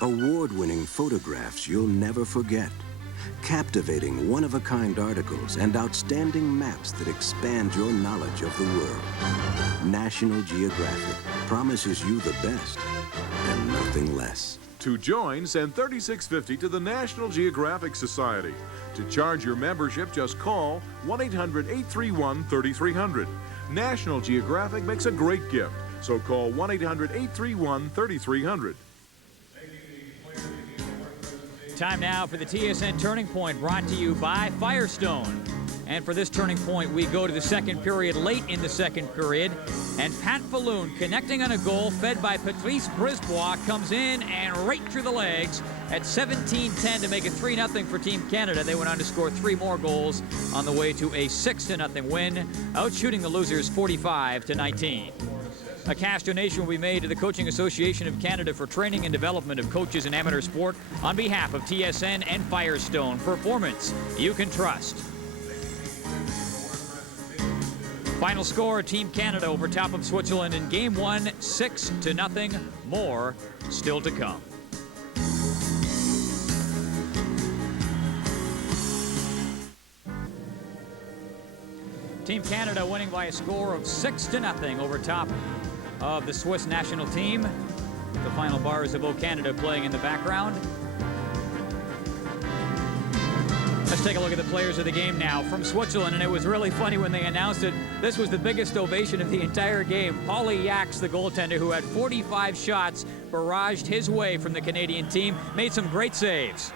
award-winning photographs you'll never forget, captivating one-of-a-kind articles and outstanding maps that expand your knowledge of the world. National Geographic promises you the best and nothing less. To join, send $36.50 to the National Geographic Society. To charge your membership, just call 1-800-831-3300. National Geographic makes a great gift, so call 1-800-831-3300. Time now for the TSN Turning Point, brought to you by Firestone. And for this turning point, we go to the second period, late in the second period. And Pat Falloon, connecting on a goal fed by Patrice Brisbois, comes in and right through the legs at 17-10 to make it 3-0 for Team Canada. They went on to score 3 more goals on the way to a 6-0 win, outshooting the losers 45-19. A cash donation will be made to the Coaching Association of Canada for training and development of coaches in amateur sport on behalf of TSN and Firestone. Performance you can trust. Final score, Team Canada over top of Switzerland in Game 1, 6-0. More still to come. Team Canada winning by a score of 6-0 over top of the Swiss national team. The final bars of O Canada playing in the background. Let's take a look at the players of the game now from Switzerland, and it was really funny when they announced it. This was the biggest ovation of the entire game. Paulie Yaks, the goaltender, who had 45 shots barraged his way from the Canadian team, made some great saves.